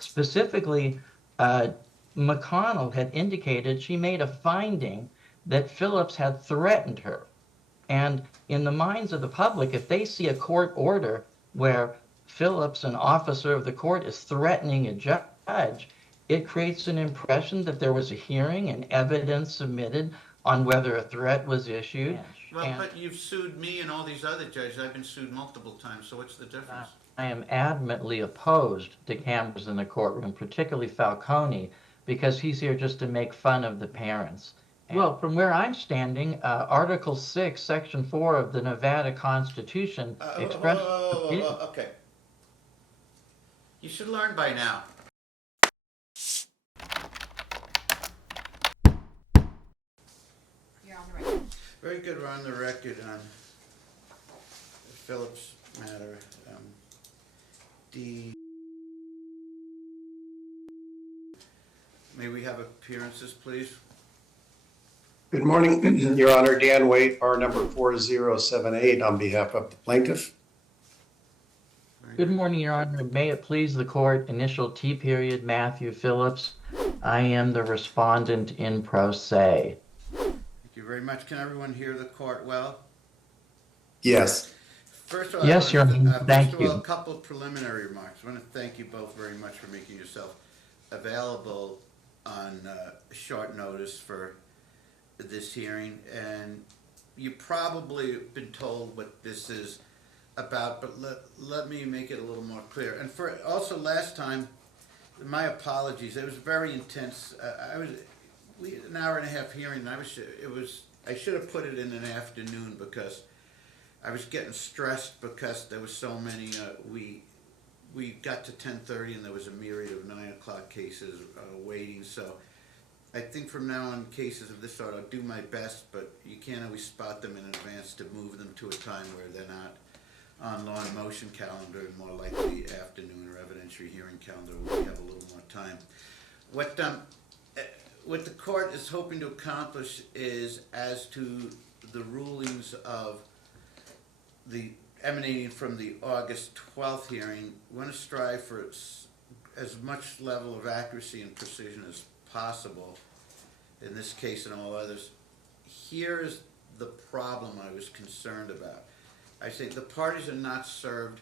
Specifically, McConnell had indicated she made a finding that Phillips had threatened her. And in the minds of the public, if they see a court order where Phillips, an officer of the court, is threatening a judge, it creates an impression that there was a hearing and evidence submitted on whether a threat was issued. Yes. Well, And but you've sued me and all these other judges. I've been sued multiple times, so what's the difference? I am adamantly opposed to cameras in the courtroom, particularly Falcone, because he's here just to make fun of the parents. Well, from where I'm standing, Article 6, Section 4 of the Nevada Constitution expresses. Okay. You should learn by now. You're on the record. Very good, we're on the record on the Phillips matter. May we have appearances, please? Good morning, Your Honor. Dan Waite, bar number 4078 on behalf of the plaintiff. Good morning, Your Honor. May it please the court, initial T period, Matthew Phillips. I am the respondent in pro se. Thank you very much. Can everyone hear the court well? Yes. First of all, Yes, Your Honor. Thank first of all, you. a couple of preliminary remarks. I want to thank you both very much for making yourself available on short notice for this hearing. And you probably have been told what this is about, but let me make it a little more clear. And for also last time, my apologies. It was very intense. We had an hour and a half hearing. And I should have put it in an afternoon because I was getting stressed because there was so many. We got to 10:30 and there was a myriad of 9 o'clock cases waiting. So I think from now on, cases of this sort, I'll do my best, but you can't always spot them in advance to move them to a time where they're not on law and motion calendar and more likely afternoon or evidentiary hearing calendar where we have a little more time. What the court is hoping to accomplish is, as to the rulings of the emanating from the August 12th hearing, we want to strive for as much level of accuracy and precision as possible in this case and all others. Here is the problem I was concerned about. I say the parties are not served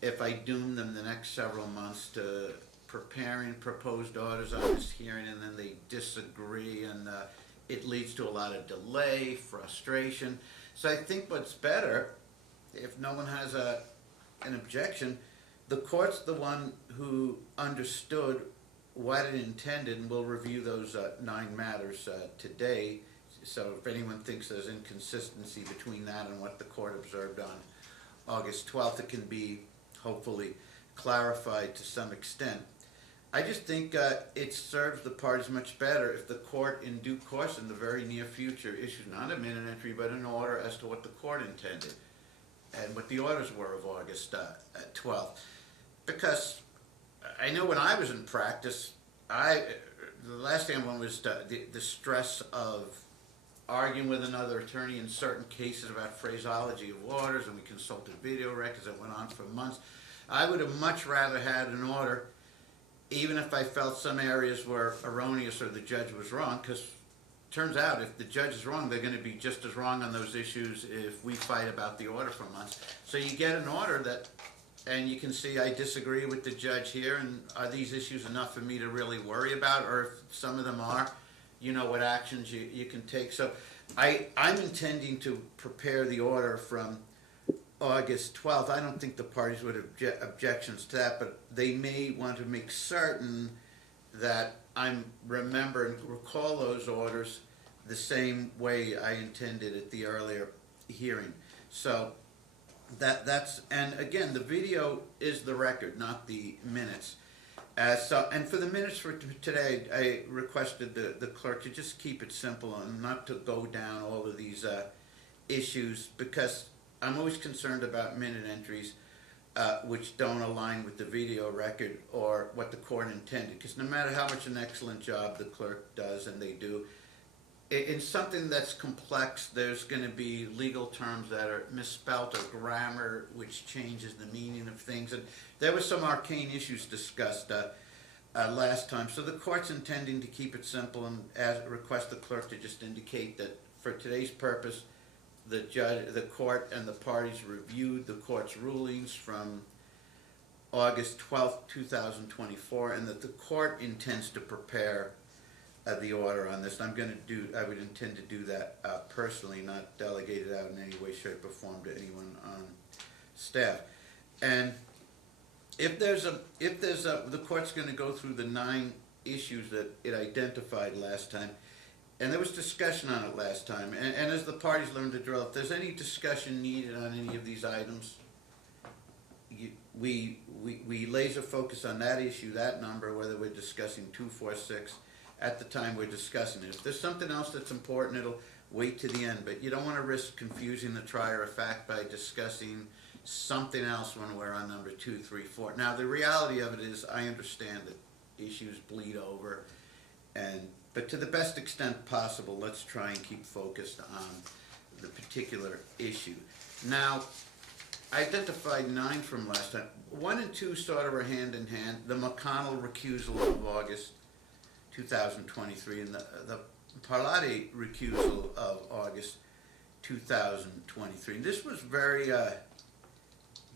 if I doom them the next several months to preparing proposed orders on this hearing and then they disagree and it leads to a lot of delay, frustration. So I think what's better, if no one has an objection, the court's the one who understood what it intended and will review those 9 matters today. So if anyone thinks there's inconsistency between that and what the court observed on August 12th, it can be hopefully clarified to some extent. I just think it serves the parties much better if the court in due course in the very near future issues not a minute entry but an order as to what the court intended and what the orders were of August 12th. Because I know when I was in practice, the last thing I wanted was the stress of arguing with another attorney in certain cases about phraseology of orders, and we consulted video records that went on for months. I would have much rather had an order, even if I felt some areas were erroneous or the judge was wrong, because turns out if the judge is wrong, they're going to be just as wrong on those issues if we fight about the order for months. So you get an order that, and you can see I disagree with the judge here, and are these issues enough for me to really worry about, or if some of them are, you know what actions you can take. So I'm intending to prepare the order from August 12th. I don't think the parties would have objections to that, but they may want to make certain that I'm remember and recall those orders the same way I intended at the earlier hearing. So that's, and again, the video is the record, not the minutes. And for the minutes for today, I requested the clerk to just keep it simple and not to go down all of these issues, because I'm always concerned about minute entries which don't align with the video record or what the court intended. Because no matter how much an excellent job the clerk does, and they do, in something that's complex, there's going to be legal terms that are misspelt or grammar which changes the meaning of things. And there were some arcane issues discussed. last time. So the court's intending to keep it simple and request the clerk to just indicate that for today's purpose, the court and the parties reviewed the court's rulings from August 12th, 2024, and that the court intends to prepare the order on this. I would intend to do that personally, not delegate it out in any way, shape, or form to anyone on staff. And if the court's going to go through the 9 issues that it identified last time, and there was discussion on it last time, and as the parties learn the drill, if there's any discussion needed on any of these items, we laser focus on that issue, that number, whether we're discussing 2, 4, 6, at the time we're discussing it. If there's something else that's important, it'll wait to the end, but you don't want to risk confusing the trier of fact by discussing something else when we're on number 2, 3, 4. Now, the reality of it is, I understand that issues bleed over, but to the best extent possible, let's try and keep focused on the particular issue. Now, I identified 9 from last time. 1 and 2 sort of are hand in hand. The McConnell recusal of August 2023 and the Parlati recusal of August 2023. And this was very,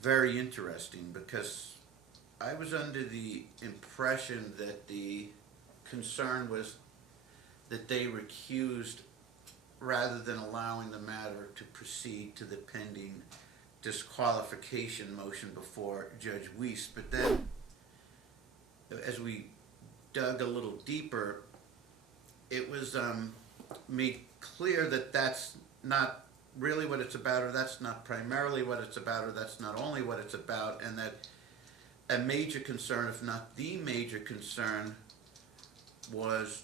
very interesting because I was under the impression that the concern was that they recused rather than allowing the matter to proceed to the pending disqualification motion before Judge Weiss. But then, as we dug a little deeper, it was made clear that that's not really what it's about, or that's not primarily what it's about, or that's not only what it's about, and that a major concern, if not the major concern, was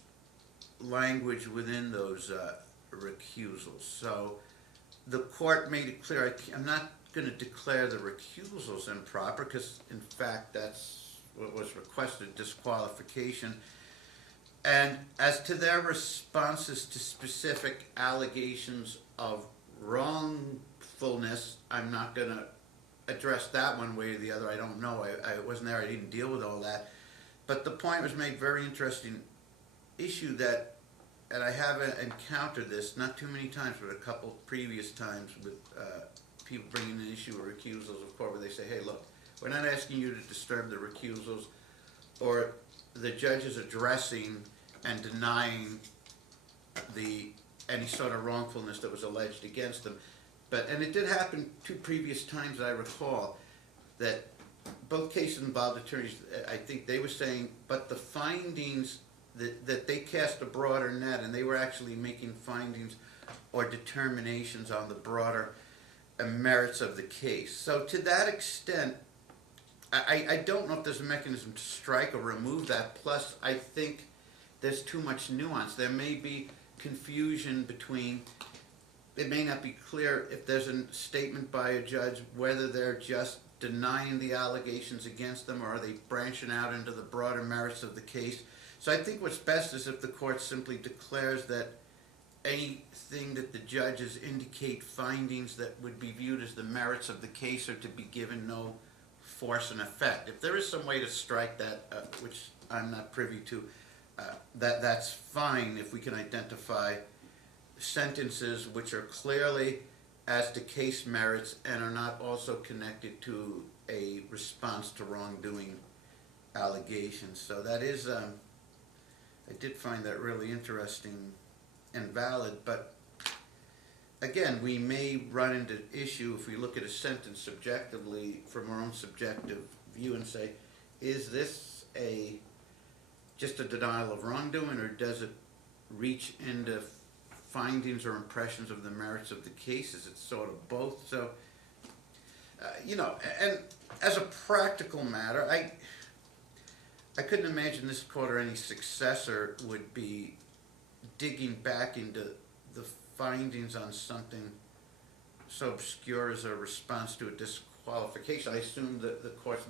language within those recusals. So the court made it clear, I'm not going to declare the recusals improper, because in fact that's what was requested, disqualification. And as to their responses to specific allegations of wrongfulness, I'm not going to address that one way or the other. I don't know. I wasn't there. I didn't deal with all that. But the point was made, very interesting issue that, and I haven't encountered this, not too many times, but a couple previous times with people bringing an issue of recusals of court where they say, hey, look, we're not asking you to disturb the recusals or the judges addressing and denying any sort of wrongfulness that was alleged against them. And it did happen 2 previous times, I recall, that both cases involved attorneys. I think they were saying, but the findings, that they cast a broader net, and they were actually making findings or determinations on the broader merits of the case. So to that extent, I don't know if there's a mechanism to strike or remove that. Plus, I think there's too much nuance. There may be confusion between, it may not be clear if there's a statement by a judge whether they're just denying the allegations against them or are they branching out into the broader merits of the case. So I think what's best is if the court simply declares that anything that the judges indicate findings that would be viewed as the merits of the case are to be given no force and effect. If there is some way to strike that, which I'm not privy to, that's fine if we can identify sentences which are clearly as to case merits and are not also connected to a response to wrongdoing allegations. So that is, I did find that really interesting and valid, but again, we may run into issue if we look at a sentence subjectively from our own subjective view and say, is this just a denial of wrongdoing, or does it reach into findings or impressions of the merits of the cases? It's sort of both. So, and as a practical matter, I couldn't imagine this court or any successor would be digging back into the findings on something so obscure as a response to a disqualification. I assume that the courts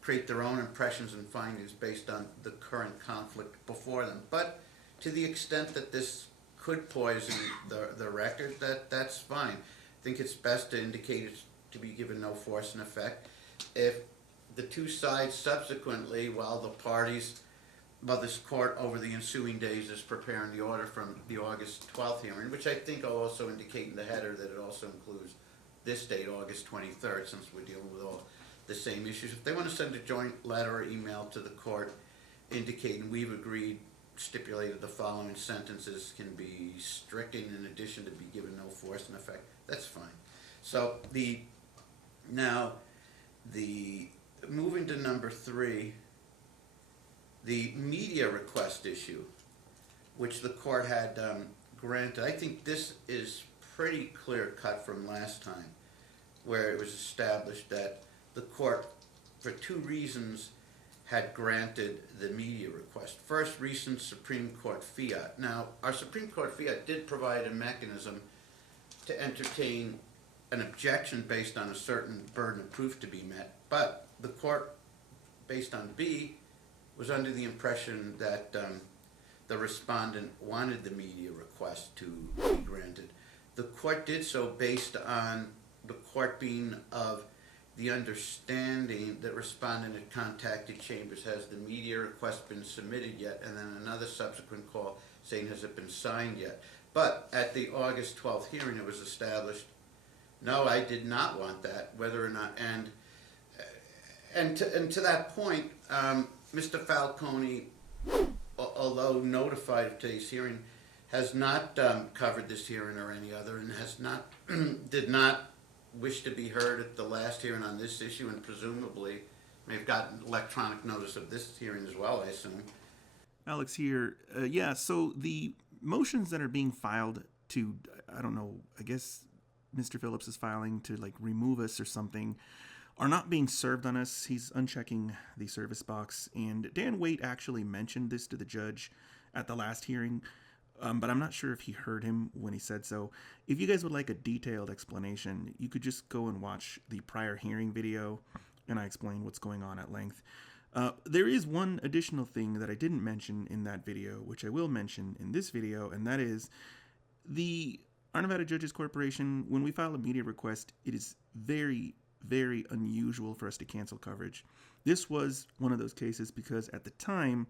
create their own impressions and findings based on the current conflict before them. But to the extent that this could poison the record, that's fine. I think it's best to indicate it to be given no force and effect. If the two sides subsequently, while this court over the ensuing days is preparing the order from the August 12th hearing, which I think I'll also indicate in the header that it also includes this date, August 23rd, since we're dealing with all the same issues. If they want to send a joint letter or email to the court indicating we've agreed, stipulated the following sentences can be stricken in addition to be given no force and effect, that's fine. So moving to number 3, the media request issue, which the court had granted. I think this is pretty clear cut from last time, where it was established that the court, for 2 reasons, had granted the media request. First, recent Supreme Court fiat. Now, our Supreme Court fiat did provide a mechanism to entertain an objection based on a certain burden of proof to be met, but the court, based on B, was under the impression that the respondent wanted the media request to be granted. The court did so based on the court being of the understanding that respondent had contacted Chambers, has the media request been submitted yet, and then another subsequent call saying, has it been signed yet? But at the August 12th hearing, it was established, no, I did not want that, whether or not, and to that point, Mr. Falcone, although notified of today's hearing, has not covered this hearing or any other, and has not did not wish to be heard at the last hearing on this issue, and presumably may have gotten electronic notice of this hearing as well, I assume. Alex here. Yeah, so the motions that are being filed to, I don't know, I guess Mr. Phillips is filing to like remove us or something, are not being served on us. He's unchecking the service box, and Dan Waite actually mentioned this to the judge at the last hearing, but I'm not sure if he heard him when he said so. If you guys would like a detailed explanation, you could just go and watch the prior hearing video, and I explain what's going on at length. There is one additional thing that I didn't mention in that video, which I will mention in this video, and that is the Nevada Judges Corporation, when we file a media request, it is very, very unusual for us to cancel coverage. This was one of those cases because at the time,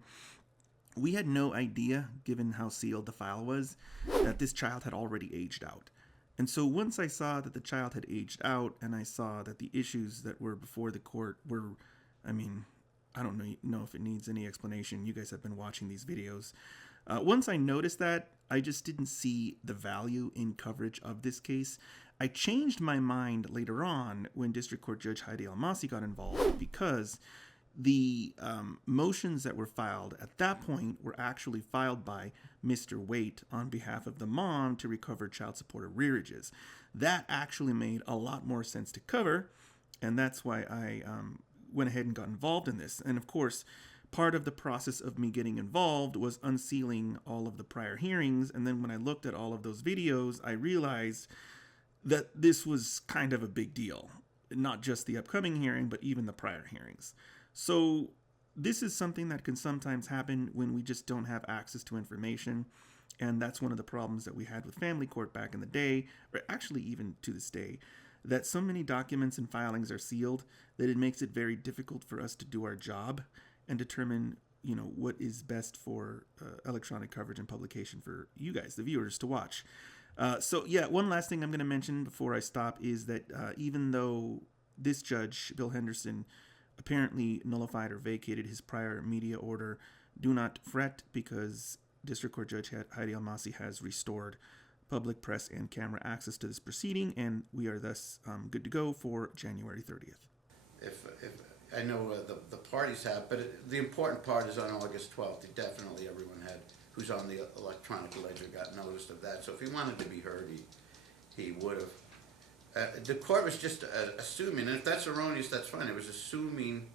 we had no idea, given how sealed the file was, that this child had already aged out. And so once I saw that the child had aged out, and I saw that the issues that were before the court were, I mean, I don't know if it needs any explanation. You guys have been watching these videos. Once I noticed that, I just didn't see the value in coverage of this case. I changed my mind later on when District Court Judge Heidi Almasi got involved, because the motions that were filed at that point were actually filed by Mr. Waite on behalf of the mom to recover child support arrearages. That actually made a lot more sense to cover, and that's why I went ahead and got involved in this. And of course, part of the process of me getting involved was unsealing all of the prior hearings, and then when I looked at all of those videos, I realized that this was kind of a big deal. Not just the upcoming hearing, but even the prior hearings. So this is something that can sometimes happen when we just don't have access to information, and that's one of the problems that we had with family court back in the day, or actually even to this day, that so many documents and filings are sealed that it makes it very difficult for us to do our job and determine, what is best for electronic coverage and publication for you guys, the viewers, to watch. So yeah, one last thing I'm going to mention before I stop is that even though this judge, Bill Henderson, apparently nullified or vacated his prior media order, do not fret, because District Court Judge Heidi Almasi has restored public, press, and camera access to this proceeding, and we are thus good to go for January 30th. If I know the parties have, but the important part is on August 12th. Definitely everyone who's on the electronic ledger got notice of that. So if he wanted to be heard, he would have. The court was just assuming, and if that's erroneous, that's fine. It was assuming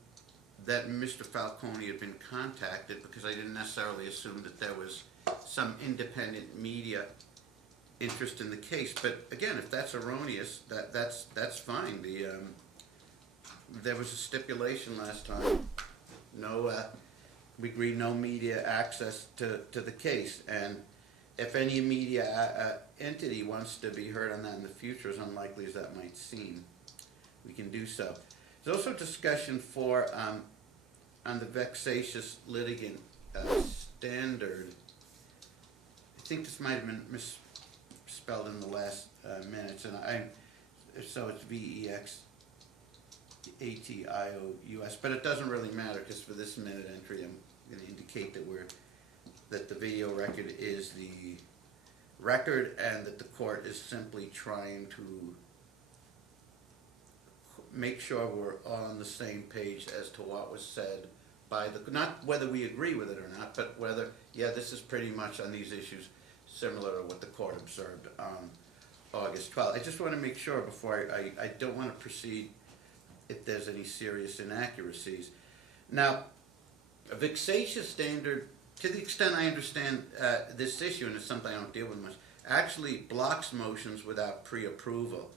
that Mr. Falcone had been contacted, because I didn't necessarily assume that there was some independent media interest in the case. But again, if that's erroneous, that's fine. There was a stipulation last time. We agreed no media access to the case, and if any media entity wants to be heard on that in the future, as unlikely as that might seem, we can do so. There's also discussion on the vexatious litigant standard. I think this might have been misspelled in the last minutes, and so it's VEXATIOUS, but it doesn't really matter, because for this minute entry, I'm going to indicate that the video record is the record, and that the court is simply trying to make sure we're all on the same page as to what was said by not whether we agree with it or not, but whether, yeah, this is pretty much on these issues similar to what the court observed on August 12th. I just want to make sure before I don't want to proceed if there's any serious inaccuracies. Now, a vexatious standard, to the extent I understand this issue, and it's something I don't deal with much, actually blocks motions without pre-approval.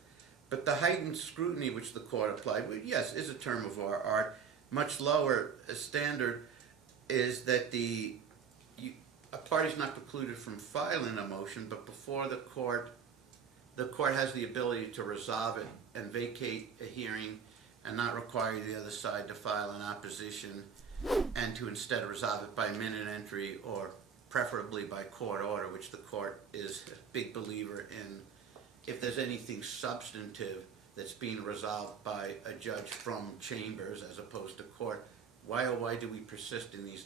But the heightened scrutiny which the court applied, yes, is a term of our art. Much lower standard is that a party's not precluded from filing a motion, but before the court has the ability to resolve it and vacate a hearing and not require the other side to file an opposition, and to instead resolve it by minute entry or preferably by court order, which the court is a big believer in. If there's anything substantive that's being resolved by a judge from chambers as opposed to court, why do we persist in these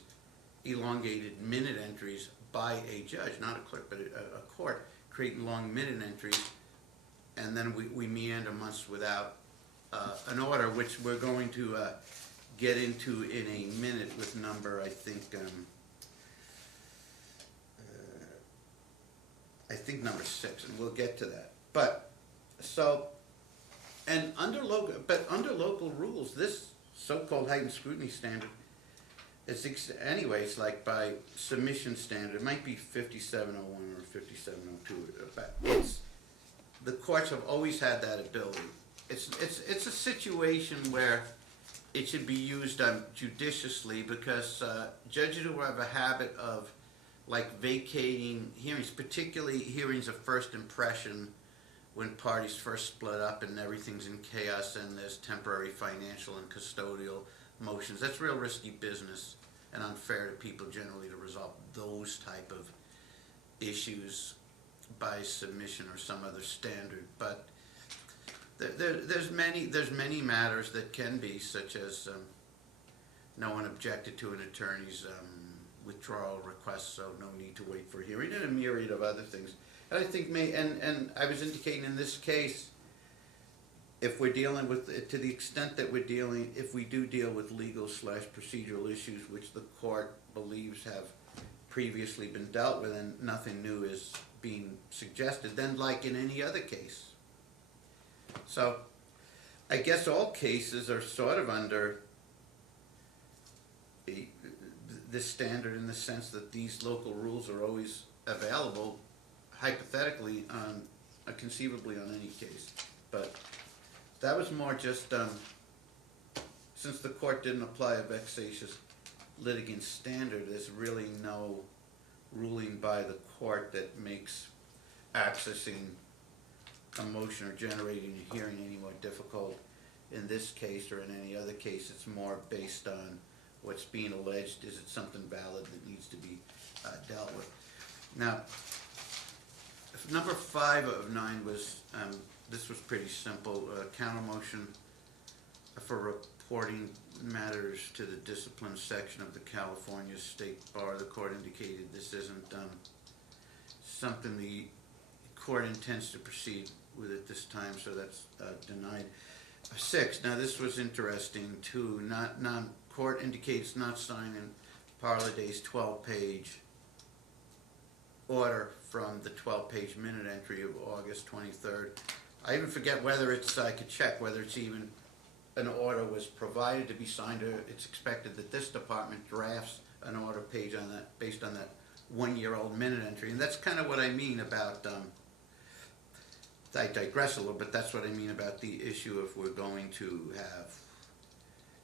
elongated minute entries by a judge, not a clerk, but a court, creating long minute entries, and then we meander months without an order, which we're going to get into in a minute with number, I think number 6, and we'll get to that. But under local rules, this so-called heightened scrutiny standard is anyways, like by submission standard, it might be 5701 or 5702, but the courts have always had that ability. It's a situation where it should be used judiciously, because judges who have a habit of like vacating hearings, particularly hearings of first impression, when parties first split up and everything's in chaos and there's temporary financial and custodial motions, that's real risky business and unfair to people generally to resolve those type of issues by submission or some other standard. But there's many matters that can be, such as no one objected to an attorney's withdrawal request, so no need to wait for hearing, and a myriad of other things. And I think and I was indicating in this case, if we're dealing with, to the extent that if we do deal with legal/procedural issues which the court believes have previously been dealt with and nothing new is being suggested, then like in any other case. So I guess all cases are sort of under this standard, in the sense that these local rules are always available, hypothetically, conceivably on any case. But that was more just, since the court didn't apply a vexatious litigant standard, there's really no ruling by the court that makes accessing a motion or generating a hearing any more difficult in this case or in any other case. It's more based on what's being alleged. Is it something valid that needs to be dealt with? Now, number 5 of 9 was, this was pretty simple, counter motion for reporting matters to the discipline section of the California State Bar. The court indicated this isn't something the court intends to proceed with at this time, so that's denied. 6, now this was interesting too. Court indicates not signing Parladay's 12-page order from the 12-page minute entry of August 23rd. I even forget whether it's, I could check whether it's even an order was provided to be signed, or it's expected that this department drafts an order page on that, based on that one-year-old minute entry. And that's kind of what I mean about, I digress a little bit, that's what I mean about the issue if we're going to have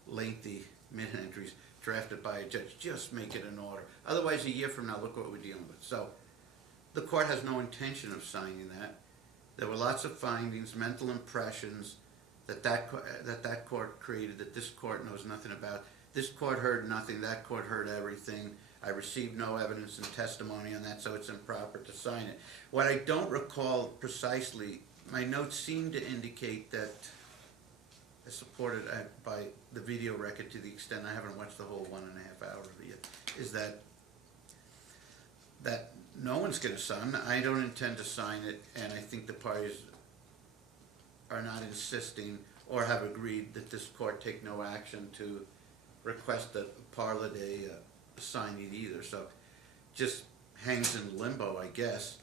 lengthy minute entries drafted by a judge, just make it an order. Otherwise, a year from now, look what we're dealing with. So the court has no intention of signing that. There were lots of findings, mental impressions, that court created, that this court knows nothing about. This court heard nothing, that court heard everything. I received no evidence and testimony on that, so it's improper to sign it. What I don't recall precisely, my notes seem to indicate that, supported by the video record to the extent I haven't watched the whole 1.5 hours of it yet, is that no one's going to sign. I don't intend to sign it, and I think the parties are not insisting or have agreed that this court take no action to request that Parladay sign it either. So just hangs in limbo, I guess.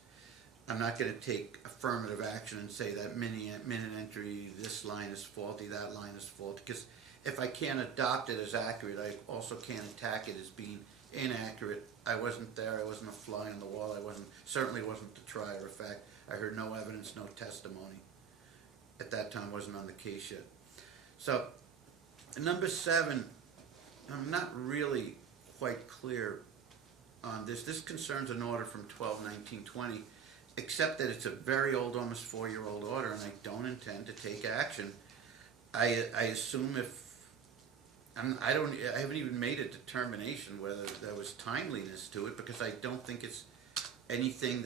I'm not going to take affirmative action and say that minute entry, this line is faulty, that line is faulty, because if I can't adopt it as accurate, I also can't attack it as being inaccurate. I wasn't there, I wasn't a fly on the wall, certainly wasn't the trier of fact. I heard no evidence, no testimony. At that time, wasn't on the case yet. So, number 7, I'm not really quite clear on this. This concerns an order from 12/19/20, except that it's a very old, almost 4-year-old order, and I don't intend to take action. I assume I haven't even made a determination whether there was timeliness to it, because I don't think it's anything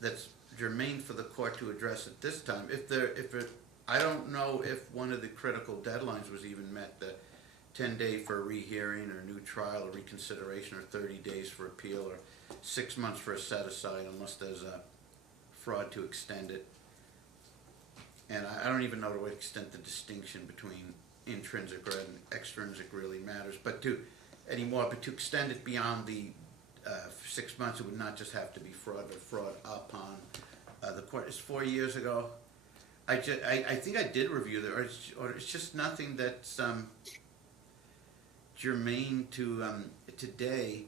that's germane for the court to address at this time. I don't know if one of the critical deadlines was even met, the 10-day for a rehearing or new trial or reconsideration, or 30 days for appeal, or 6 months for a set-aside unless there's a fraud to extend it. And I don't even know to what extent the distinction between intrinsic and extrinsic really matters, but to extend it beyond the 6 months, it would not just have to be fraud, but fraud upon the court. It's 4 years ago. I think I did review the order. It's just nothing that's germane to today,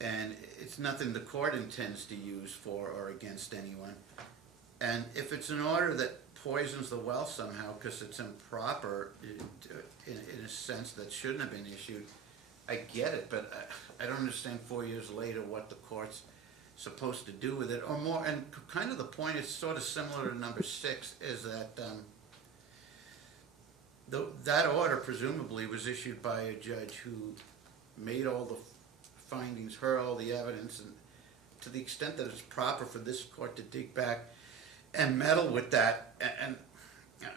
and it's nothing the court intends to use for or against anyone. And if it's an order that poisons the well somehow because it's improper in a sense that shouldn't have been issued, I get it, but I don't understand 4 years later what the court's supposed to do with it, or more. And kind of the point is sort of similar to number 6, is that that order presumably was issued by a judge who made all the findings, heard all the evidence, and to the extent that it's proper for this court to dig back and meddle with that, and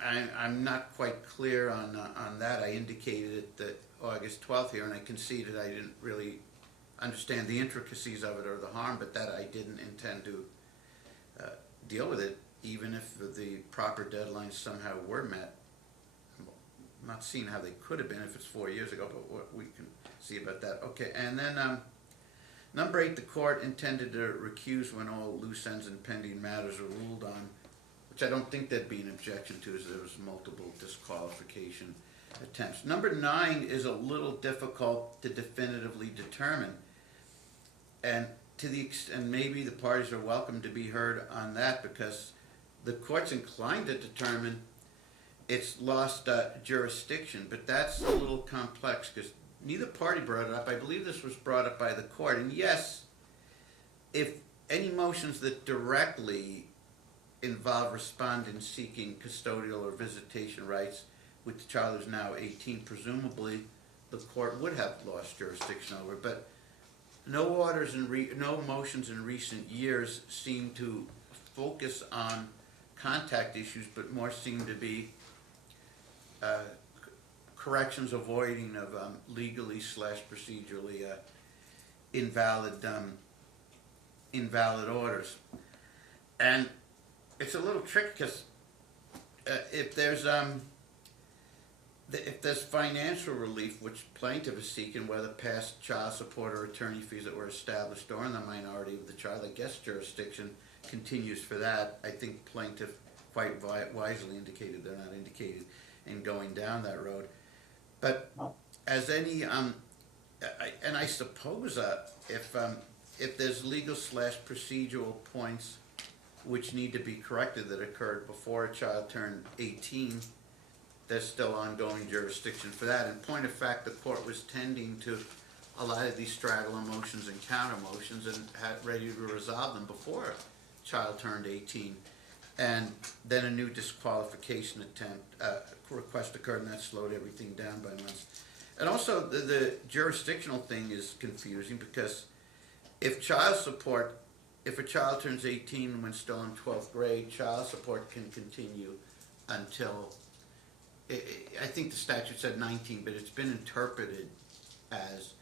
I'm not quite clear on that. I indicated at the August 12th here, and I conceded I didn't really understand the intricacies of it or the harm, but that I didn't intend to deal with it, even if the proper deadlines somehow were met. I'm not seeing how they could have been if it's 4 years ago, but what we can see about that. Okay, and then number 8, the court intended to recuse when all loose ends and pending matters are ruled on, which I don't think there'd be an objection to, as there was multiple disqualification attempts. Number 9 is a little difficult to definitively determine, and maybe the parties are welcome to be heard on that, because the court's inclined to determine it's lost jurisdiction, but that's a little complex because neither party brought it up. I believe this was brought up by the court, and yes, if any motions that directly involve respondents seeking custodial or visitation rights with the child who's now 18, presumably the court would have lost jurisdiction over. But no motions in recent years seem to focus on contact issues, but more seem to be corrections avoiding of legally / procedurally invalid orders. And it's a little tricky because if there's financial relief, which plaintiff is seeking, whether past child support or attorney fees that were established or in the minority of the child, I guess jurisdiction continues for that. I think plaintiff quite wisely indicated they're not indicated in going down that road. But as any, and I suppose if there's legal / procedural points which need to be corrected that occurred before a child turned 18, there's still ongoing jurisdiction for that. In point of fact, the court was tending to a lot of these straggler motions and counter motions and had ready to resolve them before a child turned 18. And then a new disqualification request occurred, and that slowed everything down by months. And also, the jurisdictional thing is confusing because if a child turns 18 when still in 12th grade, child support can continue until, I think the statute said 19, but it's been interpreted as,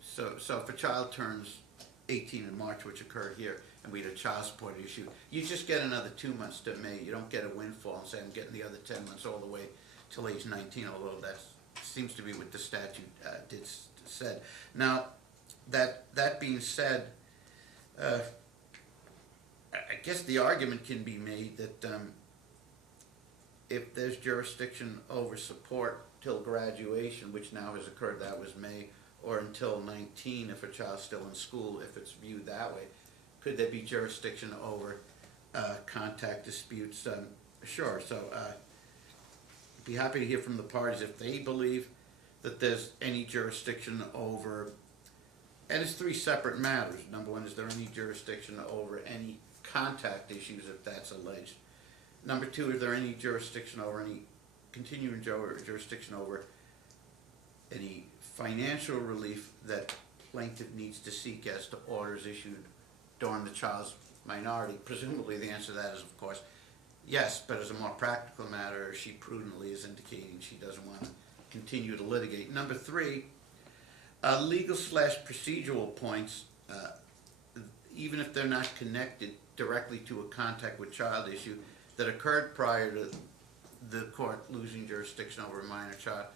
so if a child turns 18 in March, which occurred here, and we had a child support issue, you just get another 2 months to May. You don't get a windfall and say, I'm getting the other 10 months all the way till age 19, although that seems to be what the statute said. Now, that being said, I guess the argument can be made that if there's jurisdiction over support till graduation, which now has occurred, that was May, or until 19 if a child's still in school, if it's viewed that way, could there be jurisdiction over contact disputes? Sure. So be happy to hear from the parties if they believe that there's any jurisdiction over, and it's three separate matters. Number one, is there any jurisdiction over any contact issues if that's alleged? Number two, is there any jurisdiction over any continuing jurisdiction over any financial relief that plaintiff needs to seek as to orders issued during the child's minority? Presumably the answer to that is, of course, yes, but as a more practical matter, she prudently is indicating she doesn't want to continue to litigate. Number three, legal/procedural points, even if they're not connected directly to a contact with child issue that occurred prior to the court losing jurisdiction over a minor child,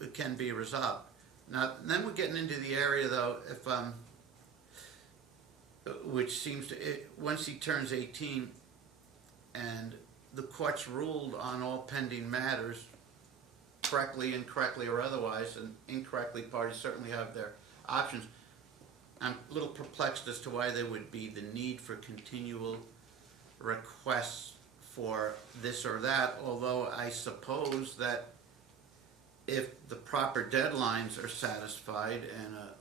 it can be resolved. Now, then we're getting into the area, though, if which seems to, once he turns 18 and the court's ruled on all pending matters, correctly, incorrectly, or otherwise, and incorrectly, parties certainly have their options. I'm a little perplexed as to why there would be the need for continual requests for this or that, although I suppose that if the proper deadlines are satisfied and a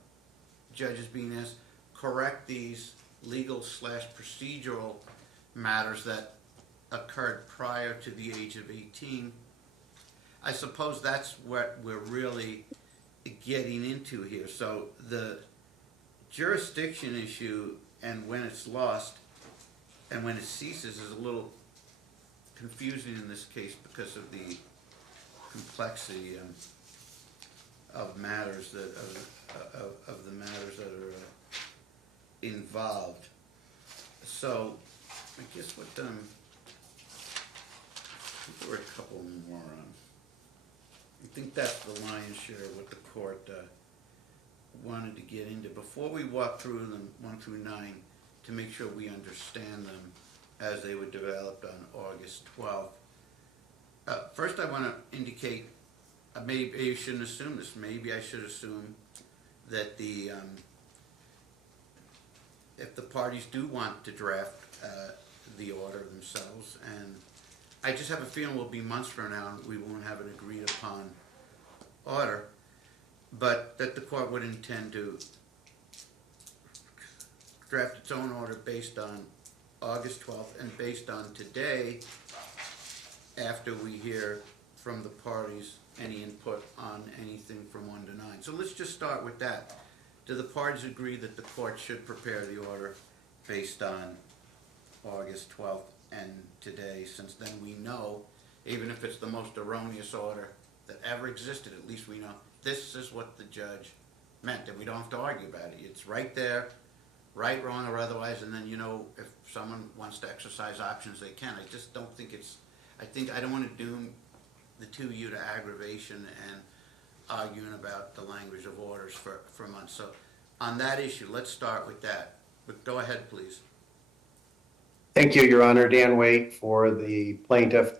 judge is being asked correct these legal/procedural matters that occurred prior to the age of 18, I suppose that's what we're really getting into here. So the jurisdiction issue and when it's lost and when it ceases is a little confusing in this case because of the complexity of matters that of the matters that are involved. So I guess what there were a couple more. I think that's the lion's share of what the court wanted to get into. Before we walk through them 1 through 9 to make sure we understand them as they were developed on August 12th. First I want to indicate, maybe you shouldn't assume this, maybe I should assume that if the parties do want to draft the order themselves, and I just have a feeling we'll be months from now and we won't have an agreed upon order, but that the court would intend to draft its own order based on August 12th and based on today, after we hear from the parties any input on anything from 1 to 9. So let's just start with that. Do the parties agree that the court should prepare the order based on August 12th and today, since then we know, even if it's the most erroneous order that ever existed, at least we know this is what the judge meant, and we don't have to argue about it. It's right there, right, wrong, or otherwise, and then, you know, if someone wants to exercise options, they can. I just don't think it's, I don't want to doom the two of you to aggravation and arguing about the language of orders for months. So on that issue, let's start with that. But go ahead, please. Thank you, Your Honor. Dan Waite for the plaintiff.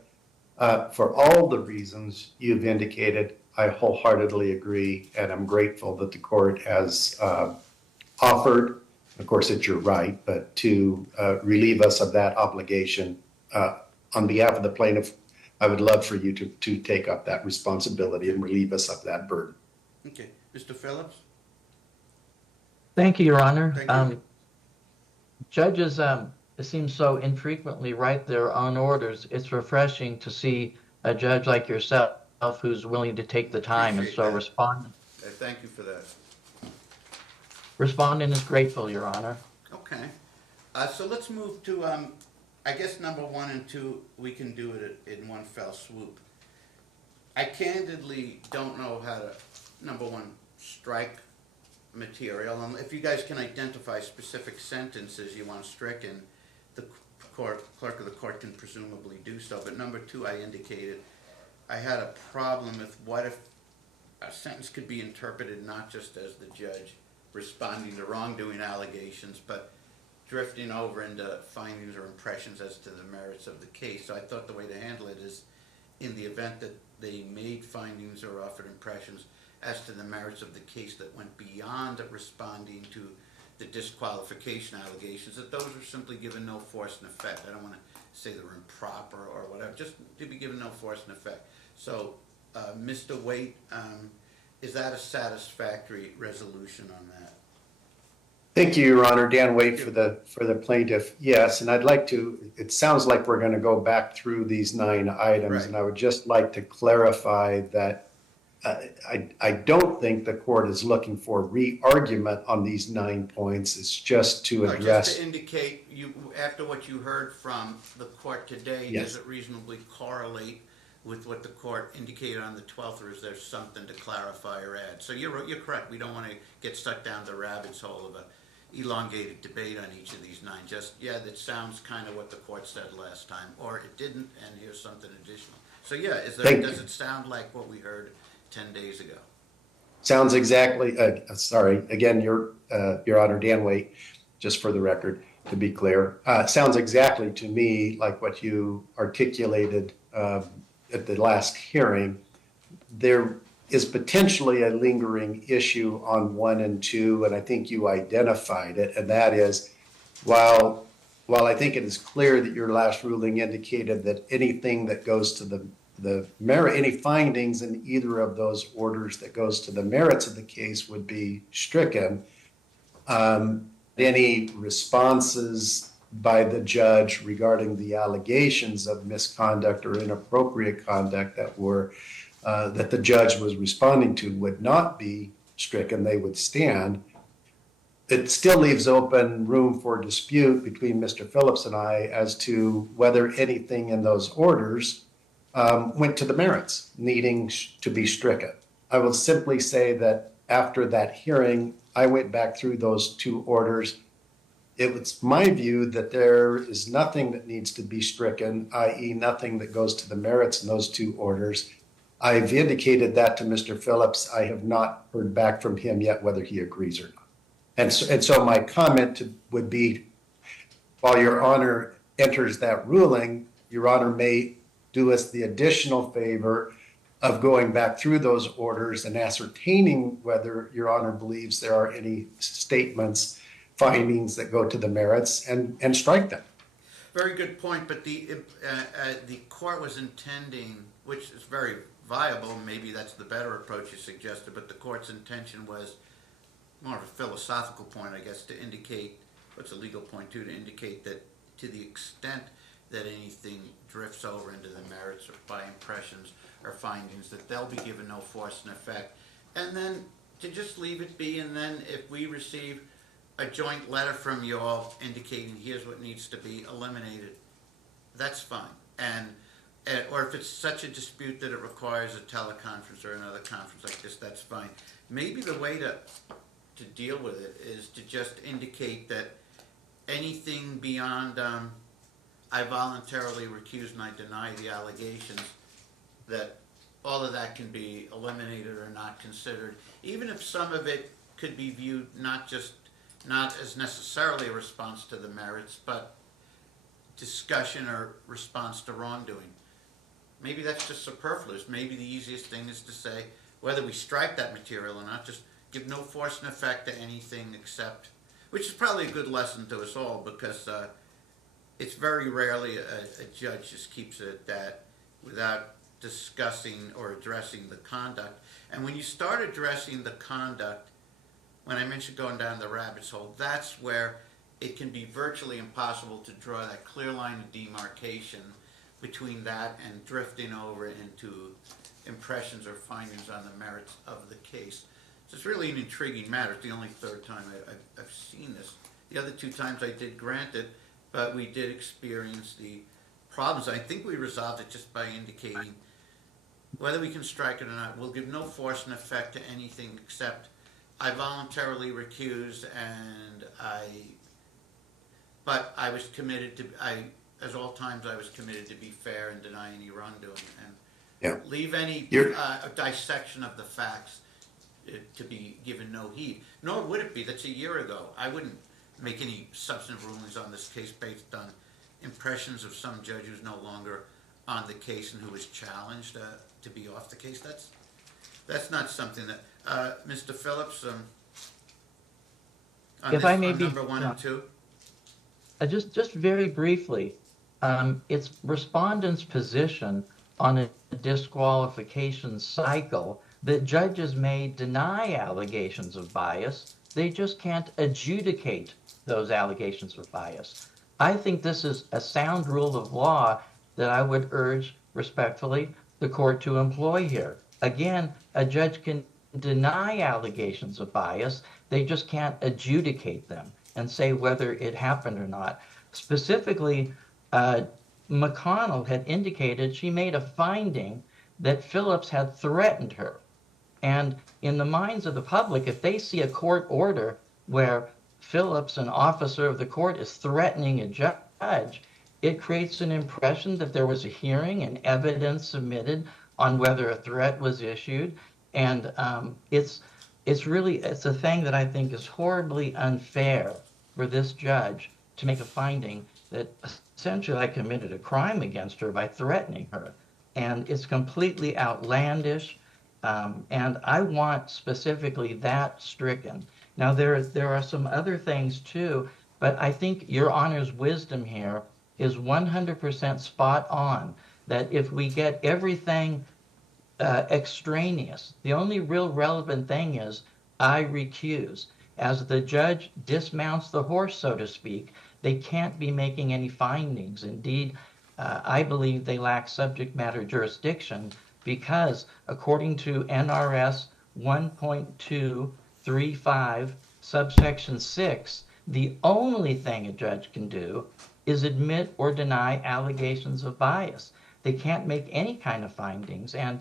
For all the reasons you've indicated, I wholeheartedly agree, and I'm grateful that the court has offered, of course it's your right, but to relieve us of that obligation. On behalf of the plaintiff, I would love for you to take up that responsibility and relieve us of that burden. Okay. Mr. Phillips? Thank you, Your Honor. Thank you. Judges, seem so infrequently write their own orders. It's refreshing to see a judge like yourself who's willing to take the time, and Appreciate so that. Thank you for that. respondent is grateful, Your Honor. Okay. So let's move to, I guess number 1 and 2, we can do it in one fell swoop. I candidly don't know how to, number 1, strike material. If you guys can identify specific sentences you want stricken, the clerk of the court can presumably do so. But number 2, I indicated I had a problem with what if a sentence could be interpreted not just as the judge responding to wrongdoing allegations, but drifting over into findings or impressions as to the merits of the case. So I thought the way to handle it is, in the event that they made findings or offered impressions as to the merits of the case that went beyond responding to the disqualification allegations, that those are simply given no force and effect. I don't want to say they were improper or whatever, just to be given no force and effect. So, Mr. Waite, is that a satisfactory resolution on that? Thank you, Your Honor. Dan Waite for the plaintiff. Yes, and I'd like to, it sounds like we're going to go back through these 9 items, Right. and I would just like to clarify that I don't think the court is looking for re-argument on these 9 points. It's just to No, address. just to indicate, you, after what you heard from the court today, Yes. does it reasonably correlate with what the court indicated on the 12th, or is there something to clarify or add? So you're correct. We don't want to get stuck down the rabbit's hole of a elongated debate on each of these 9. Just, yeah, that sounds kind of what the court said last time, or it didn't, and here's something additional. So yeah, does it sound like what we heard 10 days ago? Sounds exactly, sorry, again, Your Honor, Dan Waite, just for the record, to be clear, sounds exactly to me like what you articulated at the last hearing. There is potentially a lingering issue on 1 and 2, and I think you identified it, and that is, while I think it is clear that your last ruling indicated that anything that goes to the merit, any findings in either of those orders that goes to the merits of the case would be stricken. Any responses by the judge regarding the allegations of misconduct or inappropriate conduct that the judge was responding to would not be stricken, they would stand. It still leaves open room for dispute between Mr. Phillips and I as to whether anything in those orders went to the merits, needing to be stricken. I will simply say that after that hearing, I went back through those 2 orders. It was my view that there is nothing that needs to be stricken, i.e. nothing that goes to the merits in those 2 orders. I've indicated that to Mr. Phillips. I have not heard back from him yet whether he agrees or not. And so my comment would be, while Your Honor enters that ruling, Your Honor may do us the additional favor of going back through those orders and ascertaining whether Your Honor believes there are any statements, findings that go to the merits, and strike them. Very good point, but the court was intending, which is very viable, maybe that's the better approach you suggested, but the court's intention was more of a philosophical point, I guess, to indicate, what's a legal point too, to indicate that to the extent that anything drifts over into the merits or by impressions or findings, that they'll be given no force and effect. And then to just leave it be, and then if we receive a joint letter from you all indicating here's what needs to be eliminated, that's fine. Or if it's such a dispute that it requires a teleconference or another conference like this, that's fine. Maybe the way to deal with it is to just indicate that anything beyond I voluntarily recuse and I deny the allegations, that all of that can be eliminated or not considered, even if some of it could be viewed not as necessarily a response to the merits, but discussion or response to wrongdoing. Maybe that's just superfluous. Maybe the easiest thing is to say, whether we strike that material or not, just give no force and effect to anything except, which is probably a good lesson to us all, because it's very rarely a judge just keeps it at that without discussing or addressing the conduct. And when you start addressing the conduct, when I mentioned going down the rabbit's hole, that's where it can be virtually impossible to draw that clear line of demarcation between that and drifting over into impressions or findings on the merits of the case. So it's really an intriguing matter. It's the only third time I've seen this. The other two times I did grant it, but we did experience the problems. I think we resolved it just by indicating whether we can strike it or not. We'll give no force and effect to anything except I voluntarily recused, but I was committed to, as all times I was committed to be fair and deny any wrongdoing and leave any dissection of the facts to be given no heed. Nor would it be, that's a year ago. I wouldn't make any substantive rulings on this case based on impressions of some judge who's no longer on the case and who was challenged to be off the case. That's not something that, Mr. Phillips, on If this, I may on be, number 1 and 2. just very briefly, it's respondents' position on a disqualification cycle that judges may deny allegations of bias. They just can't adjudicate those allegations of bias. I think this is a sound rule of law that I would urge respectfully the court to employ here. Again, a judge can deny allegations of bias. They just can't adjudicate them and say whether it happened or not. Specifically, McConnell had indicated she made a finding that Phillips had threatened her. And in the minds of the public, if they see a court order where Phillips, an officer of the court, is threatening a judge, it creates an impression that there was a hearing and evidence submitted on whether a threat was issued. And it's a thing that I think is horribly unfair for this judge to make a finding that essentially I committed a crime against her by threatening her. And it's completely outlandish. And I want specifically that stricken. Now, there are some other things too, but I think Your Honor's wisdom here is 100% spot on, that if we get everything extraneous, the only real relevant thing is I recuse. As the judge dismounts the horse, so to speak, they can't be making any findings. Indeed, I believe they lack subject matter jurisdiction because according to NRS 1.235 subsection 6, the only thing a judge can do is admit or deny allegations of bias. They can't make any kind of findings. And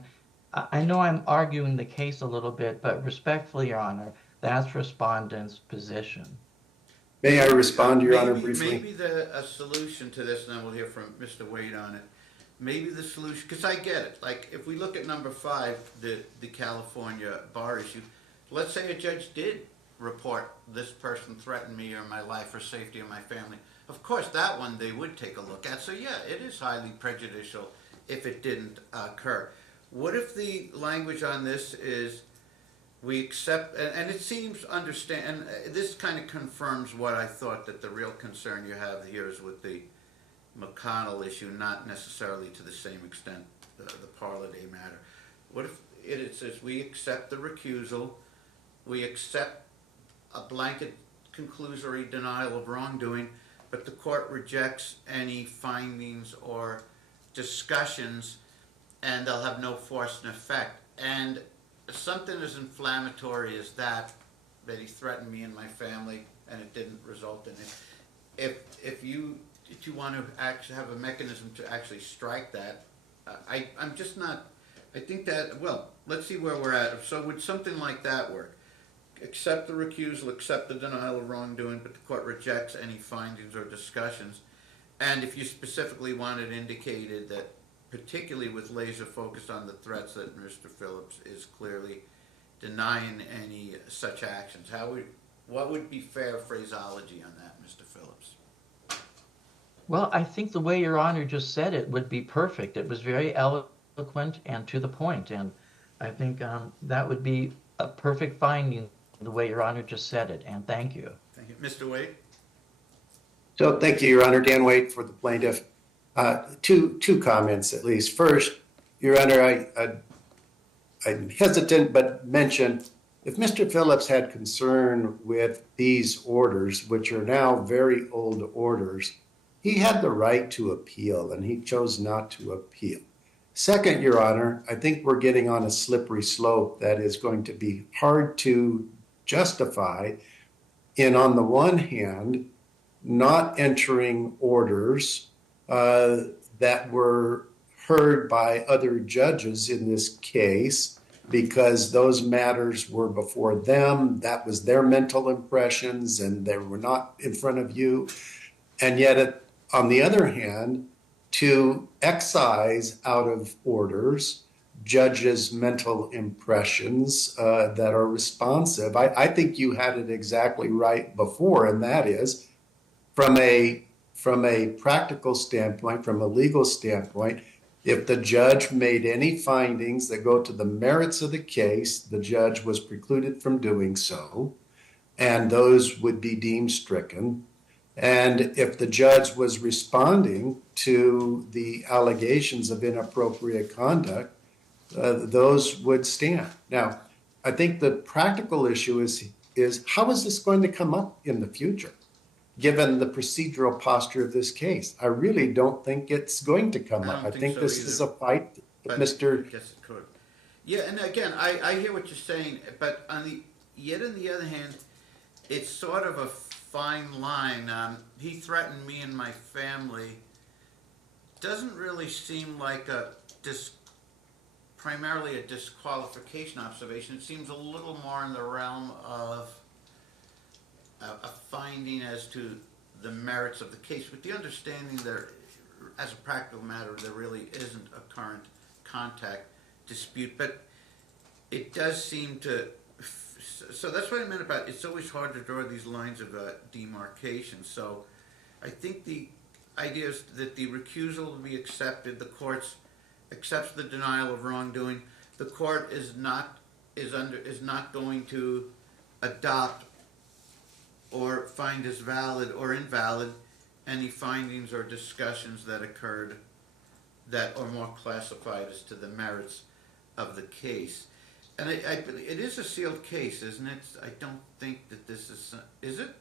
I know I'm arguing the case a little bit, but respectfully, Your Honor, that's respondent's position. May I respond, Your Honor, briefly? Maybe a solution to this, and then we'll hear from Mr. Waite on it. Maybe the solution, because I get it. Like, if we look at number 5, the California bar issue, let's say a judge did report this person threatened me or my life or safety of my family. Of course, that one they would take a look at. So yeah, it is highly prejudicial if it didn't occur. What if the language on this is we accept, and it seems and this kind of confirms what I thought, that the real concern you have here is with the McConnell issue, not necessarily to the same extent the Parladay matter. What if it says we accept the recusal, we accept a blanket conclusory denial of wrongdoing, but the court rejects any findings or discussions, and they'll have no force and effect. And something as inflammatory as that he threatened me and my family, and it didn't result in it. If you want to actually have a mechanism to actually strike that, I'm just not. I think that, well, let's see where we're at. So would something like that work? Accept the recusal, accept the denial of wrongdoing, but the court rejects any findings or discussions. And if you specifically wanted indicated that, particularly with laser focus on the threats, that Mr. Phillips is clearly denying any such actions, what would be fair phraseology on that, Mr. Phillips? Well, I think the way Your Honor just said it would be perfect. It was very eloquent and to the point, and I think that would be a perfect finding the way Your Honor just said it, and thank you. Thank you. Mr. Waite? So thank you, Your Honor. Dan Waite for the plaintiff. Two comments at least. First, Your Honor, I'm hesitant but mention if Mr. Phillips had concern with these orders, which are now very old orders, he had the right to appeal, and he chose not to appeal. Second, Your Honor, I think we're getting on a slippery slope that is going to be hard to justify in, on the one hand, not entering orders that were heard by other judges in this case because those matters were before them. That was their mental impressions and they were not in front of you. And yet, on the other hand, to excise out of orders judges' mental impressions that are responsive. I think you had it exactly right before, and that is from a practical standpoint, from a legal standpoint, if the judge made any findings that go to the merits of the case, the judge was precluded from doing so, and those would be deemed stricken. And if the judge was responding to the allegations of inappropriate conduct, those would stand. Now, I think the practical issue is how is this going to come up in the future, given the procedural posture of this case? I really don't think it's going to come up. I think so this either, is a fight, but Mr. I guess it could. Yeah, and again, I hear what you're saying, but on the other hand, it's sort of a fine line. He threatened me and my family. Doesn't really seem like primarily a disqualification observation. It seems a little more in the realm of a finding as to the merits of the case, with the understanding there, as a practical matter, there really isn't a current contact dispute, but it does seem to. So that's what I meant about it's always hard to draw these lines of demarcation. So I think the idea is that the recusal will be accepted. The court accepts the denial of wrongdoing. The court is not going to adopt or find as valid or invalid any findings or discussions that occurred that are more classified as to the merits of the case. And it is a sealed case, isn't it? I don't think that this is it?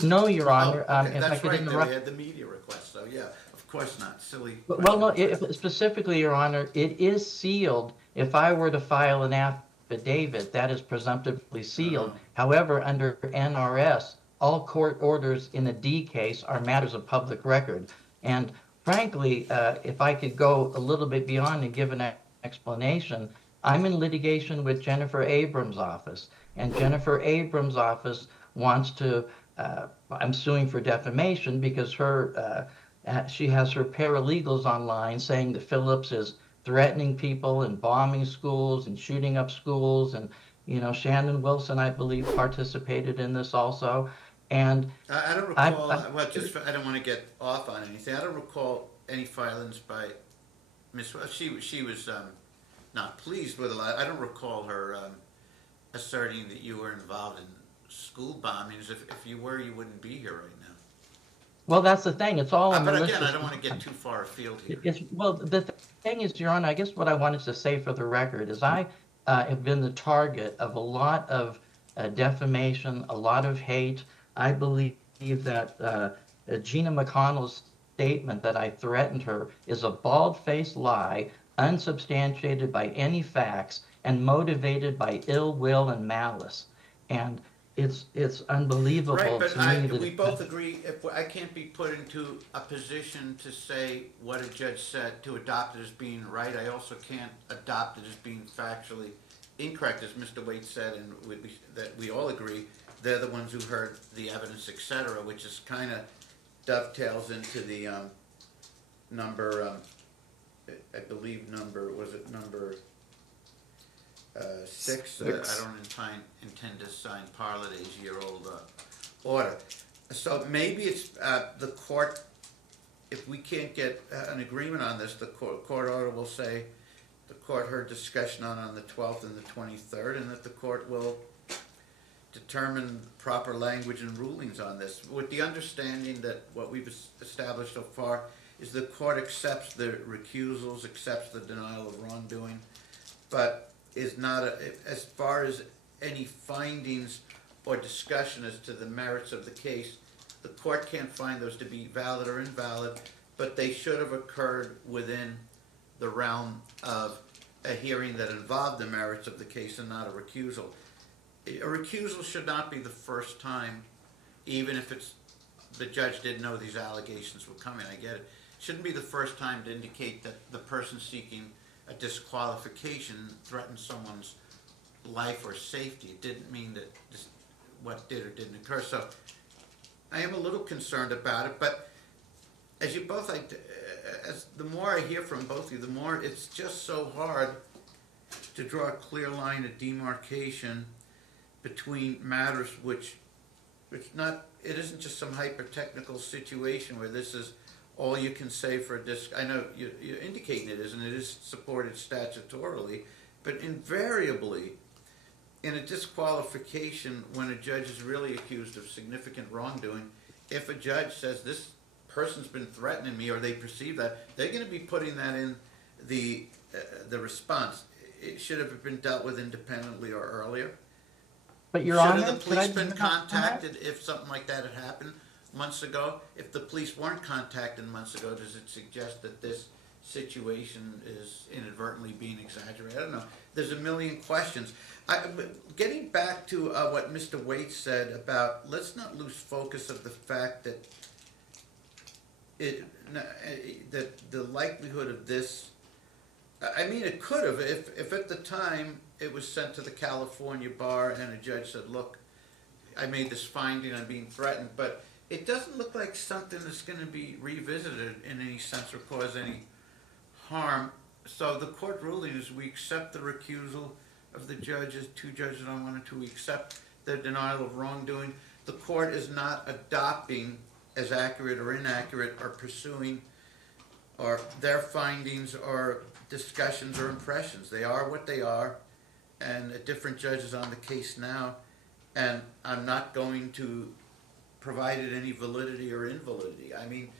No, Your Honor. Okay. If I That's could right, interrupt. they had the media request, so yeah, of course not. Silly Well, no, question. specifically, Your Honor, it is sealed. If I were to file an affidavit, that is presumptively sealed. However, under NRS, all court orders in a D case are matters of public record. And frankly, if I could go a little bit beyond and give an explanation, I'm in litigation with Jennifer Abrams' office, and Jennifer Abrams' office wants to, I'm suing for defamation because she has her paralegals online saying that Phillips is threatening people and bombing schools and shooting up schools. And, Shannon Wilson, I believe, participated in this also. And I don't recall, I don't want to get off on anything. I don't recall any filings by Miss. She was not pleased with a lot. I don't recall her asserting that you were involved in school bombings. If you were, you wouldn't be here right now. Well, that's the thing. It's all. But again, I don't want to get too far afield here. Well, the thing is, Your Honor, I guess what I wanted to say for the record is I have been the target of a lot of defamation, a lot of hate. I believe that Gina McConnell's statement that I threatened her is a bald-faced lie, unsubstantiated by any facts, and motivated by ill will and malice. And it's unbelievable Right, but to me that we both agree. If I can't be put into a position to say what a judge said to adopt it as being right, I also can't adopt it as being factually incorrect, as Mr. Waite said, and that we all agree. They're the ones who heard the evidence, etc., which is kind of dovetails into the number. I believe number 6. I don't intend to sign Parladay's year-old order. So maybe it's the court. If we can't get an agreement on this, the court order will say the court heard discussion on the 12th and the 23rd, and that the court will determine proper language and rulings on this, with the understanding that what we've established so far is the court accepts the recusals, accepts the denial of wrongdoing, but is not, as far as any findings or discussion as to the merits of the case. The court can't find those to be valid or invalid, but they should have occurred within the realm of a hearing that involved the merits of the case and not a recusal. A recusal should not be the first time, even if it's the judge didn't know these allegations were coming. I get it. Shouldn't be the first time to indicate that the person seeking a disqualification threatened someone's life or safety. It didn't mean that what did or didn't occur. So I am a little concerned about it, but as you both, as the more I hear from both of you, the more it's just so hard to draw a clear line of demarcation between matters which not, it isn't just some hyper-technical situation where this is all you can say for a I know you're indicating it is, and it is supported statutorily, but invariably, in a disqualification, when a judge is really accused of significant wrongdoing, if a judge says this person's been threatening me, or they perceive that, they're going to be putting that in the response. It should have been dealt with independently or earlier. But Your Should Honor, have the police could I been just comment on that? contacted if something like that had happened months ago? If the police weren't contacted months ago, does it suggest that this situation is inadvertently being exaggerated? I don't know. There's a million questions. Getting back to what Mr. Waite said about, let's not lose focus of the fact that that the likelihood of this, I mean, it could have, if at the time it was sent to the California bar and a judge said, look, I made this finding, I'm being threatened, but it doesn't look like something that's going to be revisited in any sense or cause any harm. So the court ruling is we accept the recusal of the judges, two judges on one and two, we accept the denial of wrongdoing. The court is not adopting as accurate or inaccurate or pursuing or their findings or discussions or impressions. They are what they are, and a different judge is on the case now, and I'm not going to provide it any validity or invalidity. I mean,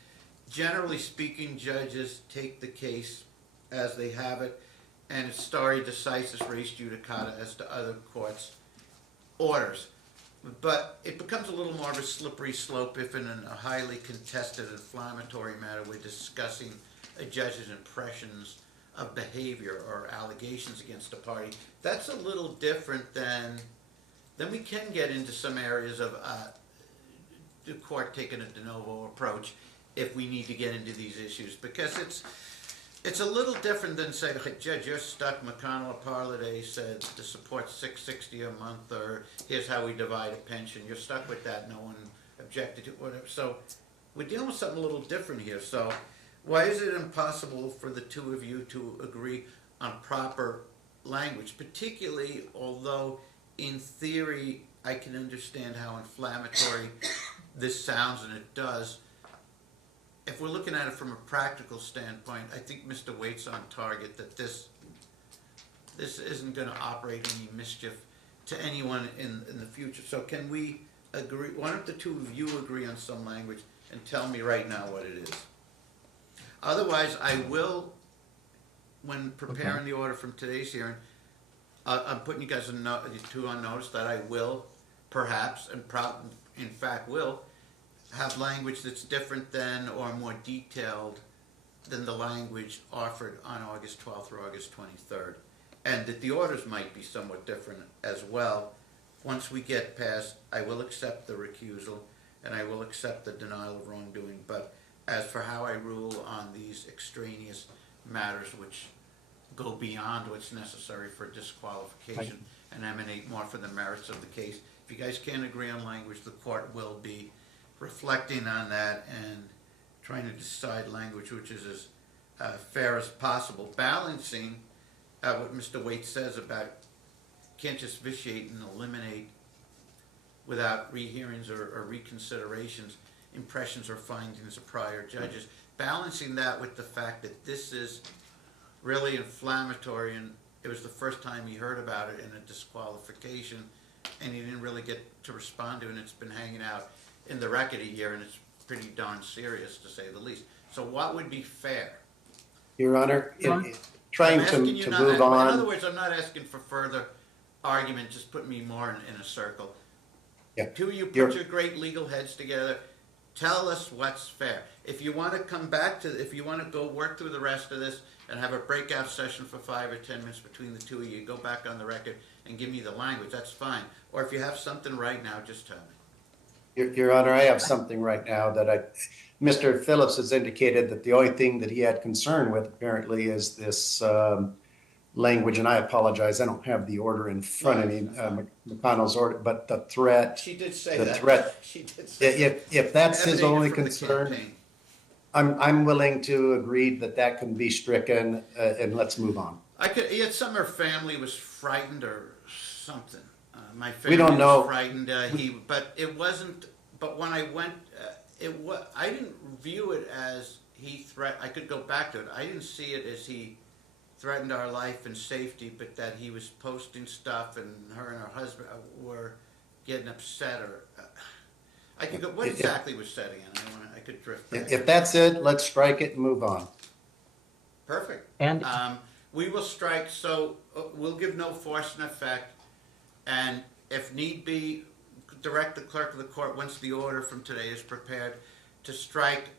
generally speaking, judges take the case as they have it, and it's stare decisis, res judicata as to other courts' orders. But it becomes a little more of a slippery slope if in a highly contested, inflammatory matter we're discussing a judge's impressions of behavior or allegations against a party. That's a little different than we can get into some areas of the court taking a de novo approach if we need to get into these issues, because it's a little different than saying, hey, Judge, you're stuck. McConnell or Parladay said to support $660 a month, or here's how we divide a pension. You're stuck with that. No one objected to it, whatever. So we're dealing with something a little different here. So why is it impossible for the two of you to agree on proper language, particularly although in theory I can understand how inflammatory this sounds, and it does. If we're looking at it from a practical standpoint, I think Mr. Waite's on target that this isn't going to operate any mischief to anyone in the future. So can we agree, why don't the two of you agree on some language and tell me right now what it is? Otherwise, I will, when preparing the order from today's hearing, I'm putting you guys two on notice that I will, perhaps, and in fact will, have language that's different than or more detailed than the language offered on August 12th or August 23rd. And that the orders might be somewhat different as well. Once we get past, I will accept the recusal and I will accept the denial of wrongdoing. But as for how I rule on these extraneous matters which go beyond what's necessary for disqualification and emanate more from the merits of the case, if you guys can't agree on language, the court will be reflecting on that and trying to decide language which is as fair as possible, balancing what Mr. Waite says about can't just vitiate and eliminate without rehearings or reconsiderations impressions or findings of prior judges, balancing that with the fact that this is really inflammatory, and it was the first time he heard about it in a disqualification and he didn't really get to respond to it, and it's been hanging out in the record a year, and it's pretty darn serious to say the least. So what would be fair? Your Honor, trying to move In other on. words, I'm not asking for further argument just put me more in a circle. Yeah. Two of you You're- put your great legal heads together. Tell us what's fair. If you want to come back to, if you want to go work through the rest of this and have a breakout session for 5 or 10 minutes between the two of you, go back on the record and give me the language, that's fine. Or if you have something right now, just tell me. Your Honor, I have something right now that Mr. Phillips has indicated that the only thing that he had concern with apparently is this language, and I apologize, I don't have the order in front of me, McConnell's order, but the threat. She did say The that. threat. She did say that. If that's his Emanating only from the concern, campaign. I'm willing to agree that that can be stricken, and let's move on. Yeah, some of her family was frightened or something. My family We don't know. was frightened. But it wasn't. But when I went, I didn't view it as he I could go back to it. I didn't see it as he threatened our life and safety, but that he was posting stuff, and her husband were getting upset. Or I could go. What exactly was said again? I could drift back. If that's it, let's strike it and move on. Perfect. And We will strike, so we'll give no force and effect, and if need be, direct the clerk of the court, once the order from today is prepared, to strike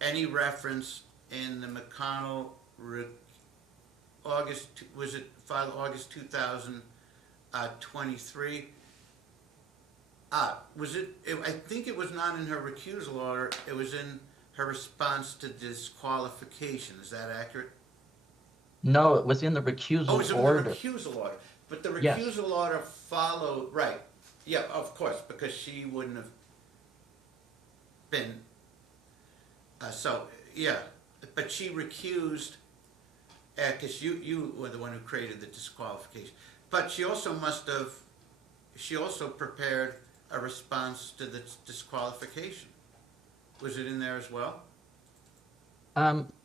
any reference in the McConnell filed August 2023? I think it was not in her recusal order, it was in her response to disqualification, is that accurate? no, it was in the recusal Oh, it's in order. the recusal order, but the Yes. recusal order followed, right, yeah, of course, because she wouldn't have been, but she recused, because you were the one who created the disqualification, but she also prepared a response to the disqualification. Was it in there as well?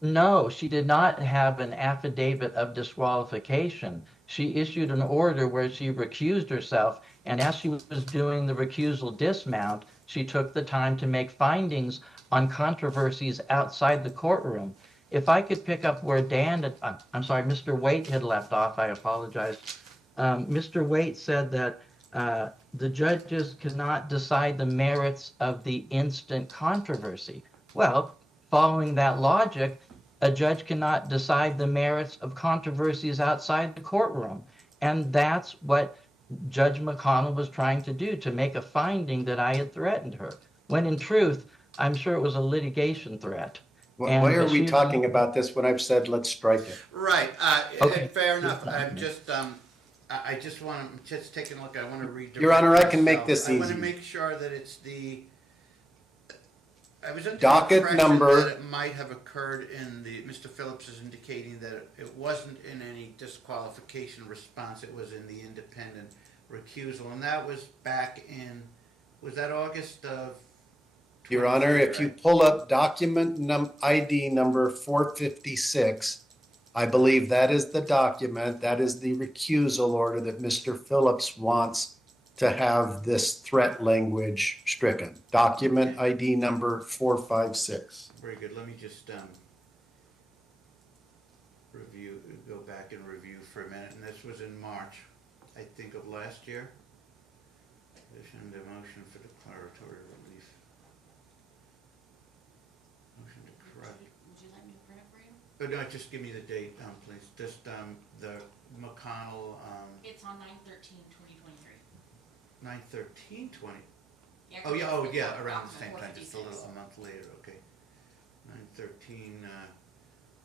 No, she did not have an affidavit of disqualification. She issued an order where she recused herself, and as she was doing the recusal dismount, she took the time to make findings on controversies outside the courtroom. If I could pick up where Mr. Waite had left off, I apologize. Mr. Waite said that the judges cannot decide the merits of the instant controversy. Well, following that logic, a judge cannot decide the merits of controversies outside the courtroom. And that's what Judge McConnell was trying to do, to make a finding that I had threatened her, when in truth, I'm sure it was a litigation threat. Why are we talking about this when I've said let's strike it? Right, Okay. fair enough, I'm just, I just want to, just taking a look, I want to read. Your Honor, I can make this I want to easy. make sure that it's I was under the Docket impression number- that it might have occurred in Mr. Phillips is indicating that it wasn't in any disqualification response, it was in the independent recusal, and that was back in, was that August of? Your Honor, 23, if you right? pull up document ID number 456, I believe that is the document, that is the recusal order that Mr. Phillips wants to have this threat language stricken. Document ID number 456. Very good, let me just go back and review for a minute, and this was in March, I think, of last year. Petition to motion for declaratory relief. Motion to correct. Would you like me to print it for you? Oh, no, just give me the date, please, just the McConnell, It's on 9/13/2023. 9/13/20. Yeah, Oh, yeah, it's around the same time, just a 456. month later, okay. 9/13,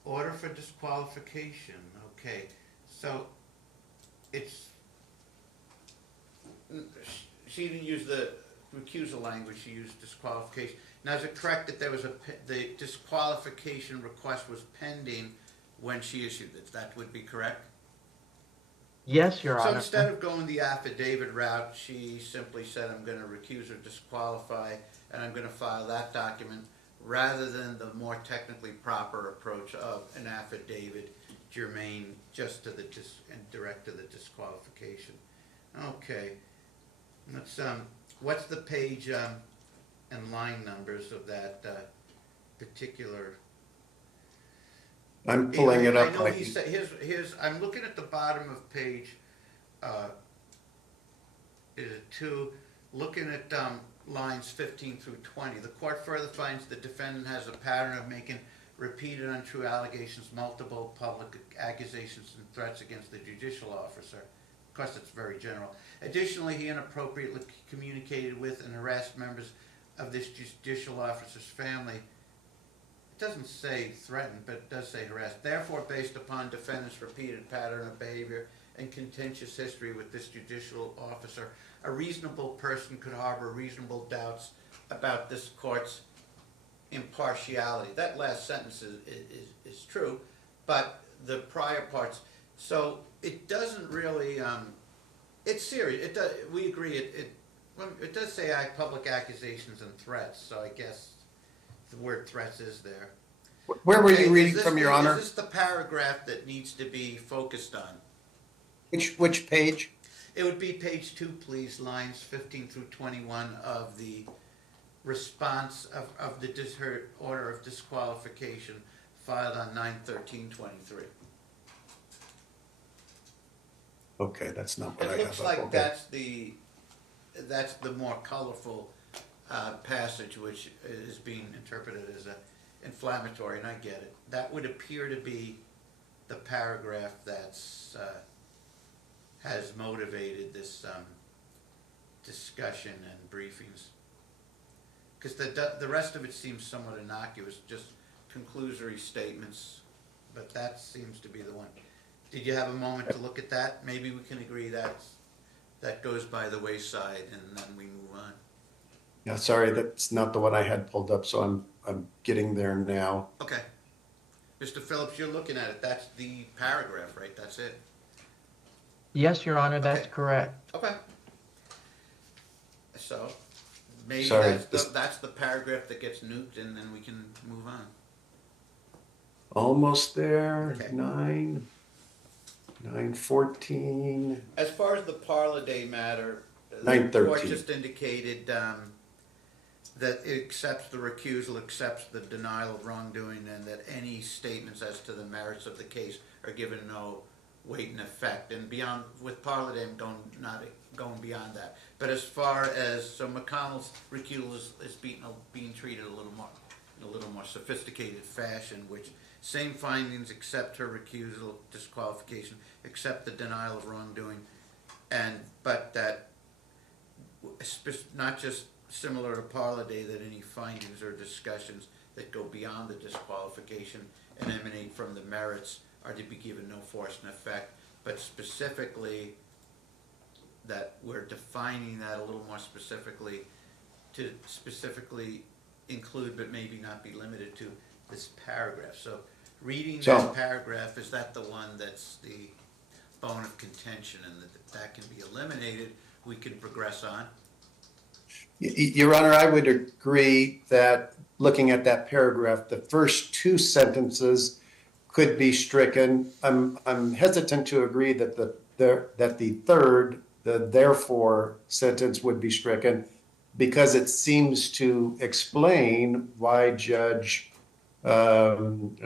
order for disqualification, okay. So, she didn't use the recusal language, she used disqualification. Now, is it correct that the disqualification request was pending when she issued it? That would be correct? Yes, Your So Honor. instead of going the affidavit route, she simply said, I'm going to recuse or disqualify, and I'm going to file that document, rather than the more technically proper approach of an affidavit germane just to the and direct to the disqualification. Okay. Let's what's the page and line numbers of that particular? I'm pulling it I up know like he said, here's, I'm looking at the bottom of page two, looking at lines 15 through 20, the court further finds the defendant has a pattern of making repeated untrue allegations, multiple public accusations and threats against the judicial officer. Of course, it's very general. Additionally, he inappropriately communicated with and harassed members of this judicial officer's family. It doesn't say threatened, but it does say harassed. Therefore, based upon defendant's repeated pattern of behavior and contentious history with this judicial officer, a reasonable person could harbor reasonable doubts about this court's impartiality. That last sentence is true, but the prior parts, so it doesn't really, it's serious. It does, we agree, it does say public accusations and threats, so I guess the word threats is there. Where were Okay, you reading from, Your Honor? Is this the paragraph that needs to be focused on? Which page? It would be page 2, please, lines 15 through 21 of the response of the her order of disqualification filed on 9/13/23. Okay, that's not what I have. It looks like Okay. that's the more colorful passage, which is being interpreted as a inflammatory, and I get it. That would appear to be the paragraph that's has motivated this discussion and briefings. Because the rest of it seems somewhat innocuous, just conclusory statements, but that seems to be the one. Did you have a moment to look at that? Maybe we can agree that goes by the wayside, and then we move on. Yeah, sorry, that's not the one I had pulled up, so I'm getting there now. Okay. Mr. Phillips, you're looking at it. That's the paragraph, right? That's it. Yes, Your Honor, that's Okay. correct. Okay. So maybe Sorry, that's the paragraph that gets nuked, and then we can move on. Almost there. Okay. 9:14. As far as the Parla Day matter, the 9:13. court just indicated that it accepts the recusal, accepts the denial of wrongdoing, and that any statements as to the merits of the case are given no weight and effect. And beyond, with Parla Day, I'm not going beyond that. But as far as, so McConnell's recusal is being treated in a little more sophisticated fashion, which same findings, accept her recusal, disqualification, accept the denial of wrongdoing, but that not just similar to Parla Day, that any findings or discussions that go beyond the disqualification and emanate from the merits are to be given no force and effect, but specifically that we're defining that a little more specifically to specifically include, but maybe not be limited to, this paragraph. So reading that paragraph, is that the one that's the bone of contention, and that can be eliminated, we can progress on? Your Honor, I would agree that looking at that paragraph, the first two sentences could be stricken. I'm hesitant to agree that the third, the therefore sentence would be stricken, because it seems to explain why Judge, I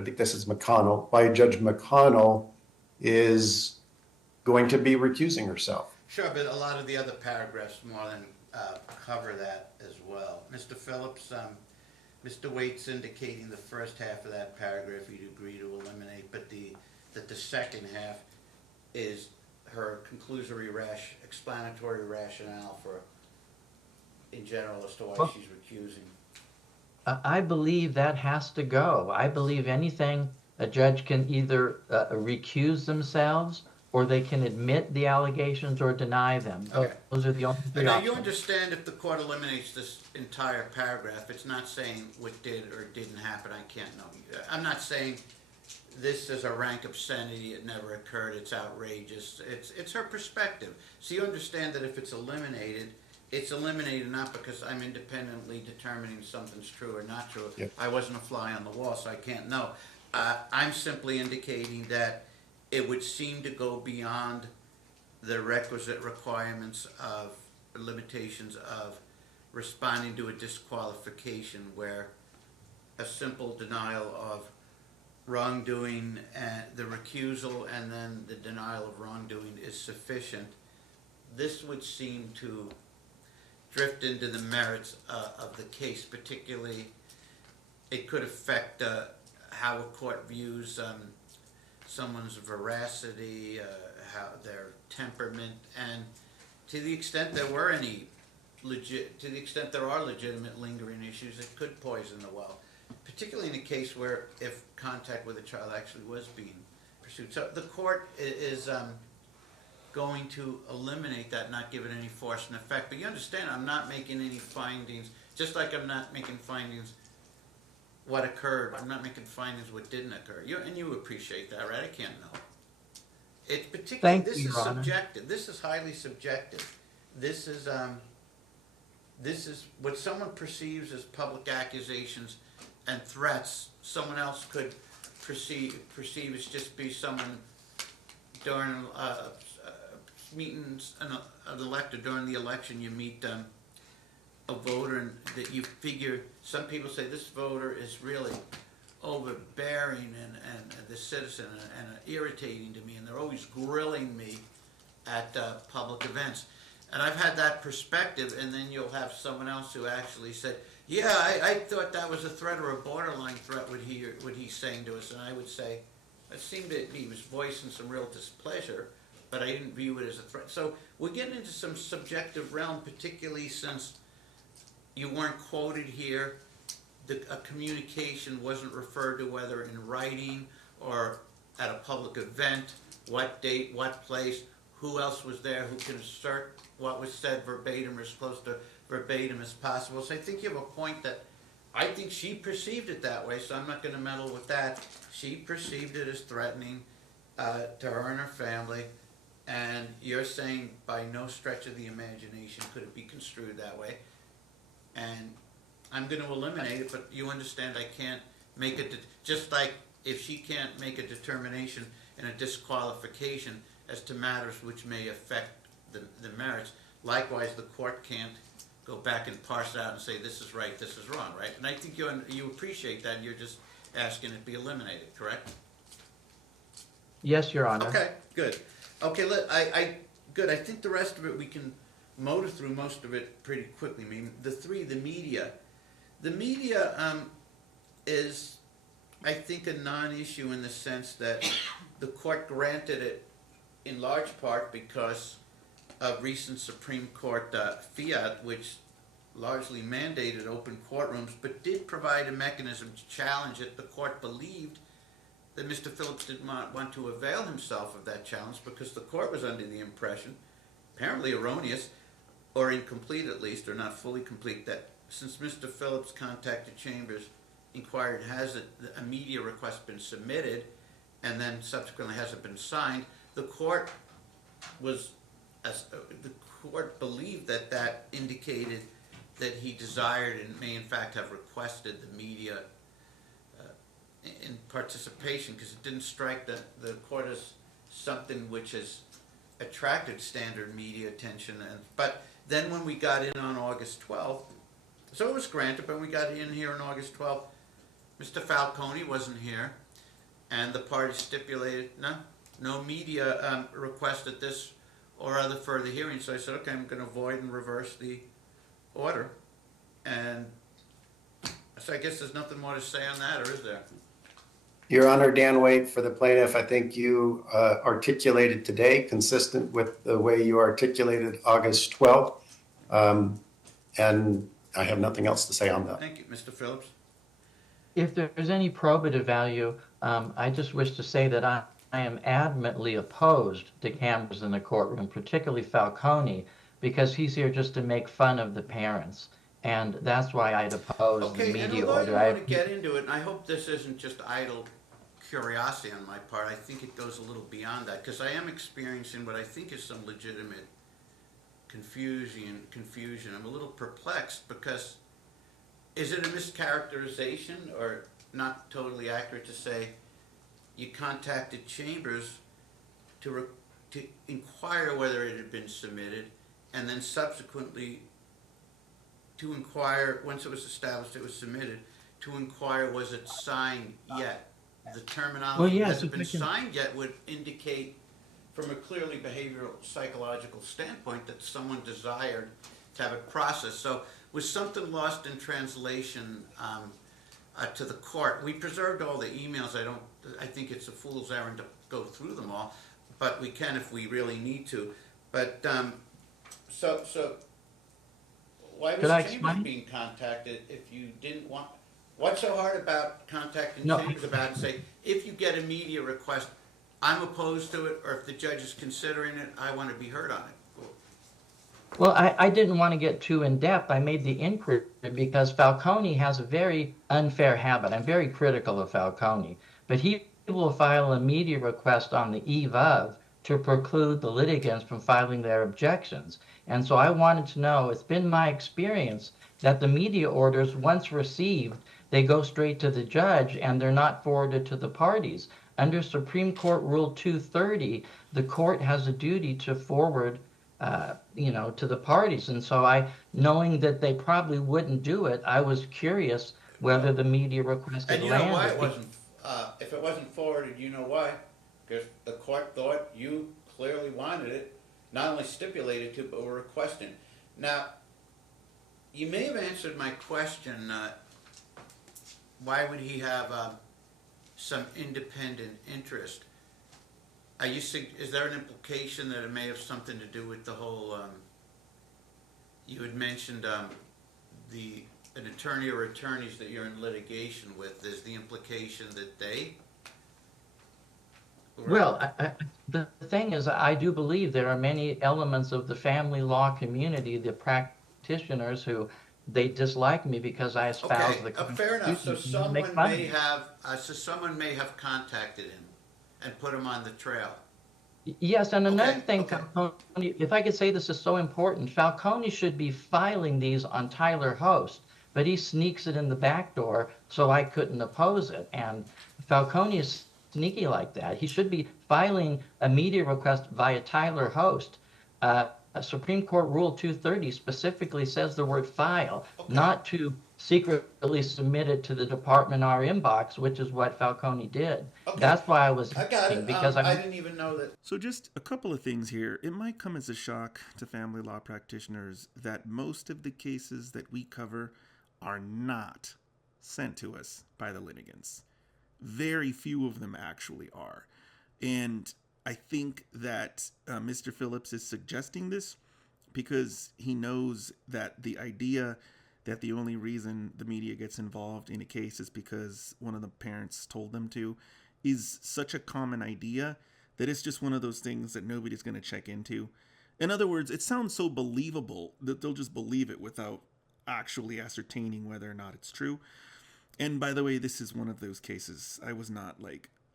think this is McConnell, why Judge McConnell is going to be recusing herself. Sure, but a lot of the other paragraphs more than cover that as well. Mr. Phillips, Mr. Waite's indicating the first half of that paragraph you'd agree to eliminate, but that the second half is her conclusory explanatory rationale for, in general, as to why she's recusing. I believe that has to go. I believe anything, a judge can either recuse themselves, or they can admit the allegations or deny them. Okay. Those are the only three Now, options. you understand if the court eliminates this entire paragraph, it's not saying what did or didn't happen, I can't know. I'm not saying this is a rank obscenity, it never occurred, it's outrageous. It's her perspective. So you understand that if it's eliminated not because I'm independently determining something's true or not true. Yep. I wasn't a fly on the wall, so I can't know. I'm simply indicating that it would seem to go beyond the requisite requirements of limitations of responding to a disqualification, where a simple denial of wrongdoing and the recusal and then the denial of wrongdoing is sufficient this would seem to drift into the merits of the case, particularly it could affect how a court views someone's veracity, how their temperament, and to the extent there were any to the extent there are legitimate lingering issues, it could poison the well, particularly in a case where if contact with a child actually was being pursued. So the court is going to eliminate that, not give it any force and effect. But you understand, I'm not making any findings, just like I'm not making findings what occurred. I'm not making findings what didn't occur. And you appreciate that, right? I can't know. It's particularly, Thank you, is Your Honor. subjective. This is highly subjective. This is what someone perceives as public accusations and threats. Someone else could perceive as just be someone during meetings, an elector during the election. You meet a voter and that you figure. Some people say this voter is really overbearing and the citizen and irritating to me, and they're always grilling me at public events. And I've had that perspective, and then you'll have someone else who actually said, yeah, I thought that was a threat or a borderline threat, what he's saying to us. And I would say, it seemed that he was voicing some real displeasure, but I didn't view it as a threat. So we're getting into some subjective realm, particularly since you weren't quoted here. A communication wasn't referred to, whether in writing or at a public event, what date, what place, who else was there, who can assert what was said verbatim or as close to verbatim as possible. So I think you have a point that I think she perceived it that way, so I'm not going to meddle with that. She perceived it as threatening to her and her family, and you're saying by no stretch of the imagination could it be construed that way. And I'm going to eliminate it, but you understand I can't make it, just like if she can't make a determination and a disqualification as to matters which may affect the merits, likewise the court can't go back and parse out and say this is right, this is wrong, right? And I think you appreciate that, and you're just asking it be eliminated, correct? Yes, Your Honor. Okay, good. Okay, good. I think the rest of it we can motor through most of it pretty quickly. I mean, the media. The media is, I think, a non-issue in the sense that the court granted it in large part because of recent Supreme Court fiat, which largely mandated open courtrooms, but did provide a mechanism to challenge it. The court believed that Mr. Phillips did not want to avail himself of that challenge because the court was under the impression, apparently erroneous, or incomplete at least, or not fully complete, that since Mr. Phillips contacted Chambers, inquired has a media request been submitted, and then subsequently hasn't been signed, the court believed that indicated that he desired and may in fact have requested the media in participation, because it didn't strike the court as something which has attracted standard media attention. But then when we got in on August 12th, so it was granted, but we got in here on August 12th, Mr. Falcone wasn't here, and the parties stipulated no media requested this or other further hearings. So I said, okay, I'm going to void and reverse the order. And so I guess there's nothing more to say on that, or is there? Your Honor, Dan Waite for the plaintiff. I think you articulated today consistent with the way you articulated August 12th. And I have nothing else to say on that. Thank you. Mr. Phillips? If there's any probative value, I just wish to say that I am adamantly opposed to cameras in the courtroom, particularly Falcone, because he's here just to make fun of the parents. And that's why I'd oppose the media and although order. I want to get into it, and I hope this isn't just idle curiosity on my part, I think it goes a little beyond that, because I am experiencing what I think is some legitimate confusion. I'm a little perplexed, because is it a mischaracterization or not totally accurate to say you contacted Chambers to inquire whether it had been submitted, and then subsequently to inquire, once it was established it was submitted, to inquire was it signed yet? The terminology, Well, yes, has it been if I can- signed yet, would indicate from a clearly behavioral psychological standpoint that someone desired to have it processed. So was something lost in translation to the court? We preserved all the emails. I think it's a fool's errand to go through them all, but we can if we really need to. But so why was Could I Chambers explain? being contacted if you didn't want? What's so hard about contacting No. Chambers about it and say, if you get a media request, I'm opposed to it, or if the judge is considering it, I want to be heard on it? Well, I didn't want to get too in depth. I made the inquiry because Falcone has a very unfair habit. I'm very critical of Falcone, but he will file a media request on the eve of to preclude the litigants from filing their objections. And so I wanted to know, it's been my experience that the media orders, once received, they go straight to the judge and they're not forwarded to the parties. Under Supreme Court Rule 230, the court has a duty to forward to the parties. And so knowing that they probably wouldn't do it, I was curious whether the media request had And you know why landed. it wasn't, if it wasn't forwarded, you know why? Because the court thought you clearly wanted it, not only stipulated to, but were requesting. Now, you may have answered my question, why would he have some independent interest? Is there an implication that it may have something to do with the whole, you had mentioned an attorney or attorneys that you're in litigation with, is the implication that they? Well, the thing is, I do believe there are many elements of the family law community, the practitioners who they dislike me because I espouse Okay, the fair enough. So Constitution and make fun of me. someone may have contacted him and put him on the trail. Yes, and another Okay, thing, okay. Falcone, if I could say this is so important, Falcone should be filing these on Tyler Host, but he sneaks it in the back door so I couldn't oppose it. And Falcone is sneaky like that. He should be filing a media request via Tyler Host. Supreme Court Rule 230 specifically says the word file, Okay. not to secretly submit it to the department or inbox, which is what Falcone did. Okay. That's why I was I got asking, it. because I didn't even know that. So just a couple of things here. It might come as a shock to family law practitioners that most of the cases that we cover are not sent to us by the litigants. Very few of them actually are. And I think that Mr. Phillips is suggesting this because he knows that the idea that the only reason the media gets involved in a case is because one of the parents told them to is such a common idea that it's just one of those things that nobody's going to check into. In other words, it sounds so believable that they'll just believe it without actually ascertaining whether or not it's true. And by the way, this is one of those cases. I was not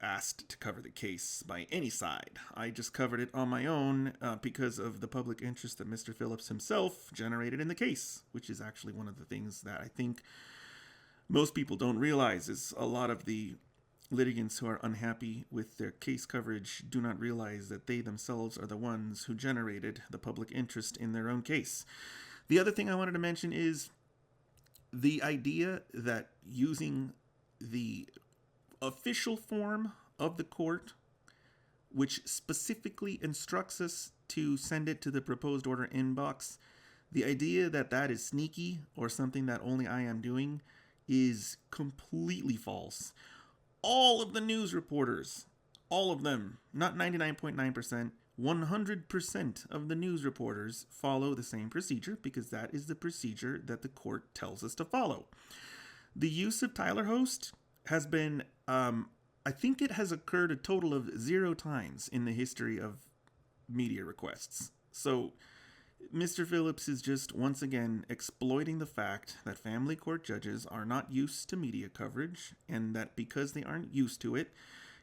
asked to cover the case by any side. I just covered it on my own because of the public interest that Mr. Phillips himself generated in the case, which is actually one of the things that I think most people don't realize is a lot of the litigants who are unhappy with their case coverage do not realize that they themselves are the ones who generated the public interest in their own case. The other thing I wanted to mention is the idea that using the official form of the court, which specifically instructs us to send it to the proposed order inbox, the idea that that is sneaky or something that only I am doing is completely false. All of the news reporters, all of them, not 99.9%, 100% of the news reporters follow the same procedure because that is the procedure that the court tells us to follow. The use of Tyler Host has been, I think it has occurred a total of 0 times in the history of media requests. So Mr. Phillips is just once again exploiting the fact that family court judges are not used to media coverage, and that because they aren't used to it,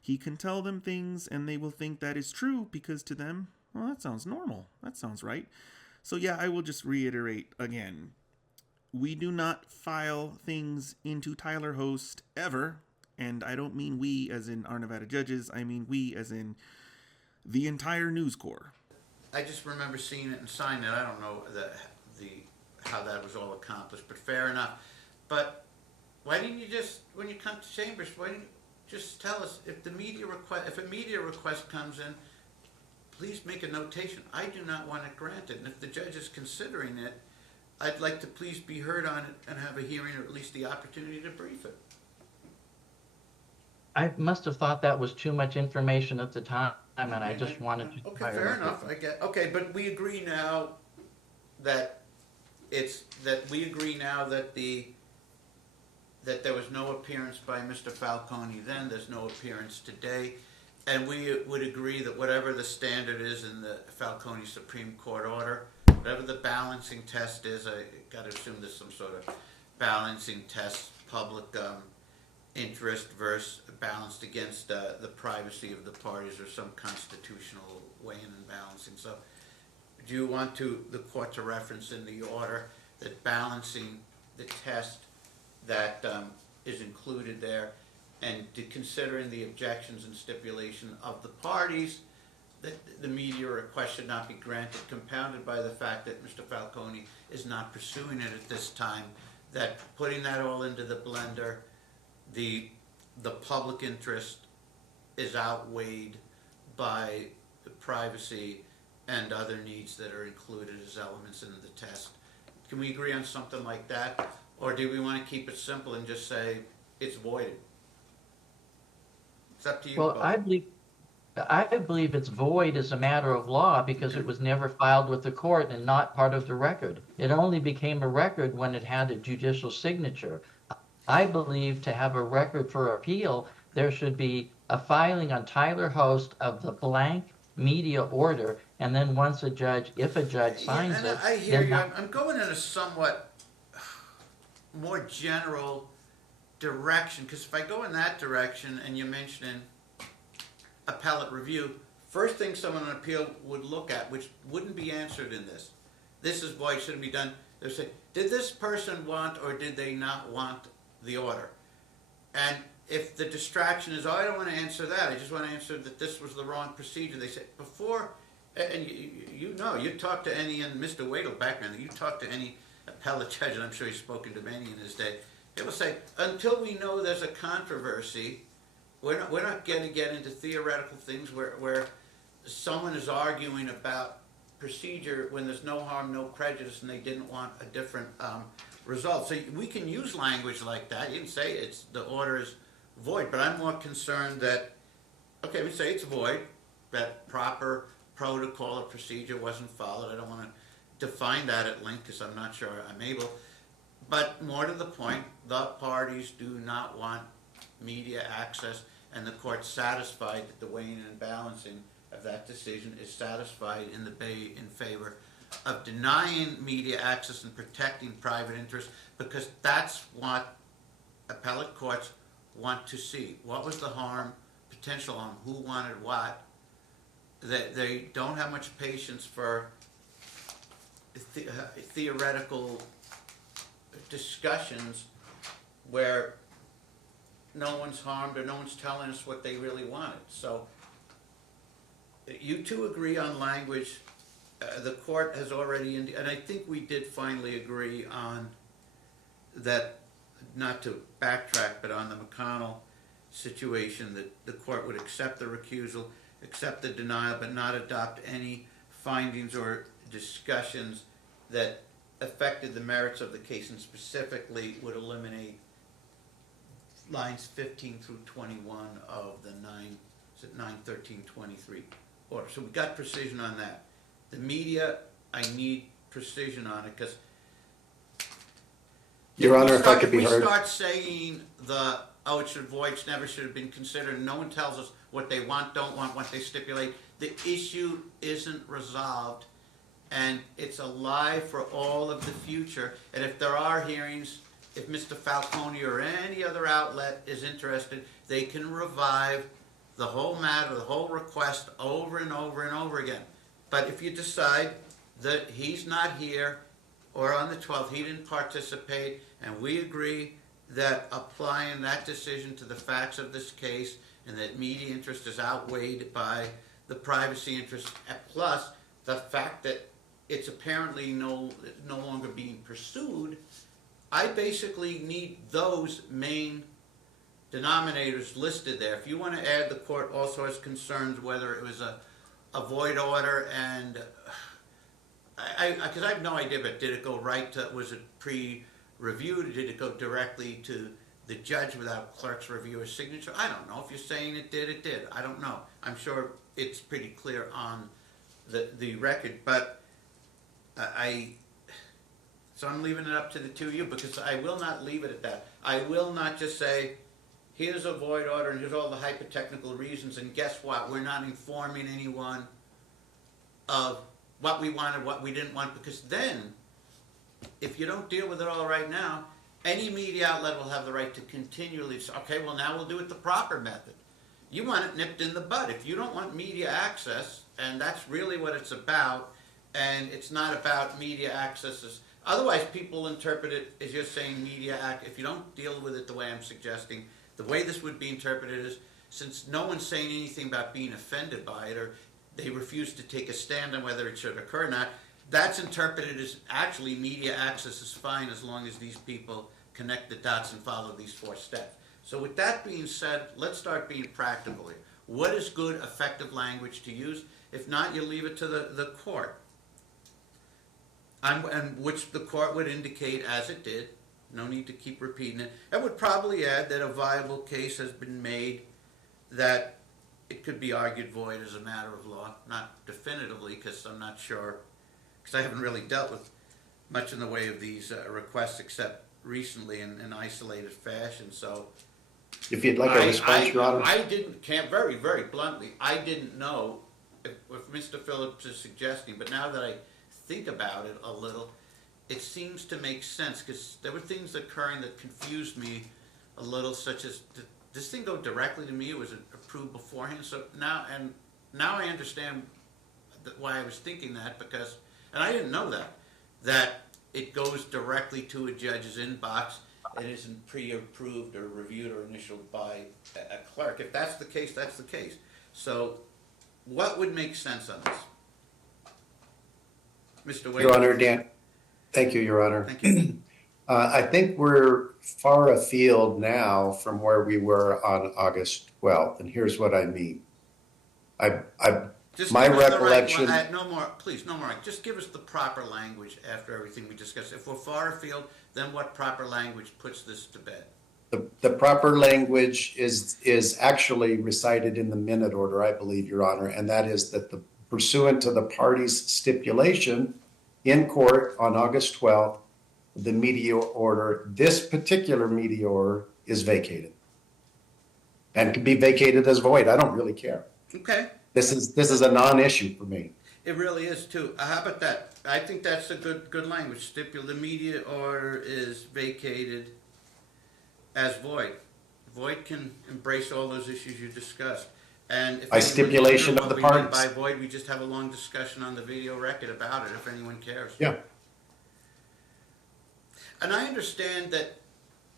he can tell them things and they will think that is true because to them, well, that sounds normal. That sounds right. So yeah, I will just reiterate again. We do not file things into Tyler Host ever, and I don't mean we as in our Nevada judges, I mean we as in the entire News Corps. I just remember seeing it and signing it. I don't know how that was all accomplished, but fair enough. But why didn't you just, when you come to Chambers, why didn't you just tell us if a media request comes in, please make a notation. I do not want it granted. And if the judge is considering it, I'd like to please be heard on it and have a hearing or at least the opportunity to brief it. I must have thought that was too much information at the time, and I just wanted to. Okay, fair enough. I get. Okay, but we agree now that that there was no appearance by Mr. Falcone then. There's no appearance today, and we would agree that whatever the standard is in the Falcone Supreme Court order, whatever the balancing test is, I got to assume there's some sort of balancing test, public interest versus balanced against the privacy of the parties or some constitutional weighing and balancing. So do you want the court to reference in the order that balancing the test that is included there, and to considering the objections and stipulation of the parties, that the media request should not be granted, compounded by the fact that Mr. Falcone is not pursuing it at this time, that putting that all into the blender, the public interest is outweighed by the privacy and other needs that are included as elements in the test. Can we agree on something like that? Or do we want to keep it simple and just say it's voided? It's up to you. Well, both. I believe it's void as a matter of law because it was never filed with the court and not part of the record. It only became a record when it had a judicial signature. I believe to have a record for appeal, there should be a filing on Tyler Host of the blank media order, and then once a judge, if a judge signs and it, I hear then you. I'm going in a somewhat more general direction, because if I go in that direction and you're mentioning appellate review, first thing someone on appeal would look at, which wouldn't be answered in this is why it shouldn't be done. They'll say, did this person want or did they not want the order? And if the distraction is, oh, I don't want to answer that, I just want to answer that this was the wrong procedure, they say, before, and you talk to any, and Mr. Waite background, you talk to any appellate judge, and I'm sure he's spoken to many in his day, they will say, until we know there's a controversy, we're not going to get into theoretical things where someone is arguing about procedure when there's no harm, no prejudice, and they didn't want a different result. So we can use language like that. You can say the order is void, but I'm more concerned that, okay, we say it's void, that proper protocol or procedure wasn't followed. I don't want to define that at length because I'm not sure I'm able. But more to the point, the parties do not want media access, and the court's satisfied that the weighing and balancing of that decision is satisfied in favor of denying media access and protecting private interests, because that's what appellate courts want to see. What was the harm, potential harm, who wanted what? They don't have much patience for theoretical discussions where no one's harmed or no one's telling us what they really wanted. So you two agree on language. The court has already, and I think we did finally agree on that, not to backtrack, but on the McConnell situation, that the court would accept the recusal, accept the denial, but not adopt any findings or discussions that affected the merits of the case, and specifically would eliminate lines 15 through 21 of the 91323 order. So we got precision on that. The media, I need precision on it, because Your Honor, if I could be we heard. start saying it should void, it never should have been considered, and no one tells us what they want, don't want, what they stipulate, the issue isn't resolved, and it's a lie for all of the future. And if there are hearings, if Mr. Falcone or any other outlet is interested, they can revive the whole matter, the whole request over and over and over again. But if you decide that he's not here, or on the 12th, he didn't participate, and we agree that applying that decision to the facts of this case, and that media interest is outweighed by the privacy interest, plus the fact that it's apparently no longer being pursued, I basically need those main denominators listed there. If you want to add, the court also has concerns whether it was a a void order and because I have no idea, but did it go right to, was it pre-reviewed, did it go directly to the judge without clerk's review or signature? I don't know. If you're saying it did, it did. I don't know. I'm sure it's pretty clear on the record, but so I'm leaving it up to the two of you, because I will not leave it at that. I will not just say, here's a void order and here's all the hyper-technical reasons, and guess what? We're not informing anyone of what we wanted, what we didn't want, because then, if you don't deal with it all right now, any media outlet will have the right to continually say, okay, well, now we'll do it the proper method. You want it nipped in the bud. If you don't want media access, and that's really what it's about, and it's not about media access as, otherwise people interpret it as you're saying media act. If you don't deal with it the way I'm suggesting, the way this would be interpreted is, since no one's saying anything about being offended by it, or they refuse to take a stand on whether it should occur or not, that's interpreted as actually media access is fine as long as these people connect the dots and follow these 4 steps. So with that being said, let's start being practical here. What is good, effective language to use? If not, you leave it to the court. And which the court would indicate, as it did, no need to keep repeating it. I would probably add that a viable case has been made that it could be argued void as a matter of law. Not definitively, because I'm not sure, because I haven't really dealt with much in the way of these requests except recently in an isolated fashion. So If you'd like a response, Your Honor. Can't very, very bluntly, I didn't know if Mr. Phillips is suggesting, but now that I think about it a little, it seems to make sense, because there were things occurring that confused me a little, such as, did this thing go directly to me, or was it approved beforehand? So now I understand why I was thinking that, because, and I didn't know that it goes directly to a judge's inbox. It isn't pre-approved or reviewed or initialed by a clerk. If that's the case, that's the case. So what would make sense on this? Mr. Waite? Your Honor, Dan. Thank you, Your Honor. Thank you. I think we're far afield now from where we were on August 12th, and here's what I mean. Just My give us the recollection. right, no more, please, no more. Just give us the proper language after everything we discussed. If we're far afield, then what proper language puts this to bed? The proper language is actually recited in the minute order, I believe, Your Honor, and that is that the pursuant to the parties' stipulation in court on August 12th, the media order, this particular media order, is vacated. And can be vacated as void. I don't really care. Okay. This is a non-issue for me. It really is too. How about that? I think that's a good language. The media order is vacated as void. Void can embrace all those issues you discussed. And if By stipulation of the parties. By void, we just have a long discussion on the video record about it, if anyone cares. Yeah. And I understand that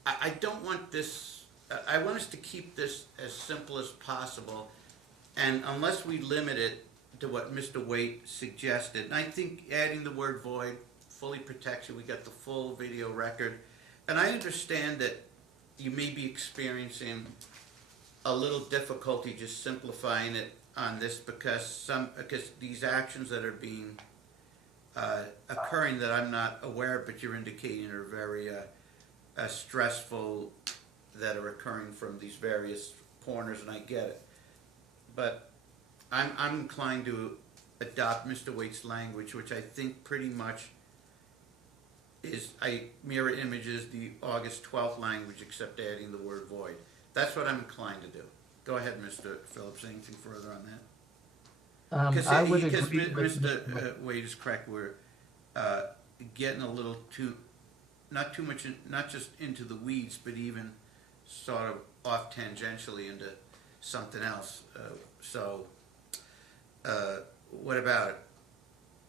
I don't want this, I want us to keep this as simple as possible. And unless we limit it to what Mr. Waite suggested, and I think adding the word void fully protects you. We got the full video record. And I understand that you may be experiencing a little difficulty just simplifying it on this, because these actions that are being occurring that I'm not aware of, but you're indicating are very stressful, that are occurring from these various corners, and I get it. But I'm inclined to adopt Mr. Waite's language, which I think pretty much mirror images the August 12th language, except adding the word void. That's what I'm inclined to do. Go ahead, Mr. Phillips. Anything further on that? I would Because agree with Mr. Waite is correct. We're getting a little too, not too much, not just into the weeds, but even sort of off tangentially into something else. What about it?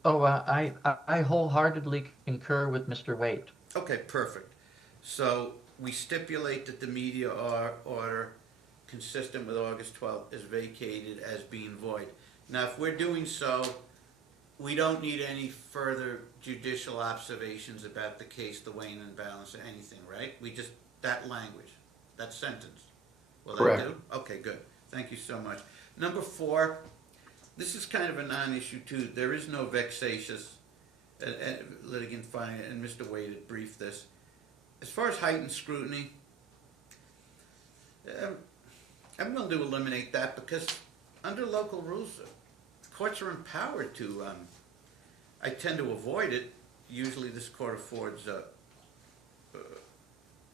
Oh, I wholeheartedly concur with Mr. Waite. Okay, perfect. So we stipulate that the media order consistent with August 12th is vacated as being void. Now, if we're doing so, we don't need any further judicial observations about the case, the weighing and balance, or anything, right? We just, that language, that sentence. Will Correct. that do? Okay, good. Thank you so much. Number 4, this is kind of a non-issue too. There is no vexatious litigant finding, and Mr. Waite had briefed this. As far as heightened scrutiny, I'm willing to eliminate that because under local rules, courts are empowered to. I tend to avoid it. Usually, this court affords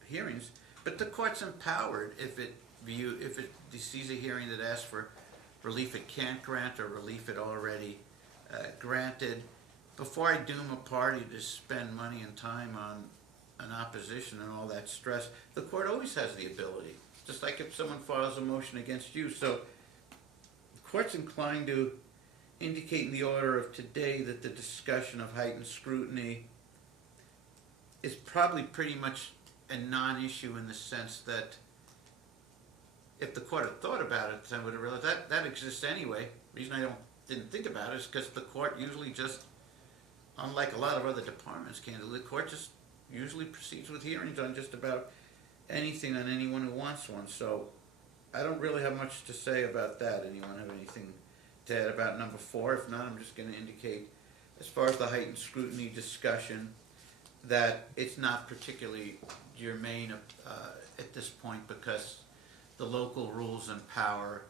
hearings, but the court's empowered if it sees a hearing that asks for relief it can't grant or relief it already granted. Before I doom a party to spend money and time on an opposition and all that stress, the court always has the ability. Just like if someone files a motion against you. So the court's inclined to indicate in the order of today that the discussion of heightened scrutiny is probably pretty much a non-issue in the sense that if the court had thought about it, then would have realized that exists anyway. The reason I didn't think about it is because the court usually just, unlike a lot of other departments, candidly, the court just usually proceeds with hearings on just about anything on anyone who wants one. So I don't really have much to say about that. Anyone have anything to add about number 4? If not, I'm just going to indicate, as far as the heightened scrutiny discussion, that it's not particularly germane at this point because the local rules empower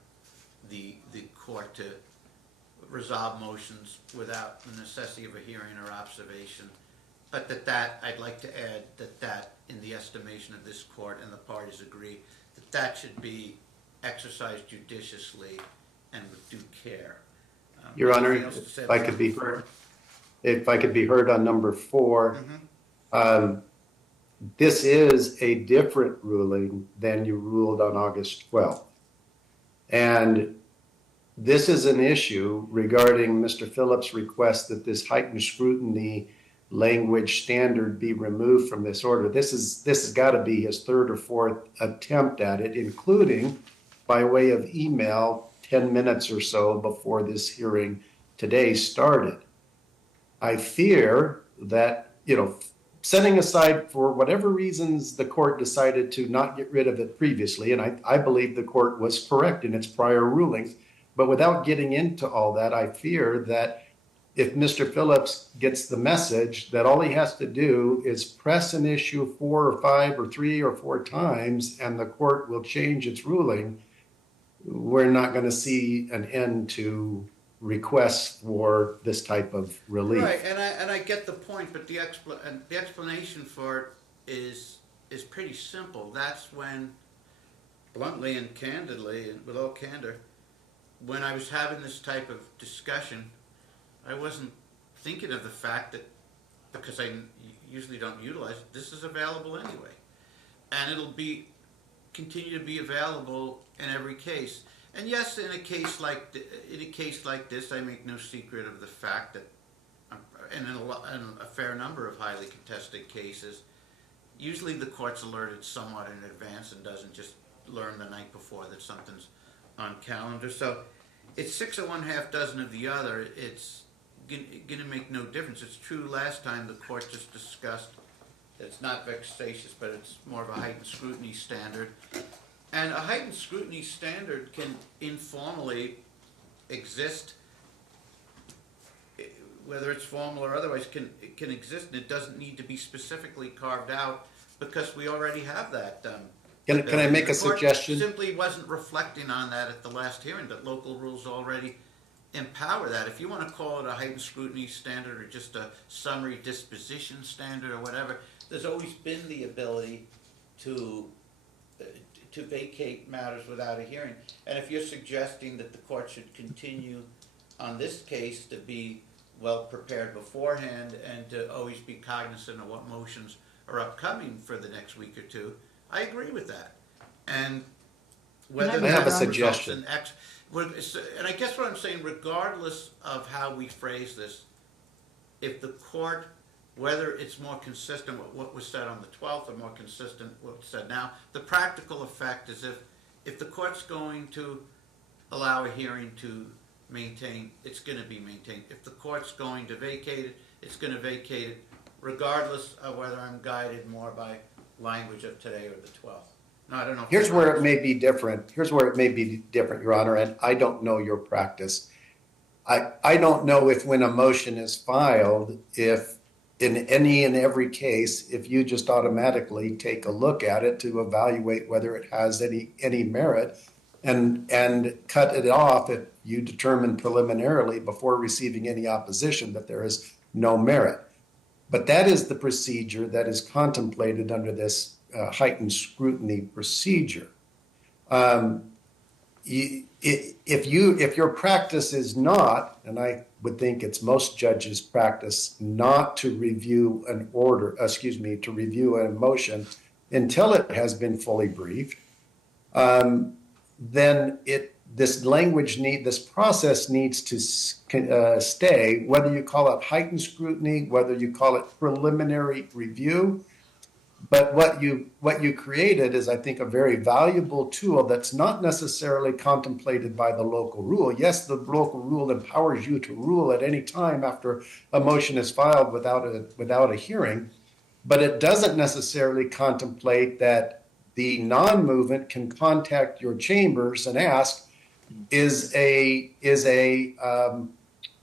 the court to resolve motions without the necessity of a hearing or observation. But that I'd like to add that in the estimation of this court, and the parties agree, that should be exercised judiciously and with due care. Your Honor, anything else to say if I about could be number heard, if I could be heard on number 4, this is a different ruling than you ruled on August 12th. And this is an issue regarding Mr. Phillips' request that this heightened scrutiny language standard be removed from this order. This has got to be his 3rd or 4th attempt at it, including by way of email 10 minutes or so before this hearing today started. I fear that, setting aside for whatever reasons the court decided to not get rid of it previously, and I believe the court was correct in its prior rulings, but without getting into all that, I fear that if Mr. Phillips gets the message that all he has to do is press an issue 4 or 5 or 3 or 4 times and the court will change its ruling, we're not going to see an end to requests for this type of relief. Right, and I get the point, but the explanation for it is pretty simple. That's when, bluntly and candidly, and with all candor, when I was having this type of discussion, I wasn't thinking of the fact that, because I usually don't utilize it, this is available anyway. And it'll continue to be available in every case. And yes, in a case like this, I make no secret of the fact that, in a fair number of highly contested cases, usually the court's alerted somewhat in advance and doesn't just learn the night before that something's on calendar. So it's 6 of one, half dozen of the other. It's going to make no difference. It's true last time the court just discussed that it's not vexatious, but it's more of a heightened scrutiny standard. And a heightened scrutiny standard can informally exist, whether it's formal or otherwise, can exist, and it doesn't need to be specifically carved out because we already have that. Can I make a the court suggestion? Simply wasn't reflecting on that at the last hearing, but local rules already empower that. If you want to call it a heightened scrutiny standard or just a summary disposition standard or whatever, there's always been the ability to vacate matters without a hearing. And if you're suggesting that the court should continue on this case to be well prepared beforehand and to always be cognizant of what motions are upcoming for the next week or two, I agree with that. And whether I have a suggestion. and I guess what I'm saying, regardless of how we phrase this, if the court, whether it's more consistent with what was said on the 12th or more consistent with what was said now, the practical effect is if the court's going to allow a hearing to maintain, it's going to be maintained. If the court's going to vacate it, it's going to vacate it, regardless of whether I'm guided more by language of today or the 12th. No, I don't know. Here's where it may be different. Your Honor, and I don't know your practice. I don't know if when a motion is filed, if in any and every case, if you just automatically take a look at it to evaluate whether it has any merit and cut it off if you determine preliminarily before receiving any opposition that there is no merit. But that is the procedure that is contemplated under this heightened scrutiny procedure. If your practice is not, and I would think it's most judges' practice not to review to review a motion until it has been fully briefed, then this process needs to stay, whether you call it heightened scrutiny, whether you call it preliminary review. But what you created is, I think, a very valuable tool that's not necessarily contemplated by the local rule. Yes, the local rule empowers you to rule at any time after a motion is filed without a hearing, but it doesn't necessarily contemplate that the non-movement can contact your chambers and ask, is a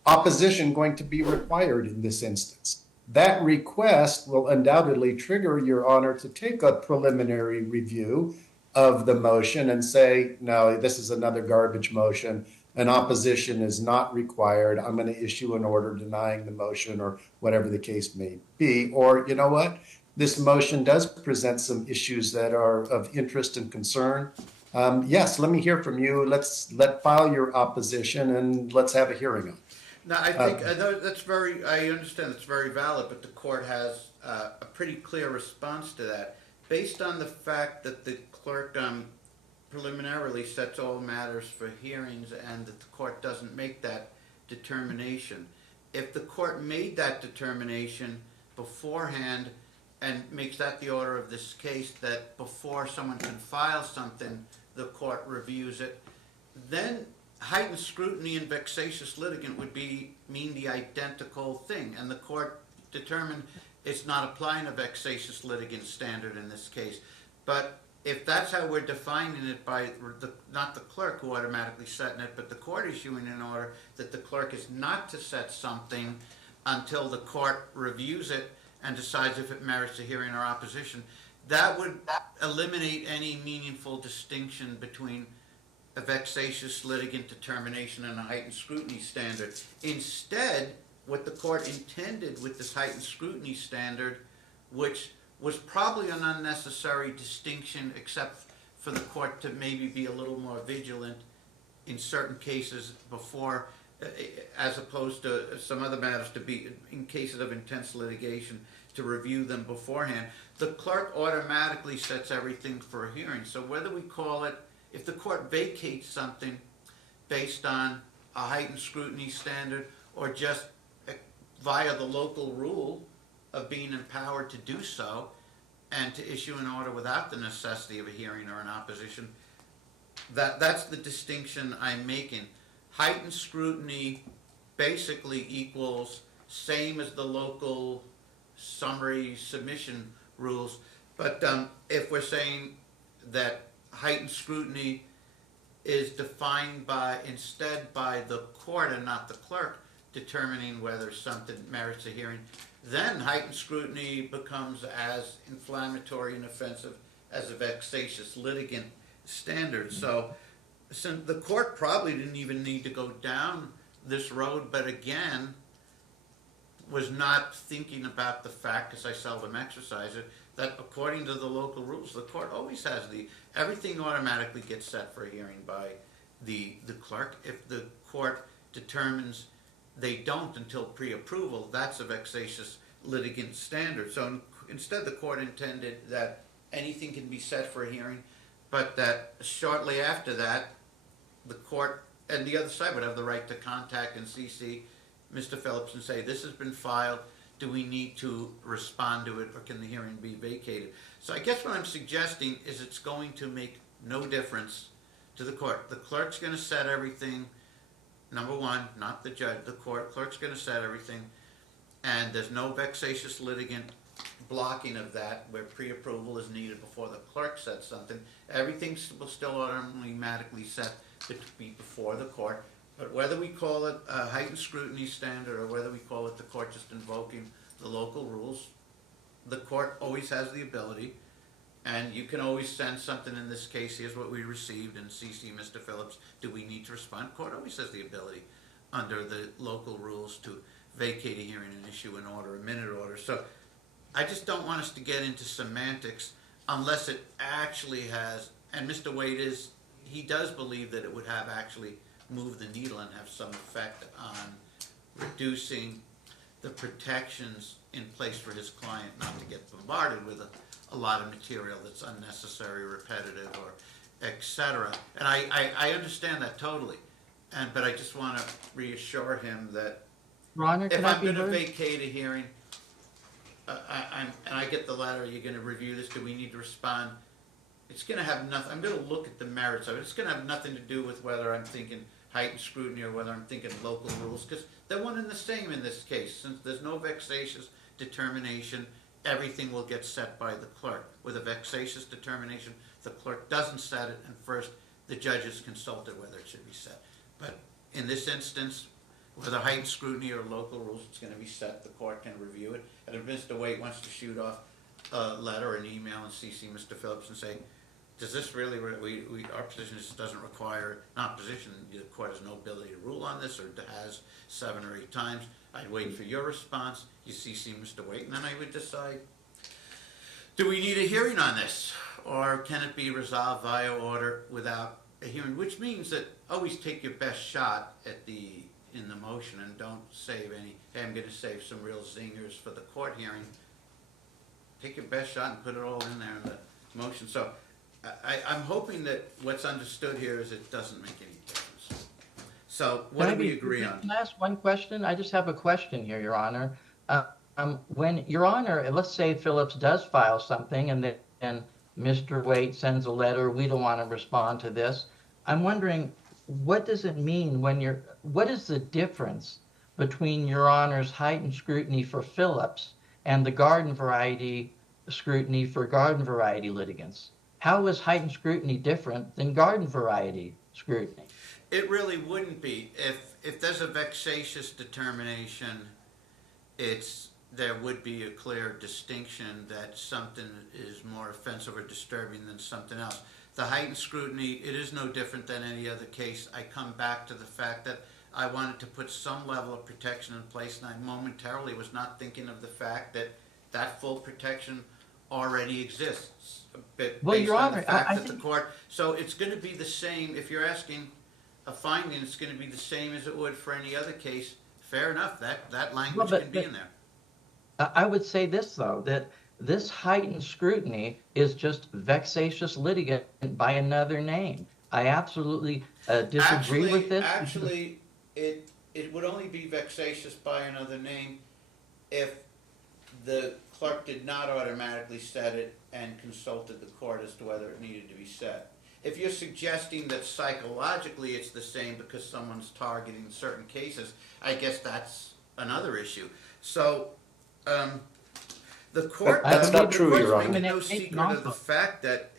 opposition going to be required in this instance? That request will undoubtedly trigger your honor to take a preliminary review of the motion and say, no, this is another garbage motion. An opposition is not required. I'm going to issue an order denying the motion or whatever the case may be. Or, you know what? This motion does present some issues that are of interest and concern. Yes, let me hear from you. Let's file your opposition and let's have a hearing on it. No, I think I understand it's very valid, but the court has a pretty clear response to that. Based on the fact that the clerk preliminarily sets all matters for hearings and that the court doesn't make that determination. If the court made that determination beforehand and makes that the order of this case, that before someone can file something, the court reviews it, then heightened scrutiny and vexatious litigant would mean the identical thing, and the court determined it's not applying a vexatious litigant standard in this case. But if that's how we're defining it by not the clerk who automatically setting it, but the court issuing an order that the clerk is not to set something until the court reviews it and decides if it merits a hearing or opposition, that would eliminate any meaningful distinction between a vexatious litigant determination and a heightened scrutiny standard. Instead, what the court intended with this heightened scrutiny standard, which was probably an unnecessary distinction except for the court to maybe be a little more vigilant in certain cases before, as opposed to some other matters to be, in cases of intense litigation, to review them beforehand. The clerk automatically sets everything for a hearing. So whether we call it, if the court vacates something based on a heightened scrutiny standard or just via the local rule of being empowered to do so and to issue an order without the necessity of a hearing or an opposition, that's the distinction I'm making. Heightened scrutiny basically equals same as the local summary submission rules, but if we're saying that heightened scrutiny is defined instead by the court and not the clerk determining whether something merits a hearing, then heightened scrutiny becomes as inflammatory and offensive as a vexatious litigant standard. So the court probably didn't even need to go down this road, but again, was not thinking about the fact, because I seldom exercise it, that according to the local rules, the court always has everything automatically gets set for a hearing by the clerk. If the court determines they don't until pre-approval, that's a vexatious litigant standard. So instead, the court intended that anything can be set for a hearing, but that shortly after that, the court and the other side would have the right to contact and CC Mr. Phillips and say, this has been filed, do we need to respond to it, or can the hearing be vacated? So I guess what I'm suggesting is it's going to make no difference to the court. The clerk's going to set everything, number one, not the judge, the clerk's going to set everything, and there's no vexatious litigant blocking of that where pre-approval is needed before the clerk sets something. Everything will still automatically set to be before the court. But whether we call it a heightened scrutiny standard or whether we call it the court just invoking the local rules, the court always has the ability, and you can always send something. In this case, here's what we received, and CC Mr. Phillips, do we need to respond? Court always has the ability under the local rules to vacate a hearing and issue an order, a minute order. So I just don't want us to get into semantics unless it actually has, and Mr. Waite he does believe that it would have actually moved the needle and have some effect on reducing the protections in place for his client not to get bombarded with a lot of material that's unnecessary, repetitive, or et cetera. And I understand that totally. But I just want to reassure him that Your Honor, if can I I'm be going to heard? vacate a hearing, and I get the letter, you're going to review this, do we need to respond? It's going to have nothing, I'm going to look at the merits of it. It's going to have nothing to do with whether I'm thinking heightened scrutiny or whether I'm thinking local rules, because they're one and the same in this case. Since there's no vexatious determination, everything will get set by the clerk. With a vexatious determination, the clerk doesn't set it, and first the judge is consulted whether it should be set. But in this instance, whether heightened scrutiny or local rules, it's going to be set. The court can review it. And if Mr. Waite wants to shoot off a letter or an email and CC Mr. Phillips and say, does this really, our position doesn't require, not position, the court has no ability to rule on this, or has 7 or 8 times, I'd wait for your response, you CC Mr. Waite, and then I would decide, do we need a hearing on this? Or can it be resolved via order without a hearing? Which means that always take your best shot in the motion and don't save any, hey, I'm gonna save some real zingers for the court hearing. Take your best shot and put it all in there in the motion. So I'm hoping that what's understood here is it doesn't make any difference. So what do we agree on? Can I ask one question? I just have a question here, Your Honor. When Your Honor, let's say Phillips does file something and then Mr. Waite sends a letter, we don't want to respond to this. I'm wondering, what does it mean what is the difference between Your Honor's heightened scrutiny for Phillips and the garden variety scrutiny for garden variety litigants? How is heightened scrutiny different than garden variety scrutiny? It really wouldn't be. If there's a vexatious determination, there would be a clear distinction that something is more offensive or disturbing than something else. The heightened scrutiny, it is no different than any other case. I come back to the fact that I wanted to put some level of protection in place, and I momentarily was not thinking of the fact that that full protection already exists. Based Your on Honor, the fact I that the think court, so it's going to be the same. If you're asking a finding, it's going to be the same as it would for any other case. Fair enough. That language can be in there. I would say this, though, that this heightened scrutiny is just vexatious litigant by another name. I absolutely disagree with this. Actually, it would only be vexatious by another name if the clerk did not automatically set it and consulted the court as to whether it needed to be set. If you're suggesting that psychologically it's the same because someone's targeting certain cases, I guess that's another issue. So the court, That's not true, the Your court's Honor. making no secret of the fact that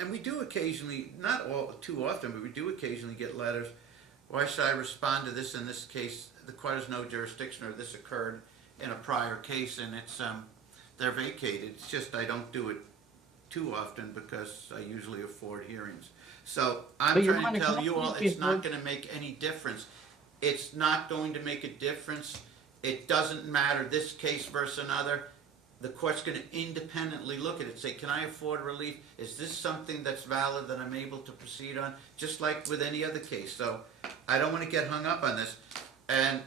and we do occasionally, not all too often, but we do occasionally get letters. Why should I respond to this in this case? The court has no jurisdiction, or this occurred in a prior case, and it's they're vacated. It's just I don't do it too often because I usually afford hearings. So I'm trying to tell you all, it's not going to make any difference. It's not going to make a difference. It doesn't matter this case versus another. The court's going to independently look at it, say, can I afford relief? Is this something that's valid that I'm able to proceed on? Just like with any other case. So I don't want to get hung up on this. And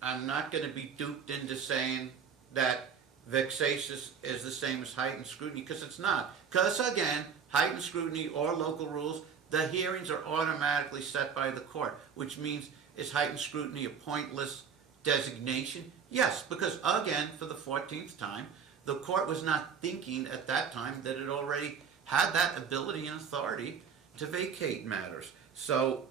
I'm not going to be duped into saying that vexatious is the same as heightened scrutiny, because it's not. Because again, heightened scrutiny or local rules, the hearings are automatically set by the court, which means is heightened scrutiny a pointless designation? Yes, because again, for the 14th time, the court was not thinking at that time that it already had that ability and authority to vacate matters. So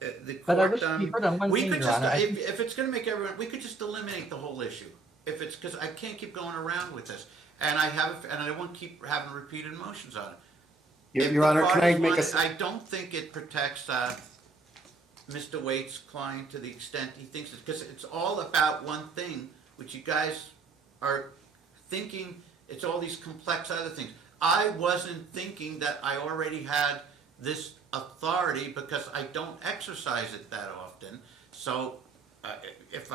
the court, But I wish to be heard on one we thing, could Your just, Honor. if it's going to make everyone, we could just eliminate the whole issue. If it's because I can't keep going around with this, and I won't keep having repeated motions on it. If Your the Honor, can I parties make want it, a... I don't think it protects Mr. Waite's client to the extent he thinks it, because it's all about one thing, which you guys are thinking it's all these complex other things. I wasn't thinking that I already had this authority because I don't exercise it that often. So if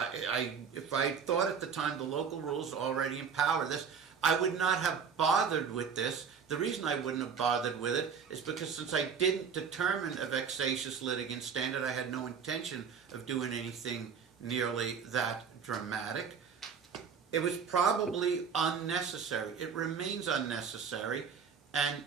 I thought at the time the local rules already empower this, I would not have bothered with this. The reason I wouldn't have bothered with it is because since I didn't determine a vexatious litigant standard, I had no intention of doing anything nearly that dramatic. It was probably unnecessary. It remains unnecessary, and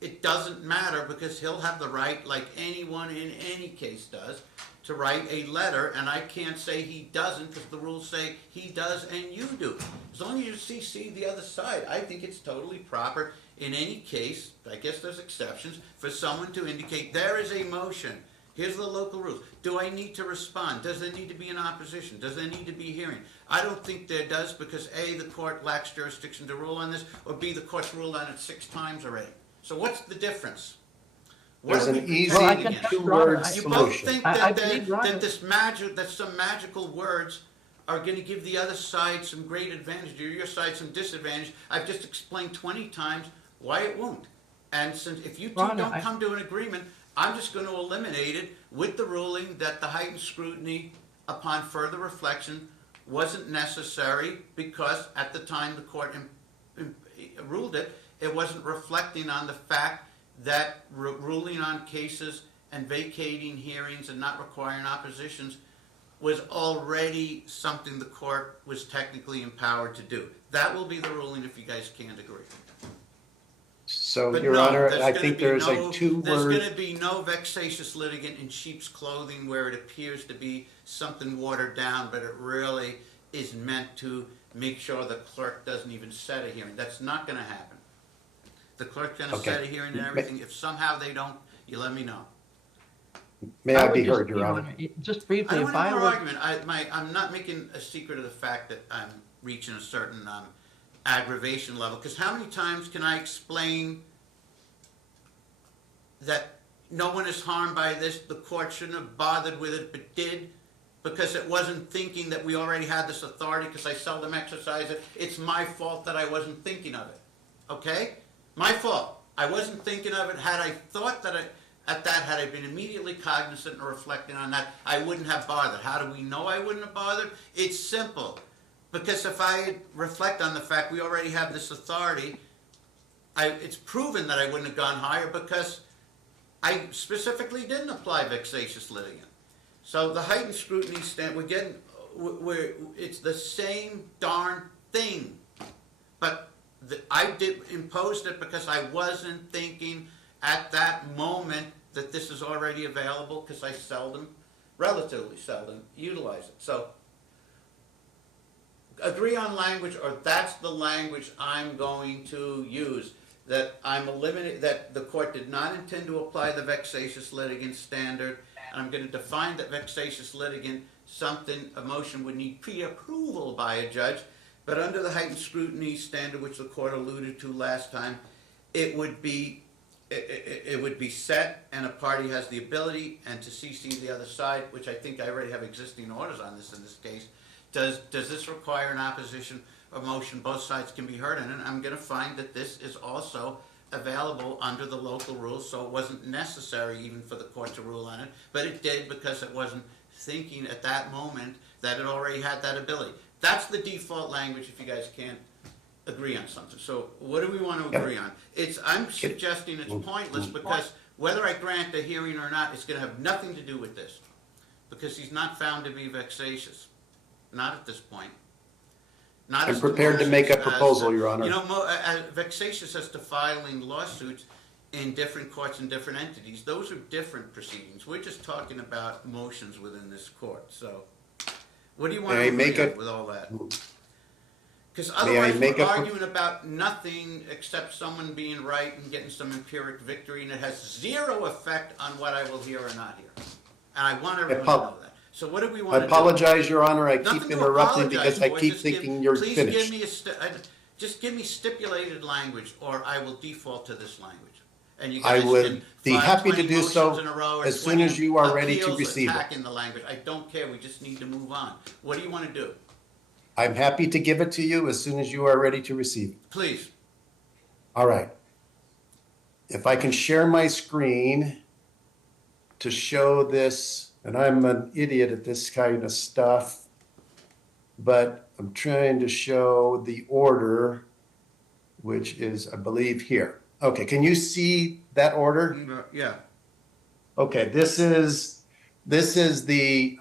it doesn't matter because he'll have the right, like anyone in any case does, to write a letter, and I can't say he doesn't because the rules say he does and you do. As long as you CC the other side, I think it's totally proper in any case, I guess there's exceptions, for someone to indicate there is a motion. Here's the local rules. Do I need to respond? Does there need to be an opposition? Does there need to be a hearing? I don't think there does because A, the court lacks jurisdiction to rule on this, or B, the court's ruled on it 6 times already. So what's the difference? What There's are an we easy Well, I pretending can- against? two-word I- You both solution. think I that, believe Ron- that some magical words are going to give the other side some great advantage, or your side some disadvantage. I've just explained 20 times why it won't. And since if you two Ron, don't I- come to an agreement, I'm just going to eliminate it with the ruling that the heightened scrutiny upon further reflection wasn't necessary because at the time the court ruled it, it wasn't reflecting on the fact that ruling on cases and vacating hearings and not requiring oppositions was already something the court was technically empowered to do. That will be the ruling if you guys can't agree. So, But Your no, Honor, there's I gonna think be there's no- a There's two-word, going to be no vexatious litigant in sheep's clothing where it appears to be something watered down, but it really is meant to make sure the clerk doesn't even set a hearing. That's not going to happen. The clerk's going to Okay. set a hearing and everything. If somehow they don't, you let me know. may I would be just, heard, Your you know, Honor? Just I briefly, don't if want I any more were, argument. I'm not making a secret of the fact that I'm reaching a certain aggravation level. Because how many times can I explain that no one is harmed by this, the court shouldn't have bothered with it, but did, because it wasn't thinking that we already had this authority, because I seldom exercise it. It's my fault that I wasn't thinking of it. Okay? My fault. I wasn't thinking of it. Had I thought that had I been immediately cognizant and reflecting on that, I wouldn't have bothered. How do we know I wouldn't have bothered? It's simple. Because if I reflect on the fact we already have this authority, it's proven that I wouldn't have gone higher because I specifically didn't apply vexatious litigant. So the heightened scrutiny it's the same darn thing. But I imposed it because I wasn't thinking at that moment that this is already available because I relatively seldom, utilize it. So agree on language, or that's the language I'm going to use. That I'm eliminating, that the court did not intend to apply the vexatious litigant standard, and I'm going to define that vexatious litigant, a motion would need pre-approval by a judge, but under the heightened scrutiny standard, which the court alluded to last time, it would be set, and a party has the ability, and to CC the other side, which I think I already have existing orders on this in this case. Does this require an opposition or motion? Both sides can be heard, and I'm going to find that this is also available under the local rules, so it wasn't necessary even for the court to rule on it, but it did because it wasn't thinking at that moment that it already had that ability. That's the default language if you guys can't agree on something. So what do we want to agree on? I'm suggesting it's pointless because whether I grant a hearing or not, it's going to have nothing to do with this because he's not found to be vexatious. Not at this point. Not I'm as prepared to make a motions as proposal, Your Honor. You know, vexatious as to filing lawsuits in different courts and different entities. Those are different proceedings. We're just talking about motions within this court. So, what do you want May I to make agree a- on with all that? Because May I otherwise make we're a pro- arguing about nothing except someone being right and getting some empiric victory, and it has zero effect on what I will hear or not hear. And I want everyone to know that. So what do we want I to do? apologize, Your Honor, I Nothing keep to interrupting apologize because I for. keep Just thinking you're please finished. just give me stipulated language, or I will default to this language. And you I guys would can be file happy to 20 do so motions in a row or as soon 20 as you are ready to appeals receive it. attacking the language. I don't care, we just need to move on. What do you want to do? I'm happy to give it to you as soon as you are ready to receive it. Please. All right. If I can share my screen to show this, and I'm an idiot at this kind of stuff, but I'm trying to show the order, which is, I believe, here. Okay, can you see that order? Yeah. Okay, this is the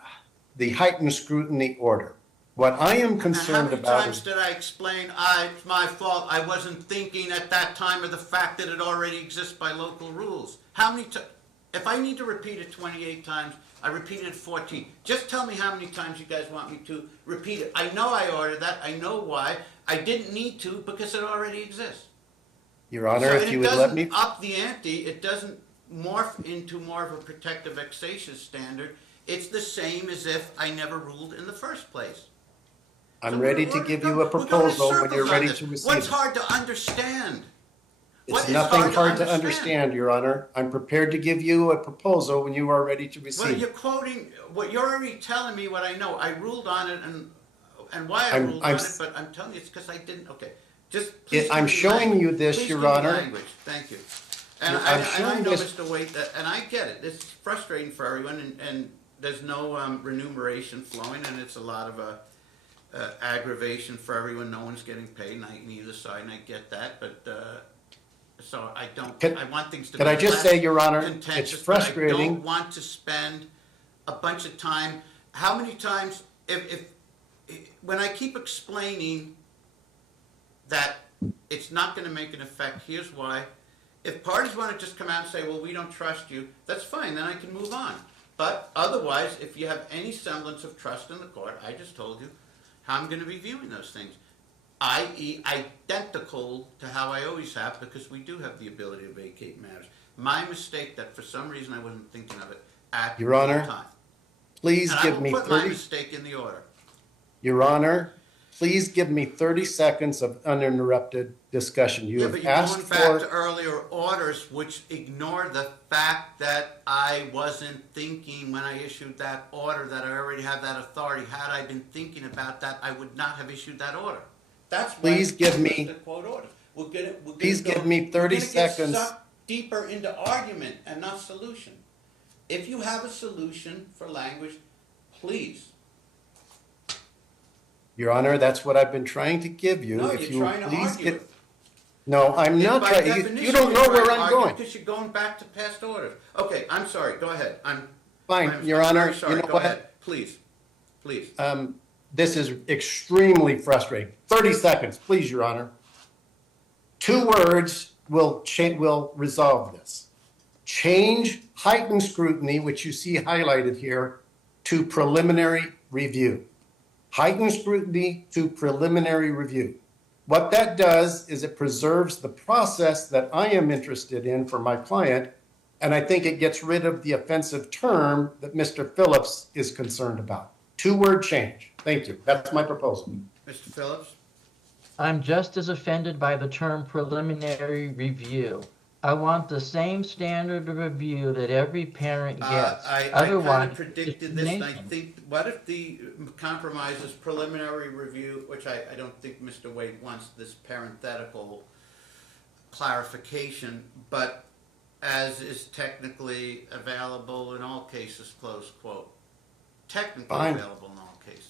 heightened scrutiny order. What I am concerned And how about many times is, did I explain, it's my fault, I wasn't thinking at that time of the fact that it already exists by local rules? How many times? If I need to repeat it 28 times, I repeated it 14. Just tell me how many times you guys want me to repeat it. I know I ordered that, I know why. I didn't need to because it already exists. Your Honor, So if you would let me. it doesn't up the ante, it doesn't morph into more of a protective vexatious standard. It's the same as if I never ruled in the first place. I'm So ready we're to going- give you a we're going in proposal when circles you're on ready this. to receive What's it. hard to understand? What It's is nothing hard to understand? understand, Your Honor. I'm prepared to give you a proposal when you are ready to Well, receive you're it. quoting, what you're already telling me what I know. I ruled on it and why I I'm- ruled I'm on it, s- but I'm telling you it's because I didn't, okay. Just please I'm give me showing language. you this, Please Your give me Honor. language. Thank you. And I'm I showing know, this- Mr. Waite, and I get it. It's frustrating for everyone and there's no remuneration flowing and it's a lot of aggravation for everyone. No one's getting paid and I neither side and I get that, but so I don't, Can- I want things to be can I just less say, Your Honor, contentious, it's but I frustrating. don't want to spend a bunch of time. How many times, if when I keep explaining that it's not going to make an effect, here's why. If parties want to just come out and say, well, we don't trust you, that's fine, then I can move on. But otherwise, if you have any semblance of trust in the court, I just told you how I'm going to be viewing those things, i.e. identical to how I always have, because we do have the ability to vacate matters. My mistake that for some reason I wasn't thinking of it at Your the Honor, time. Please And I give will me put my 30, mistake in the order. Your Honor, please give me 30 seconds of uninterrupted discussion. You Yeah, have but you're asked going back to for, earlier orders which ignore the fact that I wasn't thinking when I issued that order that I already have that authority. Had I been thinking about that, I would not have issued that order. That's why Please give me- the quote orders. Please give me 30 seconds. Get sucked deeper into argument and not solution. If you have a solution for language, please. Your Honor, that's what I've been trying to give you. No, If you're you trying to please argue get. it. No, I'm not By trying, definition, you don't know you're where trying to I'm argue going. because you're going back to past orders. Okay, I'm sorry, go ahead. Fine, Your I'm Honor, very sorry. you know Go what? ahead, please, please. This is extremely frustrating. 30 seconds, please, Your Honor. 2 words will resolve this. Change heightened scrutiny, which you see highlighted here, to preliminary review. Heightened scrutiny to preliminary review. What that does is it preserves the process that I am interested in for my client, and I think it gets rid of the offensive term that Mr. Phillips is concerned about. 2-word change. Thank you. That's my proposal. Mr. Phillips? I'm just as offended by the term preliminary review. I want the same standard of review that every parent gets. I kind Otherwise, of predicted this, and I discrimination. think, what if the compromise is preliminary review, which I don't think Mr. Waite wants this parenthetical clarification, but as is technically available in all cases, close quote. Technically Fine. available in all cases.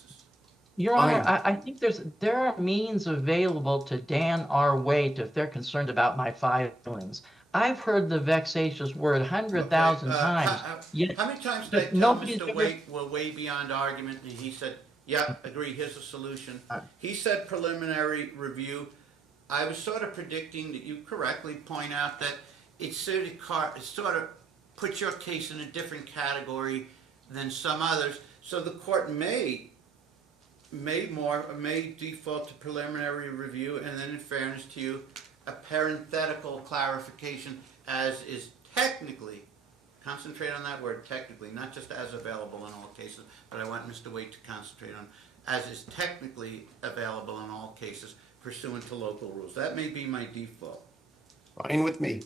Your Honor, Fine. I think there are means available to Dan R. Waite if they're concerned about my filings. I've heard the vexatious word 100,000 times. Yet How many times did I tell nobody's Mr. ever- Waite we're way beyond argument, and he said, yeah, agree, here's a solution. He said preliminary review. I was sort of predicting that you correctly point out that it sort of puts your case in a different category than some others, so the court may default to preliminary review, and then in fairness to you, a parenthetical clarification as is technically, concentrate on that word technically, not just as available in all cases, but I want Mr. Waite to concentrate on as is technically available in all cases pursuant to local rules. That may be my default. Fine with me.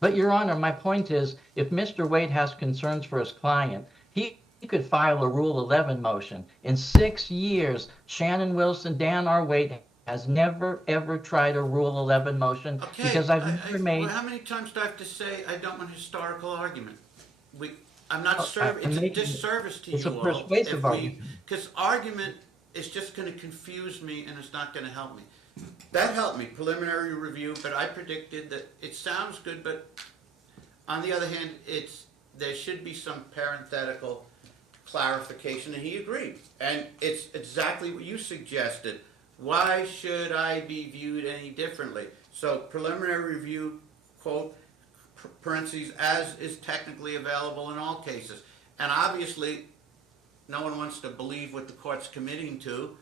But Your Honor, my point is, if Mr. Waite has concerns for his client, he could file a Rule 11 motion. In 6 years, Shannon Wilson, Dan R. Waite has never, ever tried a Rule 11 motion Okay, because I've never well, made, how many times do I have to say I don't want a historical argument? We, I'm not I'm it's a making, disservice to it's a you all persuasive if we, argument. because argument is just gonna confuse me and it's not gonna help me. That helped me, preliminary review, but I predicted that it sounds good, but on the other hand, there should be some parenthetical clarification, and he agreed. And it's exactly what you suggested. Why should I be viewed any differently? So preliminary review, quote, parentheses, as is technically available in all cases. And obviously, no one wants to believe what the court's committing to,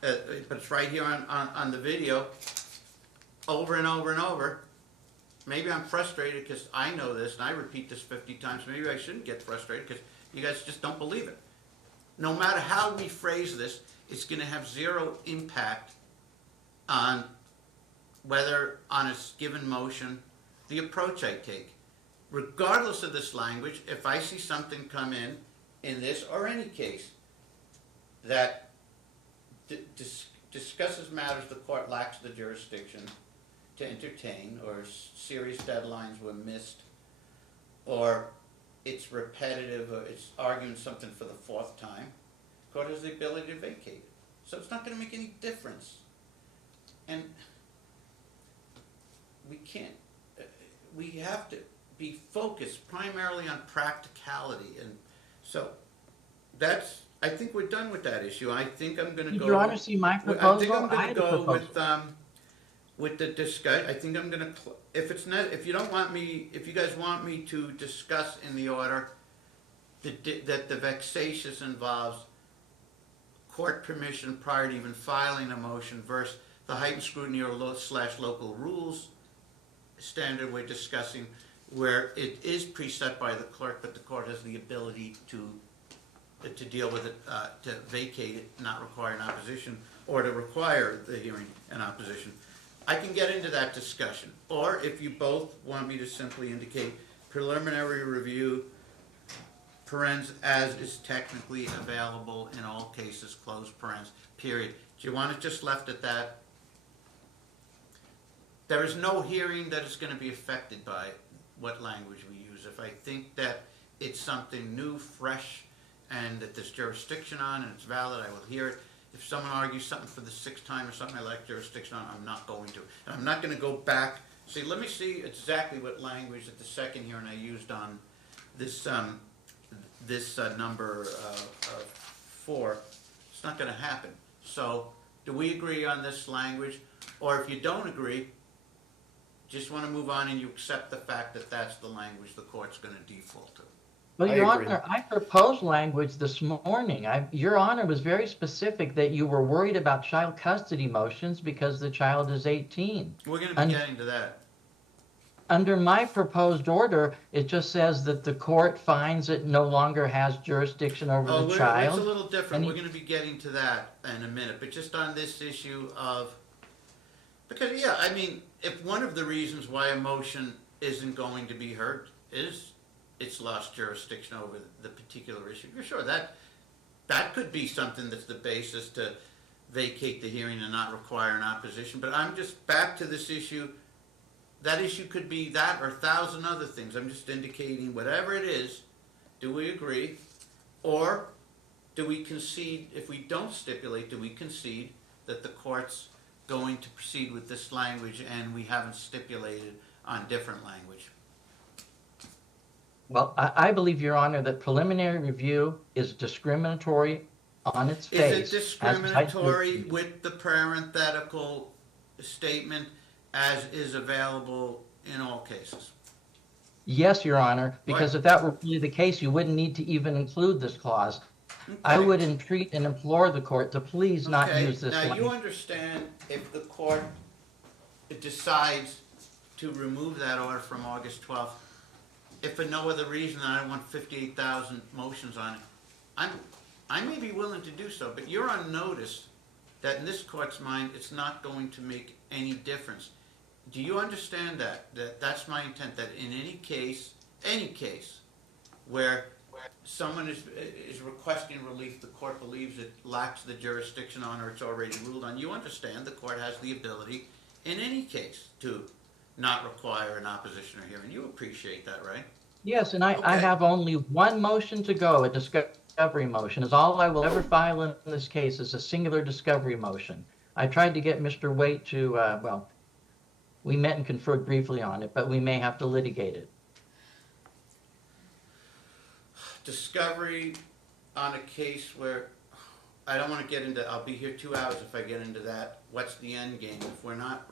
but it's right here on the video, over and over and over. Maybe I'm frustrated because I know this and I repeat this 50 times. Maybe I shouldn't get frustrated because you guys just don't believe it. No matter how we phrase this, it's going to have zero impact on whether on a given motion, the approach I take. Regardless of this language, if I see something come in this or any case, that discusses matters the court lacks the jurisdiction to entertain, or serious deadlines were missed, or it's repetitive, or it's arguing something for the fourth time, court has the ability to vacate it. So it's not going to make any difference. And we can't, we have to be focused primarily on practicality. And so that's, I think we're done with that issue. I think I'm going to go. Your Honor, see my I proposal? think I'm I going had to a go proposal. with the discuss. I think I'm going to, if it's not, if you don't want me, if you guys want me to discuss in the order that the vexatious involves court permission prior to even filing a motion versus the heightened scrutiny or local rules standard we're discussing, where it is preset by the clerk, but the court has the ability to deal with it, to vacate it, not require an opposition, or to require the hearing in opposition. I can get into that discussion. Or if you both want me to simply indicate preliminary review, parens, as is technically available in all cases, close parens, period. Do you want it just left at that? There is no hearing that is going to be affected by what language we use. If I think that it's something new, fresh, and that there's jurisdiction on and it's valid, I will hear it. If someone argues something for the sixth time or something I like jurisdiction on, I'm not going to. And I'm not going to go back. See, let me see exactly what language at the second hearing I used on this number 4. It's not going to happen. So do we agree on this language? Or if you don't agree, just want to move on and you accept the fact that that's the language the court's going to default to. Well, I Your agree. Honor, I proposed language this morning. Your Honor was very specific that you were worried about child custody motions because the child is 18. We're going to be getting to that. Under my proposed order, it just says that the court finds it no longer has jurisdiction over the It's child. a little different. and We're going to be getting to that in a minute. But just on this issue of, because yeah, I mean, if one of the reasons why a motion isn't going to be heard is it's lost jurisdiction over the particular issue, you're sure that could be something that's the basis to vacate the hearing and not require an opposition. But I'm just back to this issue. That issue could be that or 1,000 other things. I'm just indicating whatever it is, do we agree? Or do we concede, if we don't stipulate, do we concede that the court's going to proceed with this language and we haven't stipulated on different language? Well, I believe, Your Honor, that preliminary review is discriminatory on its face. Is it discriminatory with the parenthetical statement as is available in all cases? Yes, Your Honor, because Right. if that were really the case, you wouldn't need to even include this clause. I Okay. would entreat and implore the court to please not Okay, use this now you language. understand if the court decides to remove that order from August 12th, if for no other reason than I want 58,000 motions on it, I may be willing to do so, but you're on notice that in this court's mind, it's not going to make any difference. Do you understand that that's my intent, that in any case where someone is requesting relief, the court believes it lacks the jurisdiction on, or it's already ruled on, you understand the court has the ability in any case to not require an opposition or hearing. You appreciate that, right? Yes, and I Okay. have only one motion to go, a discovery motion, is all I will ever file in this case is a singular discovery motion. I tried to get Mr. Waite to, well, we met and conferred briefly on it, but we may have to litigate it. Discovery on a case where, I don't want to get into, I'll be here 2 hours if I get into that. What's the end game if we're not?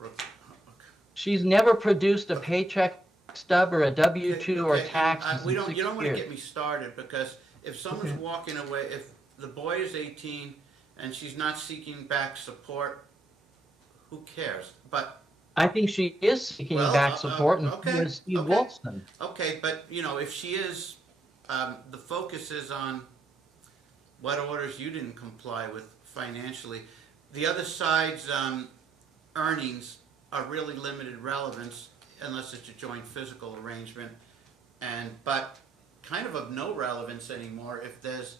She's never produced a paycheck stub or a W-2 or Okay, tax you in don't 6 want to years. get me started, because if someone's walking away, if the boy is 18 and she's not seeking back support, who cares? But I think she is seeking Well, back support, and okay, so is Steve okay. Wolfson. okay, but if she is, the focus is on what orders you didn't comply with financially. The other side's earnings are really limited relevance unless it's a joint physical arrangement, but kind of no relevance anymore if there's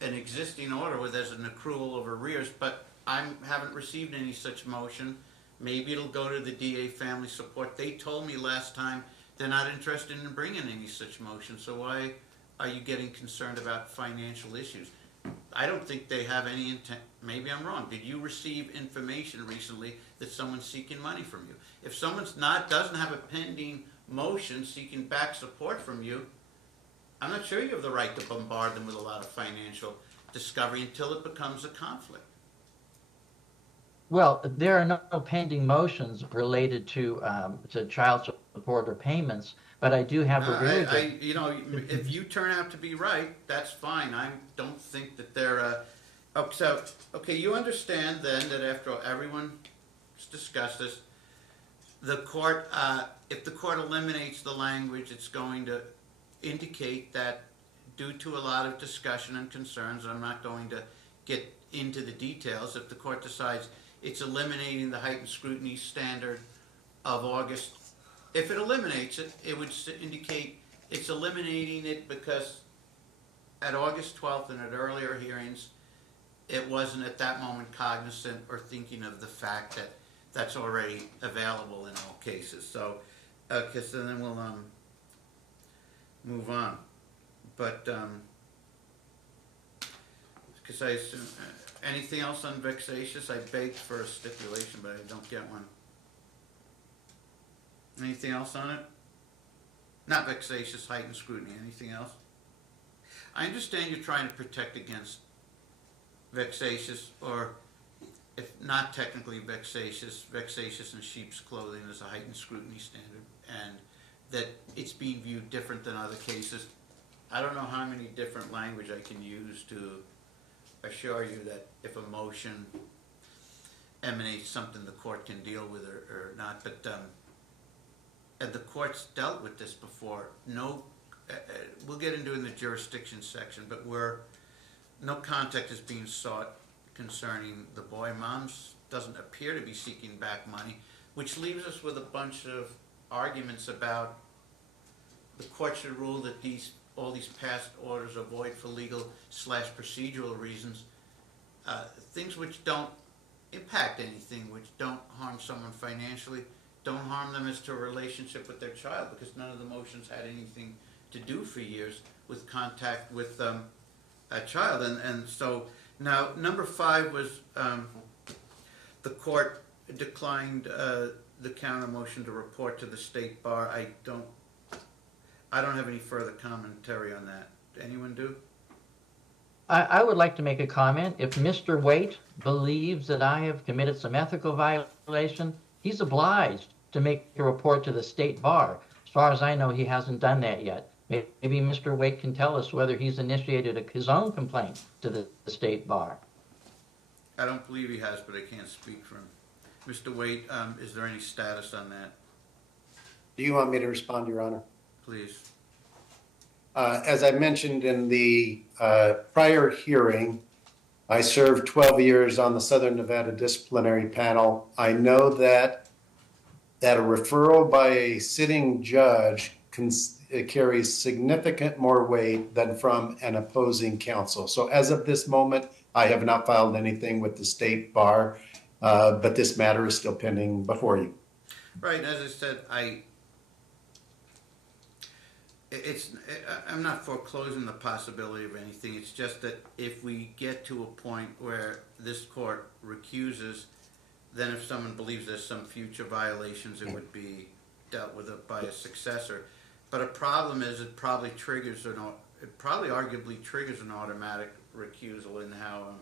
an existing order where there's an accrual of arrears. But I haven't received any such motion. Maybe it'll go to the DA Family Support. They told me last time they're not interested in bringing any such motion. So why are you getting concerned about financial issues? I don't think they have any intent. Maybe I'm wrong. Did you receive information recently that someone's seeking money from you? If someone's doesn't have a pending motion seeking back support from you, I'm not sure you have the right to bombard them with a lot of financial discovery until it becomes a conflict. Well, there are no pending motions related to child support or payments, but I do have a very good... If you turn out to be right, that's fine. I don't think that they're. Okay, you understand then that after everyone's discussed this, the court, if the court eliminates the language, it's going to indicate that due to a lot of discussion and concerns, I'm not going to get into the details. If the court decides it's eliminating the heightened scrutiny standard of August, if it eliminates it, it would indicate it's eliminating it because at August 12th and at earlier hearings, it wasn't at that moment cognizant or thinking of the fact that that's already available in all cases. So, okay, so then we'll move on. But, because I assume, anything else on Vexatious? I begged for a stipulation, but I don't get one. Anything else on it? Not Vexatious, heightened scrutiny. Anything else? I understand you're trying to protect against Vexatious, or if not technically Vexatious in sheep's clothing is a heightened scrutiny standard, and that it's being viewed different than other cases. I don't know how many different language I can use to assure you that if a motion emanates something the court can deal with or not, but the court's dealt with this before. We'll get into it in the jurisdiction section, but no contact is being sought concerning the boy. Mom's doesn't appear to be seeking back money, which leaves us with a bunch of arguments about the court should rule that all these past orders are void for legal/procedural reasons, things which don't impact anything, which don't harm someone financially, don't harm them as to a relationship with their child, because none of the motions had anything to do for years with contact with a child. And so now number 5 was the court declined the counter motion to report to the state bar. I don't have any further commentary on that. Anyone do? I would like to make a comment. If Mr. Waite believes that I have committed some ethical violation, he's obliged to make a report to the state bar. As far as I know, he hasn't done that yet. Maybe Mr. Waite can tell us whether he's initiated his own complaint to the state bar. I don't believe he has, but I can't speak for him. Mr. Waite, is there any status on that? Do you want me to respond, Your Honor? Please. As I mentioned in the prior hearing, I served 12 years on the Southern Nevada Disciplinary Panel. I know that that a referral by a sitting judge carries significant more weight than from an opposing counsel. So as of this moment, I have not filed anything with the state bar, but this matter is still pending before you. Right, as I said, I'm not foreclosing the possibility of anything. It's just that if we get to a point where this court recuses, then if someone believes there's some future violations, it would be dealt with by a successor. But a problem is it probably arguably triggers an automatic recusal in how,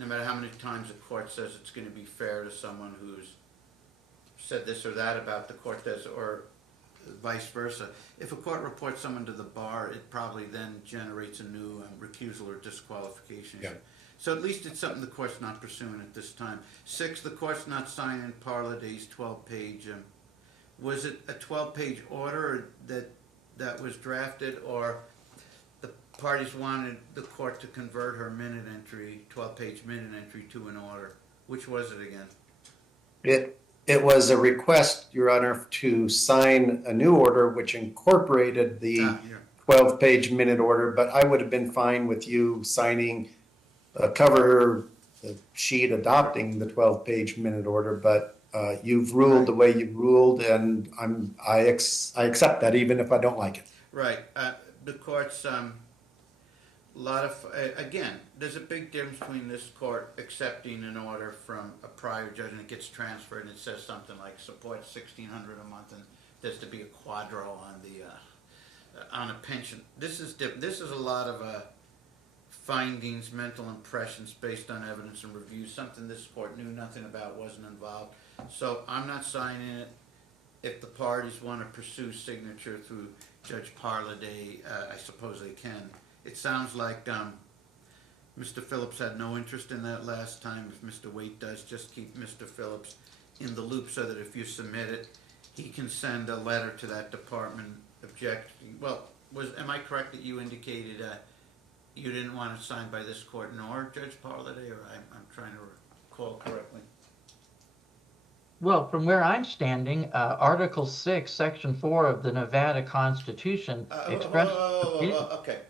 no matter how many times the court says it's going to be fair to someone who's said this or that about the court does, or vice versa. If a court reports someone to the bar, it probably then generates a new recusal or disqualification. Yeah. So at least it's something the court's not pursuing at this time. 6, the court's not signing Parladay's 12-page. Was it a 12-page order that was drafted, or the parties wanted the court to convert her minute entry, 12-page minute entry, to an order? Which was it again? It was a request, Your Honor, to sign a new order which incorporated the 12-page minute order, but I would have been fine with you signing a cover sheet adopting the 12-page minute order, but you've ruled the way you ruled, and I accept that even if I don't like it. Right. The court's again, there's a big difference between this court accepting an order from a prior judge and it gets transferred and it says something like support $1,600 a month and there's to be a quadro on a pension. This is a lot of findings, mental impressions based on evidence and review, something this court knew nothing about, wasn't involved. So I'm not signing it. If the parties want to pursue signature through Judge Parladay, I suppose they can. It sounds like Mr. Phillips had no interest in that last time. If Mr. Waite does, just keep Mr. Phillips in the loop so that if you submit it, he can send a letter to that department objecting. Well, am I correct that you indicated you didn't want it signed by this court nor Judge Parladay, or I'm trying to recall correctly? Well, from where I'm standing, Article 6, Section 4 of the Nevada Constitution expresses... Okay.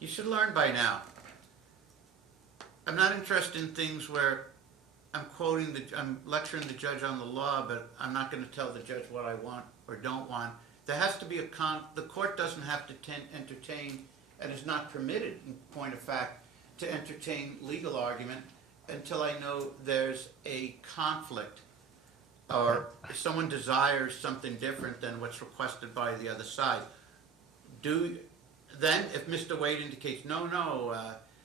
You should learn by now. I'm not interested in things where I'm lecturing the judge on the law, but I'm not going to tell the judge what I want or don't want. There has to be the court doesn't have to entertain, and is not permitted, in point of fact, to entertain legal argument until I know there's a conflict or if someone desires something different than what's requested by the other side. Then, if Mr. Waite indicates, no,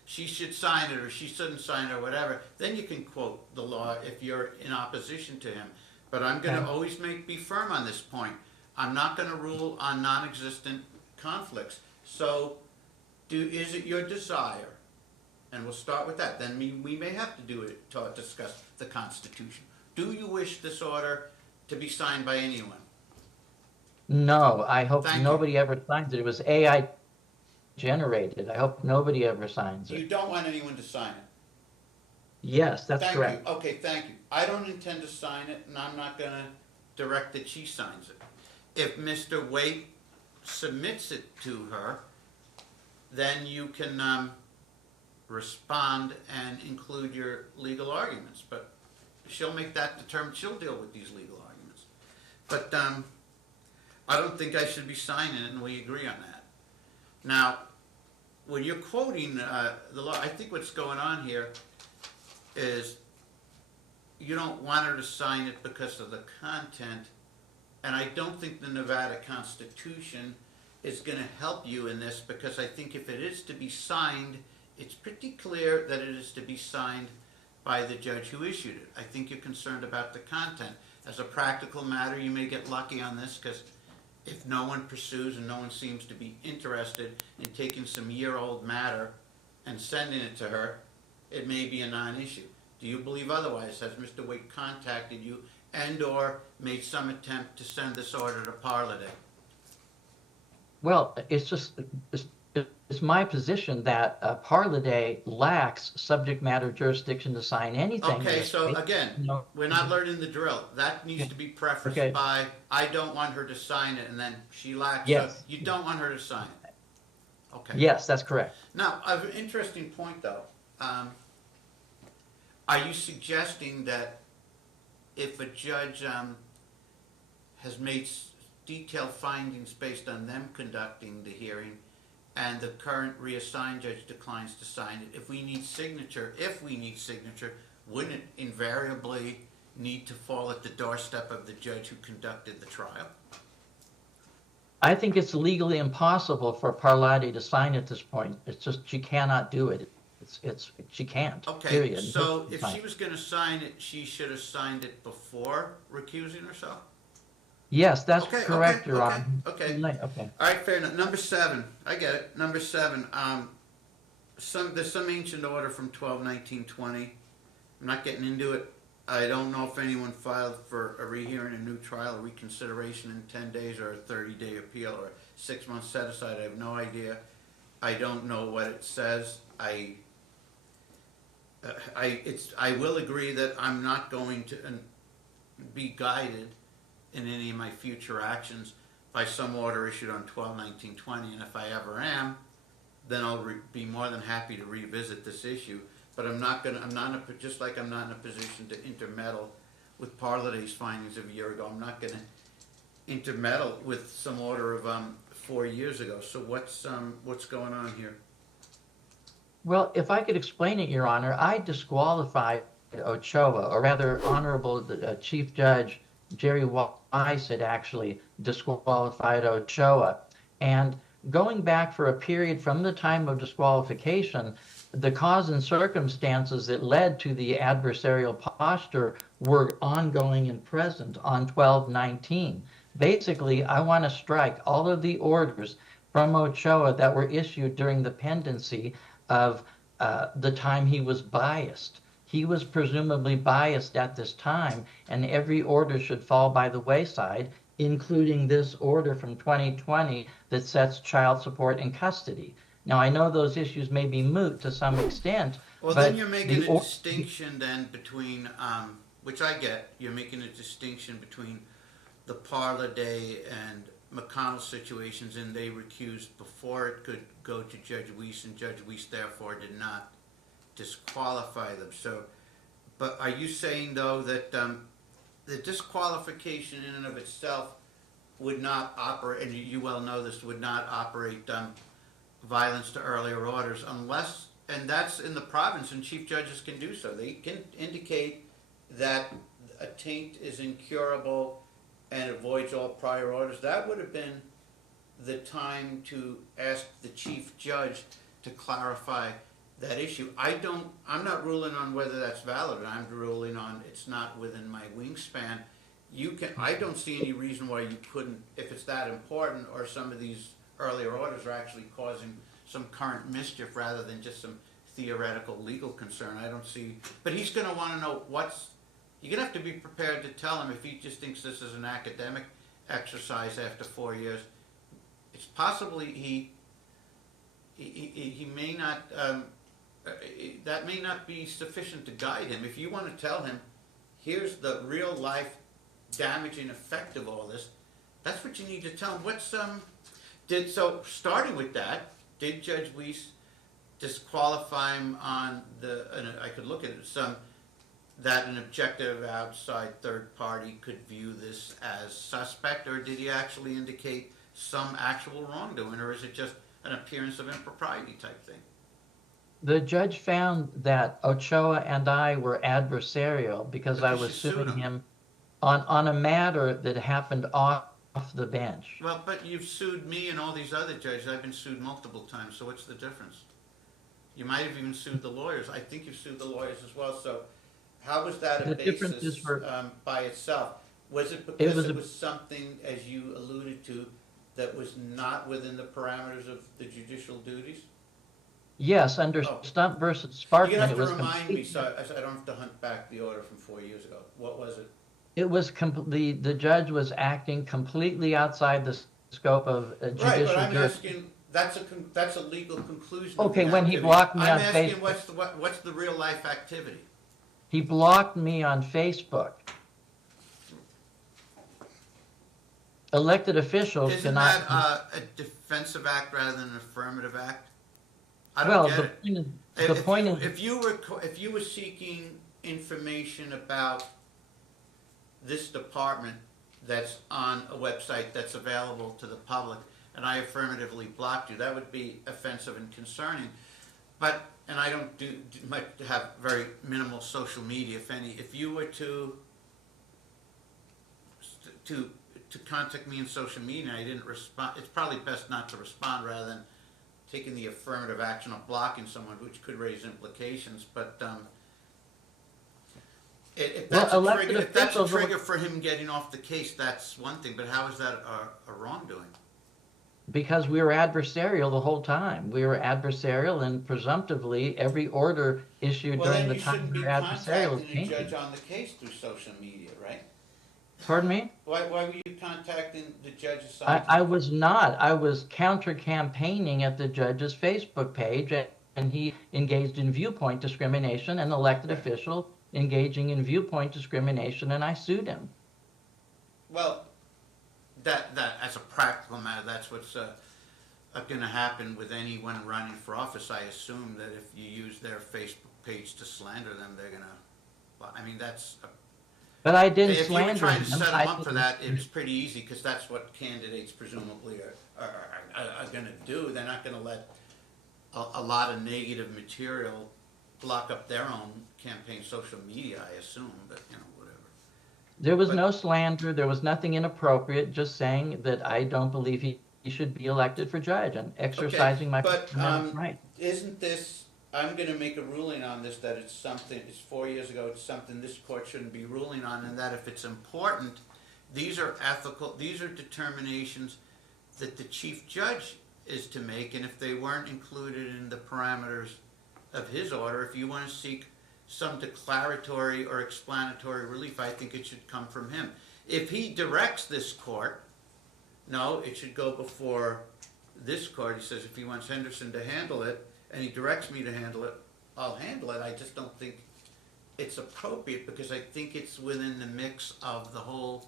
she should sign it or she shouldn't sign it or whatever, then you can quote the law if you're in opposition to him. But I'm going to always be firm on this point. I'm not going to rule on non-existent conflicts. So, is it your desire, and we'll start with that, then we may have to do it to discuss the Constitution. Do you wish this order to be signed by anyone? No, I hope Thank nobody ever signs it. It was AI generated. I hope nobody ever signs You it. don't want anyone to sign it? Yes, that's Thank correct. you. Okay, thank you. I don't intend to sign it, and I'm not going to direct that she signs it. If Mr. Waite submits it to her, then you can respond and include your legal arguments. But she'll make that determined. She'll deal with these legal arguments. But I don't think I should be signing it, and we agree on that. Now, when you're quoting the law, I think what's going on here is you don't want her to sign it because of the content, and I don't think the Nevada Constitution is going to help you in this, because I think if it is to be signed, it's pretty clear that it is to be signed by the judge who issued it. I think you're concerned about the content. As a practical matter, you may get lucky on this, because if no one pursues and no one seems to be interested in taking some year-old matter and sending it to her, it may be a non-issue. Do you believe otherwise? Has Mr. Waite contacted you and or made some attempt to send this order to Parladay? Well, it's just, as it's my position that Parladay lacks subject matter jurisdiction to sign anything. in Okay, this so case. again, No. we're not learning the drill. That needs to be prefaced Okay. by, I don't want her to sign it, and then she lacks, so Yes. you don't want her to sign it. Okay. Yes, that's correct. Now, I have an interesting point, though. Are you suggesting that if a judge has made detailed findings based on them conducting the hearing, and the current reassigned judge declines to sign it, if we need signature, wouldn't it invariably need to fall at the doorstep of the judge who conducted the trial? I think it's legally impossible for Parladay to sign at this point. It's just she cannot do it. She can't. Okay, Period. so if she was going to sign it, she should have signed it before recusing herself? Yes, that's Okay, correct, okay, Your okay, Honor. okay. Okay. All right, fair enough. Number 7, I get it. Number 7, there's some ancient order from 12/19/20. I'm not getting into it. I don't know if anyone filed for a rehearing, a new trial, a reconsideration in 10 days, or a 30-day appeal, or a 6-month set-aside. I have no idea. I don't know what it says. I will agree that I'm not going to be guided in any of my future actions by some order issued on 12/19/20, and if I ever am, then I'll be more than happy to revisit this issue. But I'm not just like I'm not in a position to intermeddle with Parladay's findings of a year ago. I'm not gonna intermeddle with some order of 4 years ago. So what's going on here? Well, if I could explain it, Your Honor, I disqualified Ochoa, or rather, Honorable Chief Judge Jerry Weiss had actually disqualified Ochoa. And going back for a period from the time of disqualification, the cause and circumstances that led to the adversarial posture were ongoing and present on 12/19. Basically, I want to strike all of the orders from Ochoa that were issued during the pendency of the time he was biased. He was presumably biased at this time, and every order should fall by the wayside, including this order from 2020 that sets child support in custody. Now, I know those issues may be moot to some extent. Well, but then you're making the a distinction then between, which I get, you're making a distinction between the Parladay and McConnell situations, and they recused before it could go to Judge Weiss, and Judge Weiss therefore did not disqualify them. So, but are you saying though that the disqualification in and of itself would not operate, and you well know this, would not operate violence to earlier orders unless, and that's in the province, and chief judges can do so. They can indicate that a taint is incurable and avoids all prior orders. That would have been the time to ask the chief judge to clarify that issue. I'm not ruling on whether that's valid. I'm ruling on it's not within my wingspan. I don't see any reason why you couldn't, if it's that important, or some of these earlier orders are actually causing some current mischief rather than just some theoretical legal concern. I don't see, but he's gonna wanna know you're gonna have to be prepared to tell him if he just thinks this is an academic exercise after 4 years. It's possibly he may not, that may not be sufficient to guide him. If you want to tell him, here's the real life damaging effect of all this, that's what you need to tell him. Starting with that, did Judge Weiss disqualify him on I could look at it, that an objective outside third party could view this as suspect, or did he actually indicate some actual wrongdoing, or is it just an appearance of impropriety type thing? The judge found that Ochoa and I were adversarial because I Because was you sued suing him. him on a matter that happened off the bench. Well, but you've sued me and all these other judges. I've been sued multiple times, so what's the difference? You might have even sued the lawyers. I think you've sued the lawyers as well, so how was that a The difference basis is for- by itself? Was it because it a- was something, as you alluded to, that was not within the parameters of the judicial duties? Yes, under Oh. Stump versus You're Sparkman, gonna have it to was remind me, complete- so I don't have to hunt back the order from 4 years ago. What was it? It was the judge was acting completely outside the scope of Right, judicial but I'm jurisdiction. asking, that's a legal conclusion. Okay, of the when he activity. blocked me on I'm asking Facebook. what's the real life activity? He blocked me on Facebook. Elected officials Isn't cannot. that a defensive act rather than an affirmative act? I don't Well, get the it. point is, the point is, If you were seeking information about this department that's on a website that's available to the public, and I affirmatively blocked you, that would be offensive and concerning. But, and I don't might have very minimal social media, if any. If you were to contact me in social media and I didn't respond, it's probably best not to respond rather than taking the affirmative action of blocking someone, which could raise implications. But if that's Well, a elected trigger, if that's a officials- trigger for him getting off the case, that's one thing. But how is that a wrongdoing? because we were adversarial the whole time. We were adversarial, and presumptively, every order issued Well, during then the you time shouldn't we be were adversarial was contacting the judge tainted. on the case through social media, right? Pardon me? Why were you contacting the judge I was not. I was counter-campaigning at the judge's Facebook page, and he engaged in viewpoint discrimination, an elected official engaging in viewpoint discrimination, and I sued him. Well, that as a practical matter, that's what's going to happen with anyone running for office. I assume that if you use their Facebook page to slander them, they're going to. Well, I mean, that's. But I didn't If you were slander trying to him. set I them up for didn't- that, it was pretty easy because that's what candidates presumably are going to do. They're not going to let a lot of negative material block up their own campaign social media, I assume, but whatever. There was But- no slander. There was nothing inappropriate. Just saying that I don't believe he should be elected for judge and exercising my but, First Amendment right. Isn't this, I'm gonna make a ruling on this, that it's 4 years ago, it's something this court shouldn't be ruling on, and that if it's important, these are determinations that the chief judge is to make, and if they weren't included in the parameters of his order, if you wanna seek some declaratory or explanatory relief, I think it should come from him. If he directs this court, no, it should go before this court. He says if he wants Henderson to handle it, and he directs me to handle it, I'll handle it. I just don't think it's appropriate because I think it's within the mix of the whole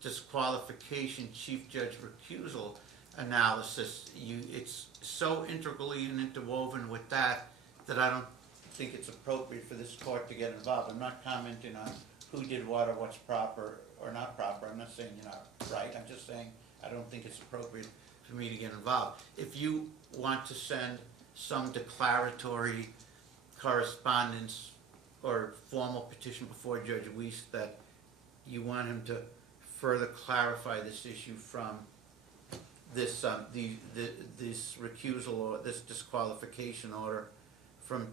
disqualification chief judge recusal analysis. It's so integrally interwoven with that I don't think it's appropriate for this court to get involved. I'm not commenting on who did what or what's proper or not proper. I'm not saying you're not right. I'm just saying I don't think it's appropriate for me to get involved. If you want to send some declaratory correspondence or formal petition before Judge Weiss that you want him to further clarify this issue from this this recusal or this disqualification order from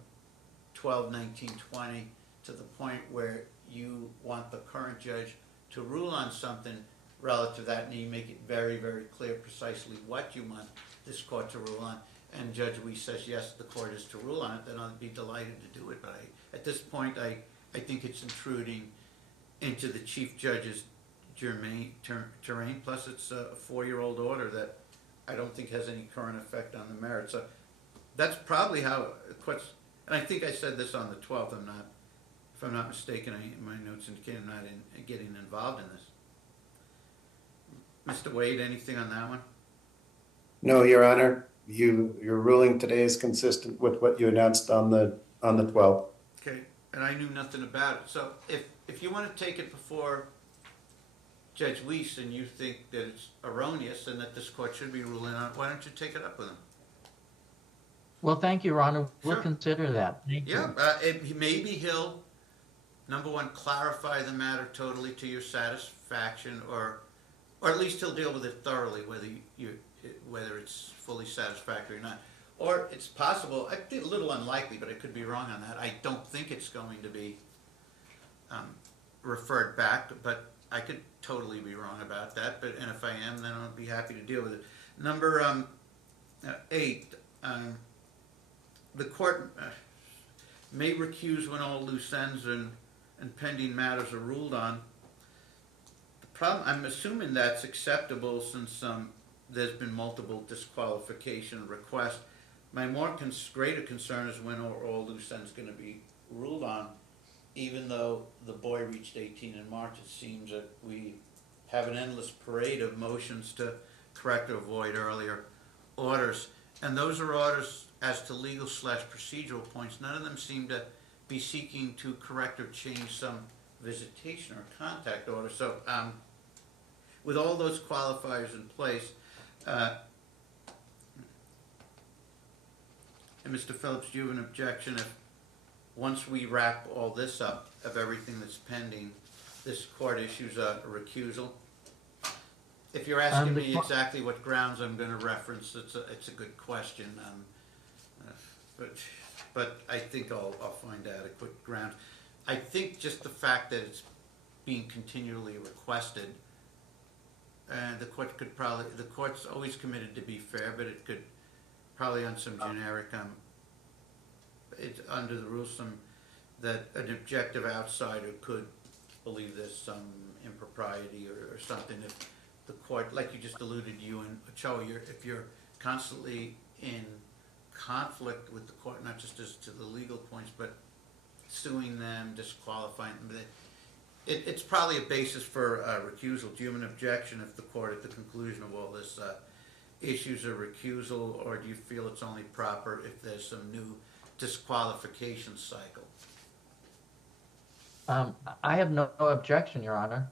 12/19/20 to the point where you want the current judge to rule on something relative to that, and you make it very, very clear precisely what you want this court to rule on, and Judge Weiss says, yes, the court is to rule on it, then I'd be delighted to do it. But at this point, I think it's intruding into the chief judge's terrain, plus it's a 4-year-old order that I don't think has any current effect on the merits. So that's probably how and I think I said this on the 12th, if I'm not mistaken, my notes indicate I'm not getting involved in this. Mr. Waite, anything on that one? No, Your Honor, your ruling today is consistent with what you announced on the 12th. Okay, and I knew nothing about it. So if you want to take it before Judge Weiss and you think that it's erroneous and that this court should be ruling on it, why don't you take it up with him? Well, thank you, Your Honor. We'll Sure. consider that. Thank you. Yeah, maybe he'll, number one, clarify the matter totally to your satisfaction, or at least he'll deal with it thoroughly, whether it's fully satisfactory or not. Or it's possible, I think a little unlikely, but I could be wrong on that. I don't think it's going to be referred back, but I could totally be wrong about that. And if I am, then I'll be happy to deal with it. Number 8. The court may recuse when all loose ends and pending matters are ruled on. The problem, I'm assuming that's acceptable since there's been multiple disqualification requests. My greater concern is when all loose ends going to be ruled on. Even though the boy reached 18 in March, it seems that we have an endless parade of motions to correct or avoid earlier orders. And those are orders as to legal/procedural points. None of them seem to be seeking to correct or change some visitation or contact order. So with all those qualifiers in place, and Mr. Phillips, do you have an objection if once we wrap all this up of everything that's pending, this court issues a recusal? If you're asking me exactly what grounds I'm going to reference, it's a good question. But I think I'll find adequate grounds. I think just the fact that it's being continually requested, and the court's always committed to be fair, but it could probably on some generic, it's under the rules, that an objective outsider could believe there's some impropriety or something. If the court, like you just alluded, you and Cho, if you're constantly in conflict with the court, not just as to the legal points, but suing them, disqualifying them, it's probably a basis for recusal. Do you have an objection if the court, at the conclusion of all this, issues a recusal, or do you feel it's only proper if there's some new disqualification cycle? I have no objection, Your Honor.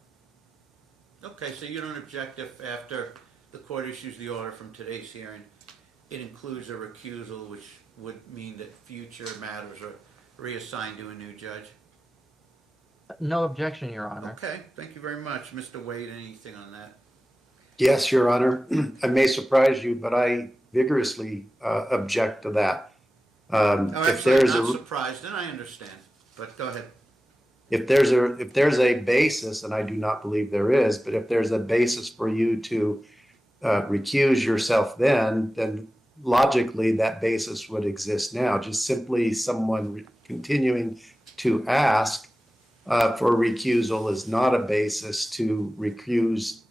Okay, so you don't object if after the court issues the order from today's hearing, it includes a recusal, which would mean that future matters are reassigned to a new judge? No objection, Your Honor. Okay, thank you very much. Mr. Waite, anything on that? Yes, Your Honor. I may surprise you, but I vigorously object to that. Oh, If actually, there's I'm not a surprised, and I understand, but go ahead. if there's a basis, and I do not believe there is, but if there's a basis for you to recuse yourself, then logically that basis would exist now. Just simply someone continuing to ask for recusal is not a basis to recuse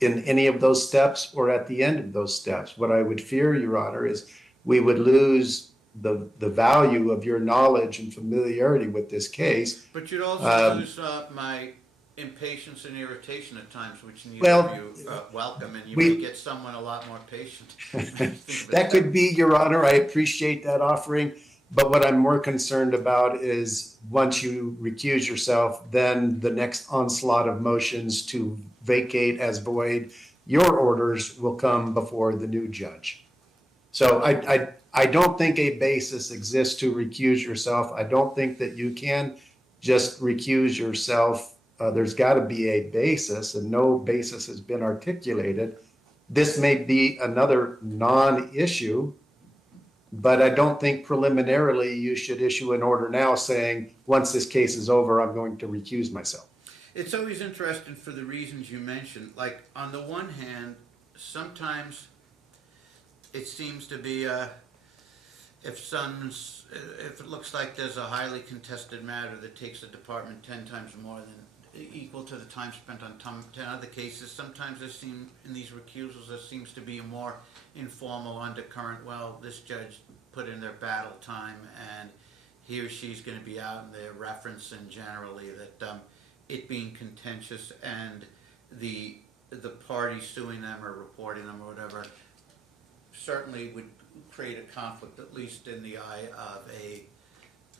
in any of those steps or at the end of those steps. What I would fear, Your Honor, is we would lose the value of your knowledge and familiarity with this case. But you'd also lose my impatience and irritation at times, which neither Well, of you welcome, and you we- may get someone a lot more patient. That could be, Your Honor. I appreciate that offering. But what I'm more concerned about is once you recuse yourself, then the next onslaught of motions to vacate as void your orders will come before the new judge. So I don't think a basis exists to recuse yourself. I don't think that you can just recuse yourself. There's got to be a basis, and no basis has been articulated. This may be another non-issue, but I don't think preliminarily you should issue an order now saying, once this case is over, I'm going to recuse myself. It's always interesting for the reasons you mentioned. Like, on the one hand, sometimes it seems to be if it looks like there's a highly contested matter that takes the department 10 times more than equal to the time spent on 10 other cases, sometimes in these recusals there seems to be a more informal undercurrent. Well, this judge put in their battle time and he or she's going to be out, and they're referencing generally that it being contentious and the party suing them or reporting them or whatever certainly would create a conflict, at least in the eye of a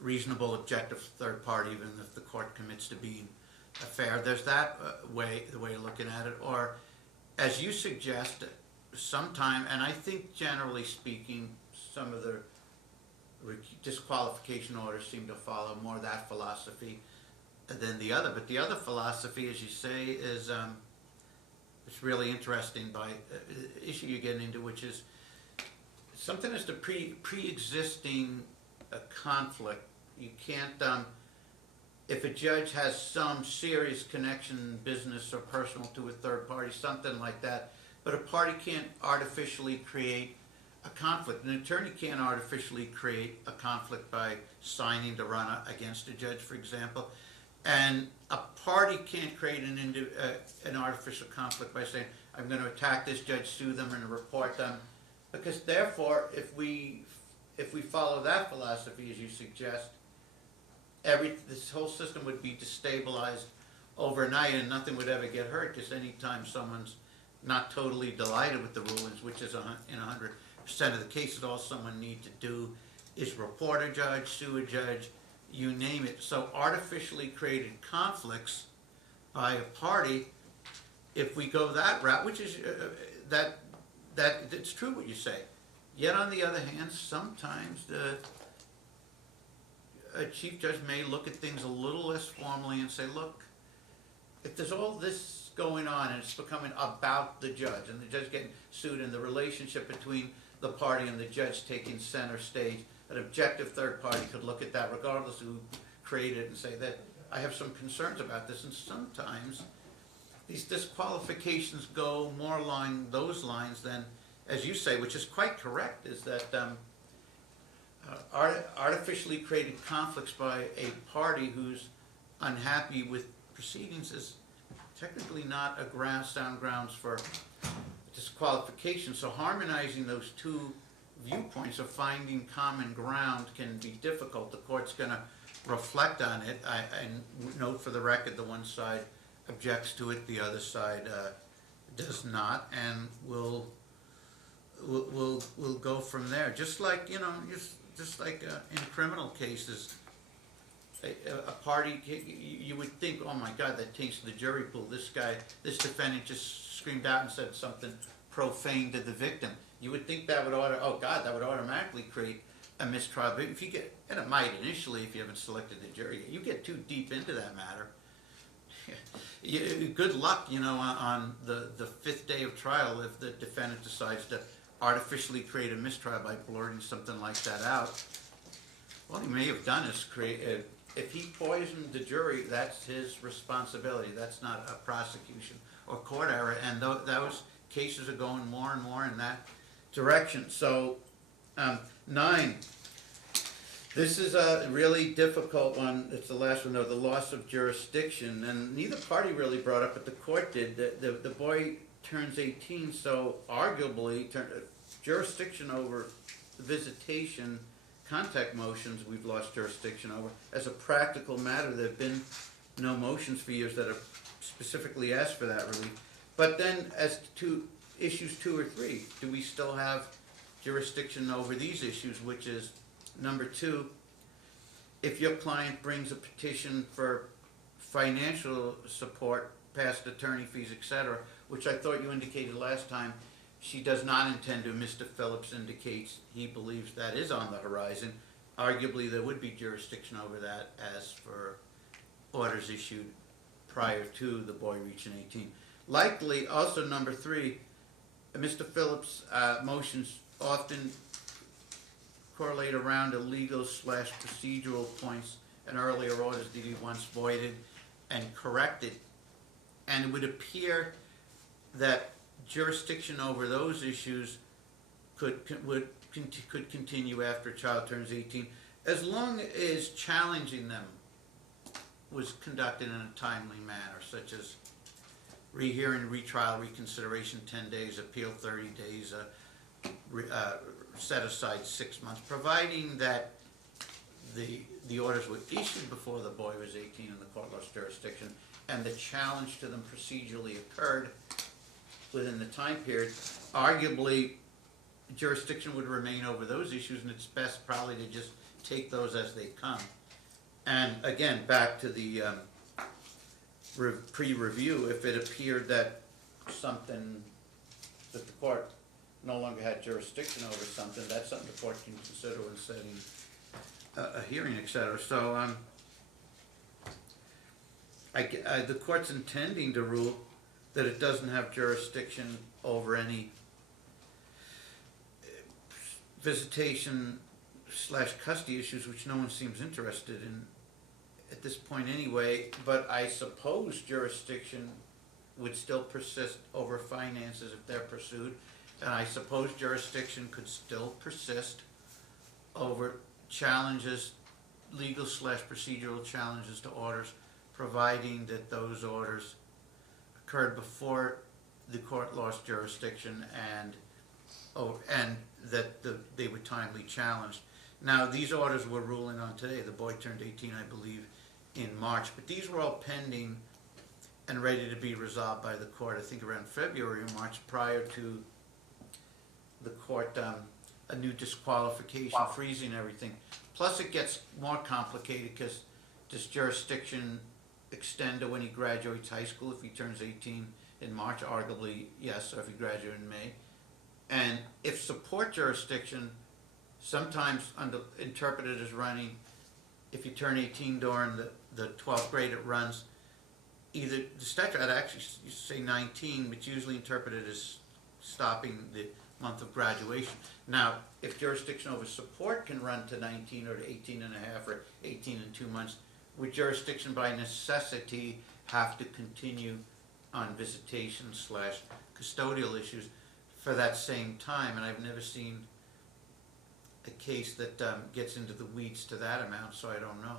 reasonable, objective third party, even if the court commits to being fair. There's that the way of looking at it. Or, as you suggest, sometime, and I think generally speaking, some of the disqualification orders seem to follow more that philosophy than the other. But the other philosophy, as you say, is it's really interesting by issue you're getting into, which is something as to pre-existing conflict. You can't, if a judge has some serious connection, business or personal, to a third party, something like that, but a party can't artificially create a conflict. An attorney can't artificially create a conflict by signing to run against a judge, for example. And a party can't create an artificial conflict by saying, I'm gonna attack this judge, sue them, and report them. Because therefore, if we follow that philosophy, as you suggest, this whole system would be destabilized overnight and nothing would ever get hurt, because anytime someone's not totally delighted with the rulings, which is in 100% of the cases, all someone needs to do is report a judge, sue a judge, you name it. So artificially created conflicts by a party, if we go that route, which is that it's true what you say. Yet on the other hand, sometimes a chief judge may look at things a little less formally and say, look, if there's all this going on and it's becoming about the judge and the judge getting sued and the relationship between the party and the judge taking center stage, an objective third party could look at that regardless of who created it and say that I have some concerns about this. And sometimes these disqualifications go more along those lines than, as you say, which is quite correct, is that artificially created conflicts by a party who's unhappy with proceedings is technically not a sound grounds for disqualification. So harmonizing those two viewpoints of finding common ground can be difficult. The court's going to reflect on it. And note for the record, the one side objects to it, the other side does not, and we'll go from there. Just like, you know, just like in criminal cases, a party, you would think, oh my God, that taints the jury pool. This defendant just screamed out and said something profane to the victim. You would think that would that would automatically create a mistrial. But if you get, and it might initially if you haven't selected the jury, you get too deep into that matter. Good luck, you know, on the fifth day of trial if the defendant decides to artificially create a mistrial by blurting something like that out. What he may have done is if he poisoned the jury, that's his responsibility. That's not a prosecution or court error. And those cases are going more and more in that direction. So, 9. This is a really difficult one. It's the last one, though, the loss of jurisdiction. And neither party really brought up, but the court did. The boy turns 18, so arguably jurisdiction over visitation contact motions we've lost jurisdiction over. As a practical matter, there have been no motions for years that have specifically asked for that relief. But then as to issues 2 or 3, do we still have jurisdiction over these issues, which is number 2, if your client brings a petition for financial support, past attorney fees, etc., which I thought you indicated last time, she does not intend to. Mr. Phillips indicates he believes that is on the horizon. Arguably, there would be jurisdiction over that as for orders issued prior to the boy reaching 18. Likely, also number 3, Mr. Phillips' motions often correlate around illegal/procedural points and earlier orders that he once voided and corrected. And it would appear that jurisdiction over those issues could continue after a child turns 18, as long as challenging them was conducted in a timely manner, such as rehearing, retrial, reconsideration 10 days, appeal 30 days, set aside 6 months, providing that the orders were issued before the boy was 18 and the court lost jurisdiction, and the challenge to them procedurally occurred within the time period. Arguably, jurisdiction would remain over those issues, and it's best probably to just take those as they come. And again, back to the pre-review, if it appeared that something, that the court no longer had jurisdiction over something, that's something the court can consider when setting a hearing, etc. So the court's intending to rule that it doesn't have jurisdiction over any visitation/custody issues, which no one seems interested in at this point anyway. But I suppose jurisdiction would still persist over finances if they're pursued, and I suppose jurisdiction could still persist over challenges, legal/procedural challenges to orders providing that those orders occurred before the court lost jurisdiction and that they were timely challenged. Now, these orders we're ruling on today, the boy turned 18, I believe, in March, but these were all pending and ready to be resolved by the court, I think around February or March, prior to the court, a new disqualification, freezing everything. Plus, it gets more complicated because does jurisdiction extend to when he graduates high school if he turns 18 in March? Arguably, yes, or if he graduated in May. And if support jurisdiction, sometimes interpreted as running, if you turn 18 during the 12th grade, it runs either, the statute actually say 19, but usually interpreted as stopping the month of graduation. Now, if jurisdiction over support can run to 19 or to 18 and a half or 18 and 2 months, would jurisdiction by necessity have to continue on visitation / custodial issues for that same time? And I've never seen a case that gets into the weeds to that amount, so I don't know.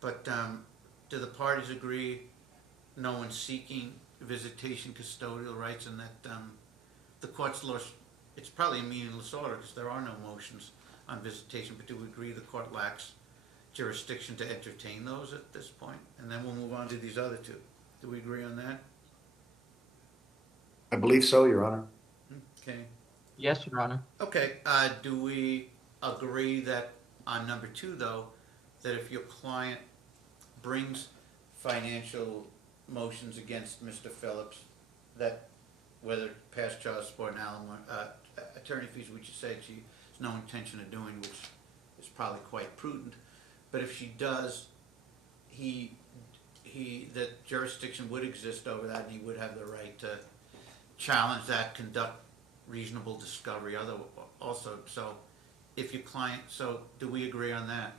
But do the parties agree no one's seeking visitation custodial rights and that the court's lost? It's probably a meaningless order because there are no motions on visitation, but do we agree the court lacks jurisdiction to entertain those at this point? And then we'll move on to these other two. Do we agree on that? I believe so, Your Honor. Okay. Yes, Your Honor. Okay, do we agree that on number 2, though, that if your client brings financial motions against Mr. Phillips, that whether past child support and alimony, attorney fees, which you said she has no intention of doing, which is probably quite prudent, but if she does, that jurisdiction would exist over that, and he would have the right to challenge that, conduct reasonable discovery also. So if your client, so do we agree on that?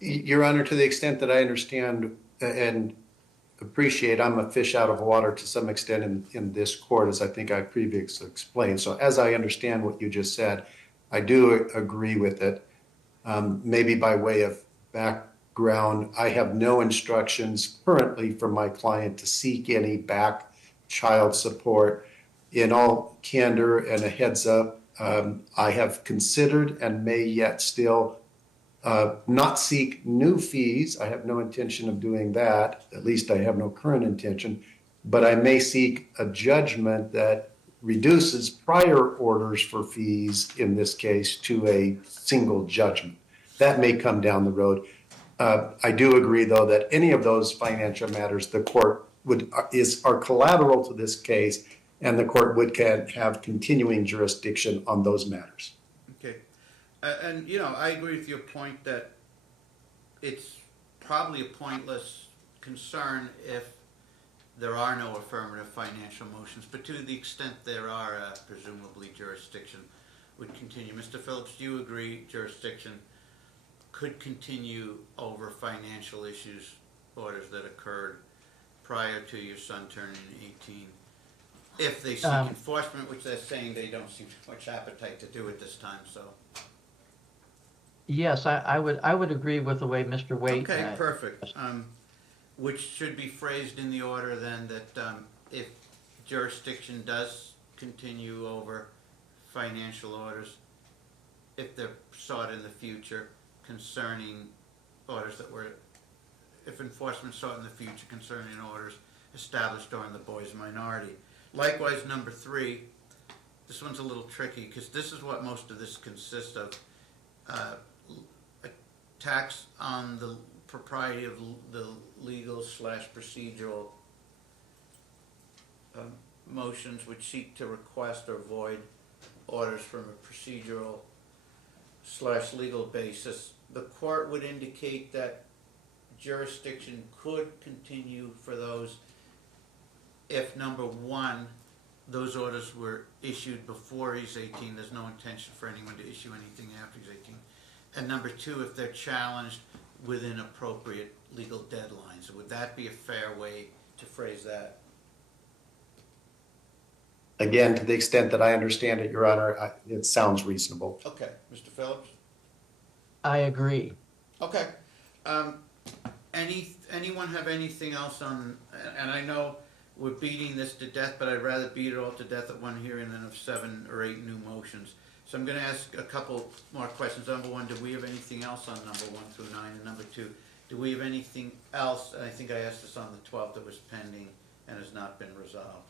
Your Honor, to the extent that I understand and appreciate, I'm a fish out of water to some extent in this court, as I think I previously explained. So as I understand what you just said, I do agree with it. Maybe by way of background, I have no instructions currently from my client to seek any back child support. In all candor and a heads up, I have considered and may yet still not seek new fees. I have no intention of doing that. At least I have no current intention. But I may seek a judgment that reduces prior orders for fees, in this case, to a single judgment. That may come down the road. I do agree, though, that any of those financial matters, the court are collateral to this case, and the court would have continuing jurisdiction on those matters. Okay. And, you know, I agree with your point that it's probably a pointless concern if there are no affirmative financial motions, but to the extent there are, presumably jurisdiction would continue. Mr. Phillips, do you agree jurisdiction could continue over financial issues, orders that occurred prior to your son turning 18? If they seek enforcement, which they're saying they don't seem much appetite to do at this time, so. Yes, I would agree with the way Mr. Waite. Okay, perfect. Which should be phrased in the order then that if jurisdiction does continue over financial orders, if they're sought in the future concerning orders that were, if enforcement sought in the future concerning orders established during the boy's minority. Likewise, number 3, this one's a little tricky because this is what most of this consists of. A tax on the propriety of the legal / procedural motions which seek to request or void orders from a procedural / legal basis. The court would indicate that jurisdiction could continue for those if, number 1, those orders were issued before he's 18. There's no intention for anyone to issue anything after he's 18. And number 2, if they're challenged within appropriate legal deadlines. Would that be a fair way to phrase that? Again, to the extent that I understand it, Your Honor, it sounds reasonable. Okay, Mr. Phillips? I agree. Okay. Anyone have anything else on, and I know we're beating this to death, but I'd rather beat it all to death at one hearing than of 7 or 8 new motions. So I'm gonna ask a couple more questions. Number one, do we have anything else on number 1 through 9? And number two, do we have anything else, and I think I asked this on the 12th, that was pending and has not been resolved?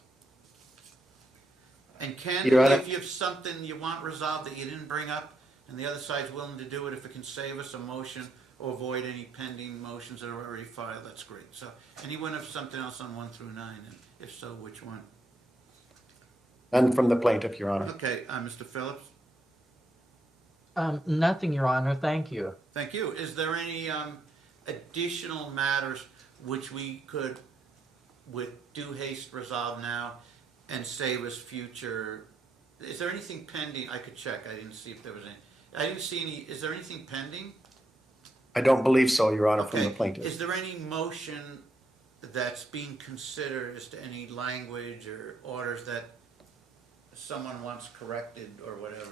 And Ken, Your Honor. if you have something you want resolved that you didn't bring up, and the other side's willing to do it, if it can save us a motion or avoid any pending motions that are already filed, that's great. So, anyone have something else on 1 through 9, and if so, which one? None from the plaintiff, Your Honor. Okay, Mr. Phillips? Nothing, Your Honor, thank you. Thank you. Is there any additional matters which we could, with due haste, resolve now and save us future? Is there anything pending? I could check. I didn't see if there was any. I didn't see any. Is there anything pending? I don't believe so, Your Honor, from the Okay. plaintiff. Is there any motion that's being considered as to any language or orders that someone wants corrected or whatever?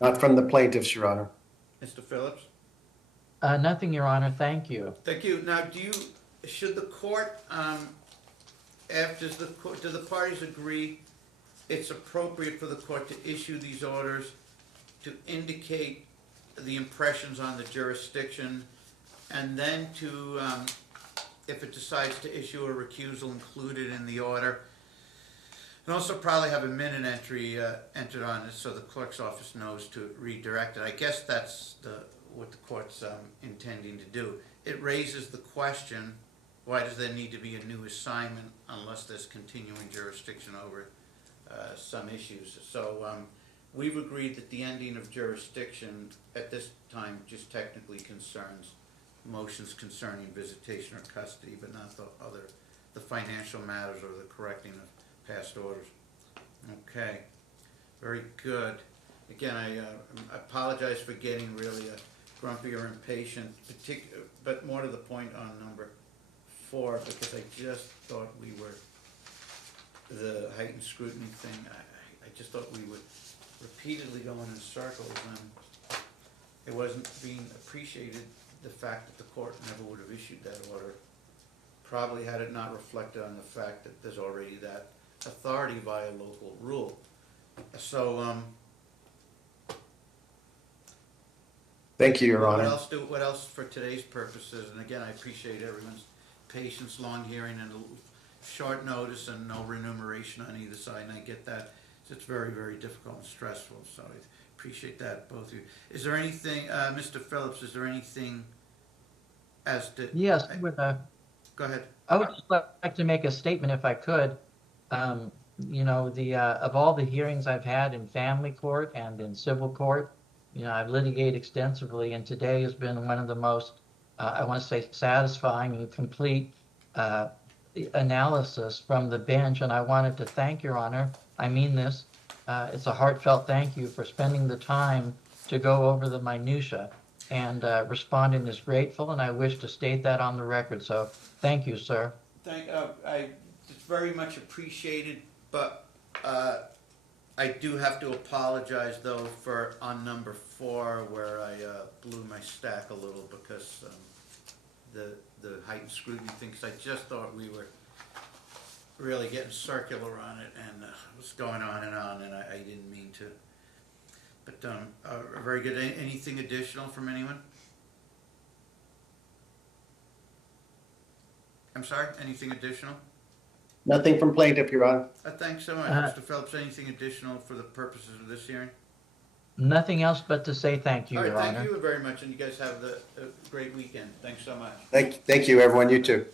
Not from the plaintiffs, Your Honor. Mr. Phillips? Nothing, Your Honor, thank you. Thank you. Now, should the court, do the parties agree it's appropriate for the court to issue these orders to indicate the impressions on the jurisdiction, and then to, if it decides to issue a recusal, include it in the order? And also probably have a minute entry entered on it so the clerk's office knows to redirect it. I guess that's what the court's intending to do. It raises the question, why does there need to be a new assignment unless there's continuing jurisdiction over some issues? So we've agreed that the ending of jurisdiction at this time just technically concerns motions concerning visitation or custody, but not the financial matters or the correcting of past orders. Okay, very good. Again, I apologize for getting really grumpy or impatient, but more to the point on number 4, because I just thought we were, the heightened scrutiny thing, I just thought we would repeatedly go in circles, and it wasn't being appreciated, the fact that the court never would have issued that order, probably had it not reflected on the fact that there's already that authority via local rule. So, Thank you, Your what Honor. what else for today's purposes? And again, I appreciate everyone's patience, long hearing, and short notice, and no remuneration on either side, and I get that. It's very, very difficult and stressful, so I appreciate that, both of you. Is there anything, Mr. Phillips, is there anything as to... Yes, Go ahead. I would just like to make a statement if I could. You know, of all the hearings I've had in family court and in civil court, you know, I've litigated extensively, and today has been one of the most, I want to say, satisfying and complete analysis from the bench. And I wanted to thank Your Honor. I mean this. It's a heartfelt thank you for spending the time to go over the minutia. And respondent is grateful, and I wish to state that on the record. So thank you, sir. It's very much appreciated, but I do have to apologize, though, for on number 4, where I blew my stack a little because the heightened scrutiny thing, because I just thought we were really getting circular on it, and it was going on, and I didn't mean to. But very good. Anything additional from anyone? I'm sorry, anything additional? Nothing from plaintiff, Your Honor. Thanks so much, Mr. Phillips. Anything additional for the purposes of this hearing? Nothing else but to say thank you, All right, Your Honor. thank you very much, and you guys have a great weekend. Thanks so much. Thank you, everyone. You too.